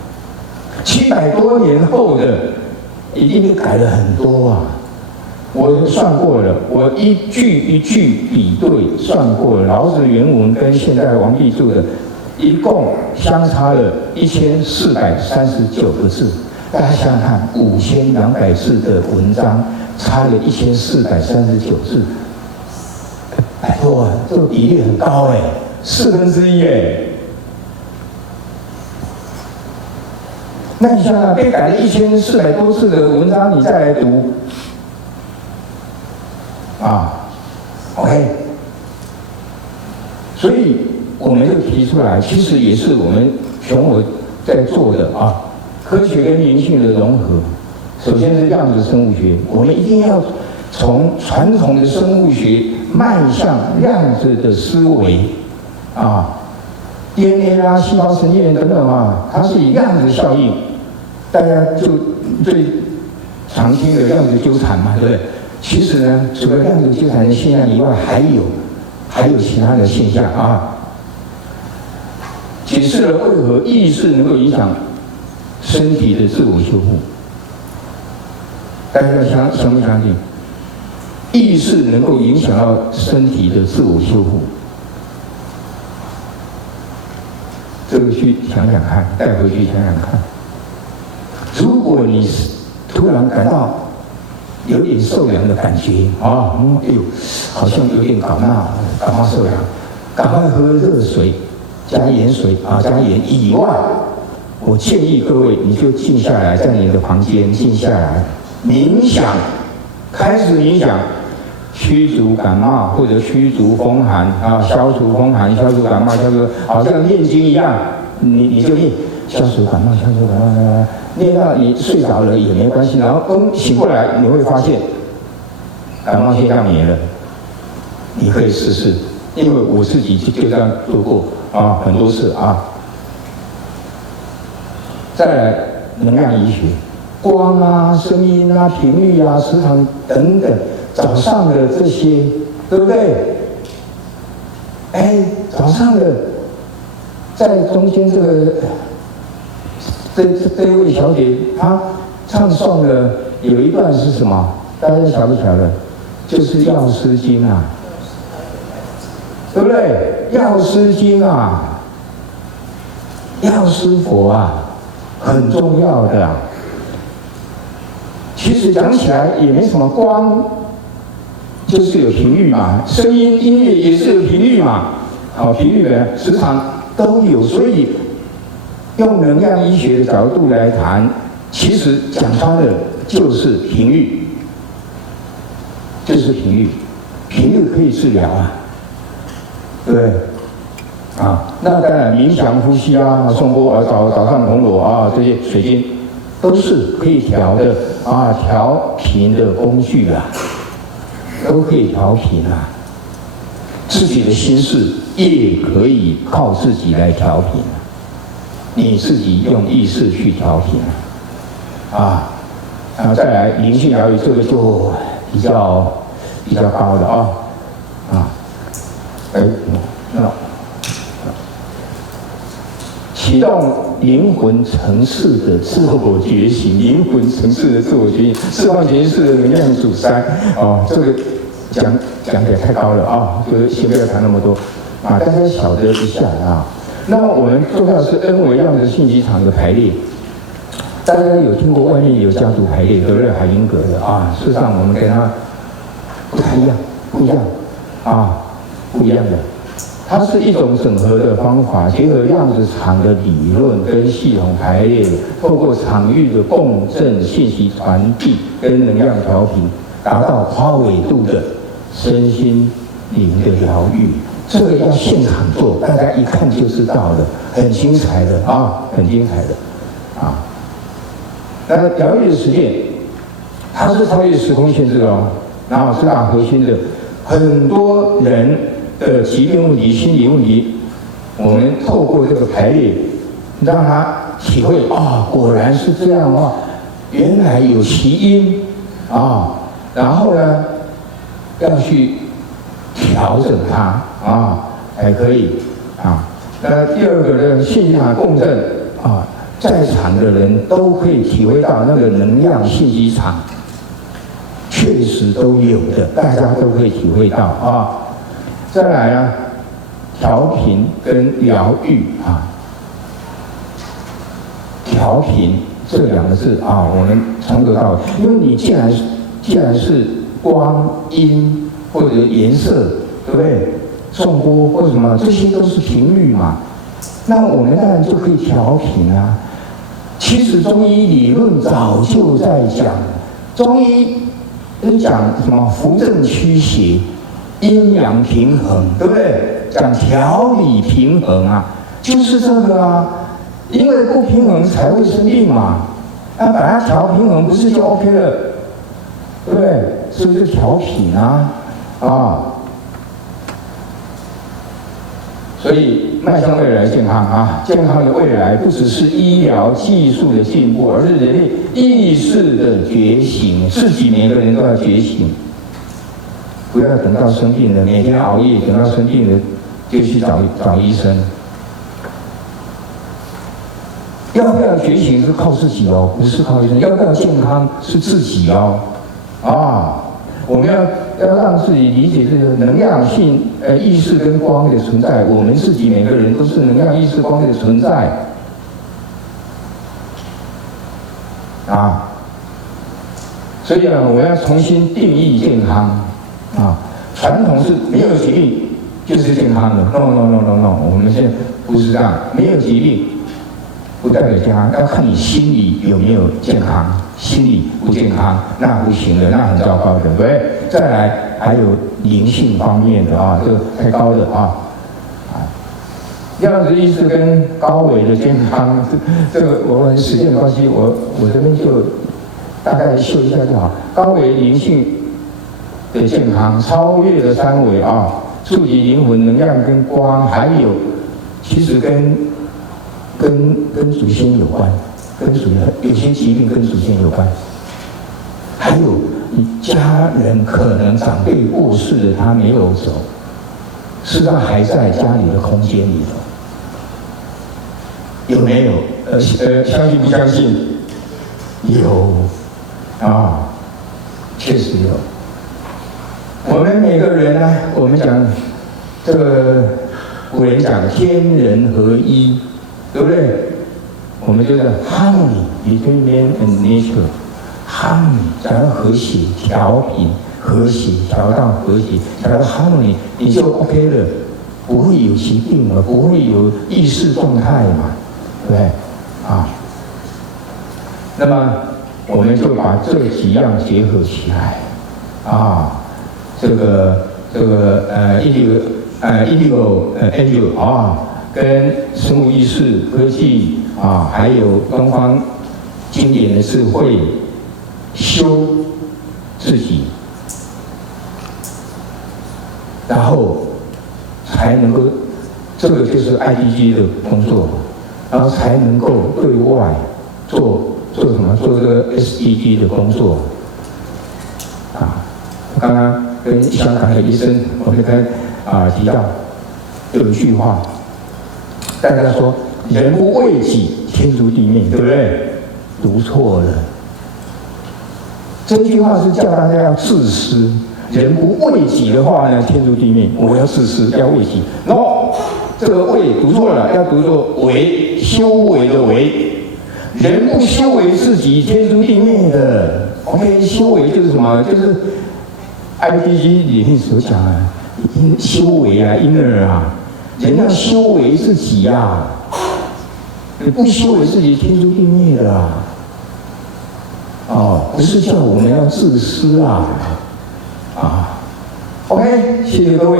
，700多年后的一定改了很多我算过了，我一句一句比对算过了，老子原文跟现在王弼注的一共相差了1439个字。大家想想看，5200字的文章差了1439字，拜托啊，这个比例很高哎，1/4哎。那你想想，被改了1400多次的文章，你再来读，OK， 所以我们就提出来，其实也是我们熊我在做的科学跟灵性的融合。首先是量子生物学，我们一定要从传统的生物学迈向量子的思维DNA 啊、细胞神经元等等它是以量子效应，大家就最常听的量子纠缠嘛，对不对？其实呢，除了量子纠缠的现象以外，还有其他的现象解释了为何意识能够影响身体的自我修复。大家相不相信？意识能够影响到身体的自我修复？这个去想想看，带回去想想看。如果你突然感到有点受凉的感觉好像有点感冒受凉，赶快喝热水，加盐水加盐以外，我建议各位你就静下来，在你的房间静下来，冥想，开始冥想，驱逐感冒或者驱逐风寒消除风寒，消除感冒，好像念经一样，你就念消除感冒，消除感冒，念到你睡着了也没关系，然后醒过来你会发现感冒现象没了。你可以试试，因为我自己就这样做过很多次再来能量医学，光声音频率磁场等等，早上的这些，对不对？早上的在中间这位小姐她唱诵的有一段是什么？大家晓不晓得？就是药师经对不对？药师经药师佛很重要的其实讲起来也没什么，光就是有频率嘛，声音音乐也是有频率嘛，频率的磁场都有，所以用能量医学的角度来谈，其实讲穿了就是频率，就是频率，频率可以治疗对不对？那当然冥想、呼吸颂钵早上铜锣这些水晶都是可以调的调频的工具都可以调频自己的心事也可以靠自己来调频你自己用意识去调频然后再来灵性疗愈，这个就比较高的启动灵魂层次的自我觉醒，灵魂层次的自我觉醒，释放潜意识的能量阻塞这个讲起来太高了就先不要谈那么多大家晓得一下那么我们重要是 N 维量子信息场的排列，大家有听过外面有家族排列，德勒海因格的事实上我们跟他不太一样，不一样的。它是一种整合的方法，结合量子场的理论跟系统排列，透过场域的共振、信息传递跟能量调频，达到高纬度的身心灵的疗愈。这个要现场做，大家一看就知道了，很精彩的很精彩的那疗愈的实践，它是超越时空限制然后是大核心的，很多人的疾病问题、心理问题，我们透过这个排列，让他体会果然是这样原来有其因然后呢，要去调整它才可以那第二个呢，信息场共振在场的人都可以体会到那个能量信息场，确实都有的，大家都可以体会到再来调频跟疗愈啊。调频这两个字啊，我们从头到尾，因为你既然是光、音或者颜色，对不对？送波或什么，这些都是频率嘛。那我们当然就可以调频啊。其实中医理论早就在讲，中医讲什么扶正驱邪、阴阳平衡，对不对？讲调理平衡啊，就是这个啊。因为不平衡才会生病嘛，那把它调平衡不是就 OK 了，对不对？是不是调频啊？所以迈向未来健康啊，健康的未来不只是医疗技术的进步，而是人类意识的觉醒，自己每个人都要觉醒，不要等到生病了，每天熬夜，等到生病了就去找医生。要不要觉醒是靠自己哦，不是靠医生。要不要健康是自己哦，我们要让自己理解这个能量性意识跟光的存在。我们自己每个人都是能量意识光的存在啊。所以呢，我们要重新定义健康啊。传统是没有疾病就是健康的 ，no， 我们现在不是这样，没有疾病。不代表健康，要看你心理有没有健康。心理不健康，那不行的，那很糟糕的，对不对？再来还有灵性方面的啊，这个太高了啊。量子意识跟高维的健康，这个我时间的关系，我这边就大概秀一下就好。高维灵性的健康，超越了三维啊，触及灵魂能量跟光，还有其实跟祖先有关，有些疾病跟祖先有关，还有你家人可能长辈过世了，他没有走，事实上还在家里的空间里头，有没有？相信不相信？有啊，确实有。我们每个人呢，我们讲这个古人讲天人合一。对不对？我们就是 harmony between man and nature， harmony 讲到和谐、调频、和谐调到和谐，调到 harmony， 你就 OK 了，不会有疾病了，不会有意识状态嘛，对不对？那么我们就把这几样结合起来，indigo 跟生物意识、科技还有东方经典的智慧，修自己，然后才能够，这个就是 IDG 的工作，然后才能够对外做什么？做这个 SDG 的工作。刚刚跟香港的医生，我们提到有一句话。大家说人不为己，天诛地灭，对不对？读错了。这句话是叫大家要自私。人不为己的话呢，天诛地灭。我要自私，要为己。no， 这个为读错了，要读作为，修为的为。人不修为自己，天诛地灭的。OK， 修为就是什么？就是 IDG 里面所讲的修为啊 ，inner 啊。人要修为自己呀，你不修为自己，天诛地灭的不是叫我们要自私啊，OK， 谢谢各位。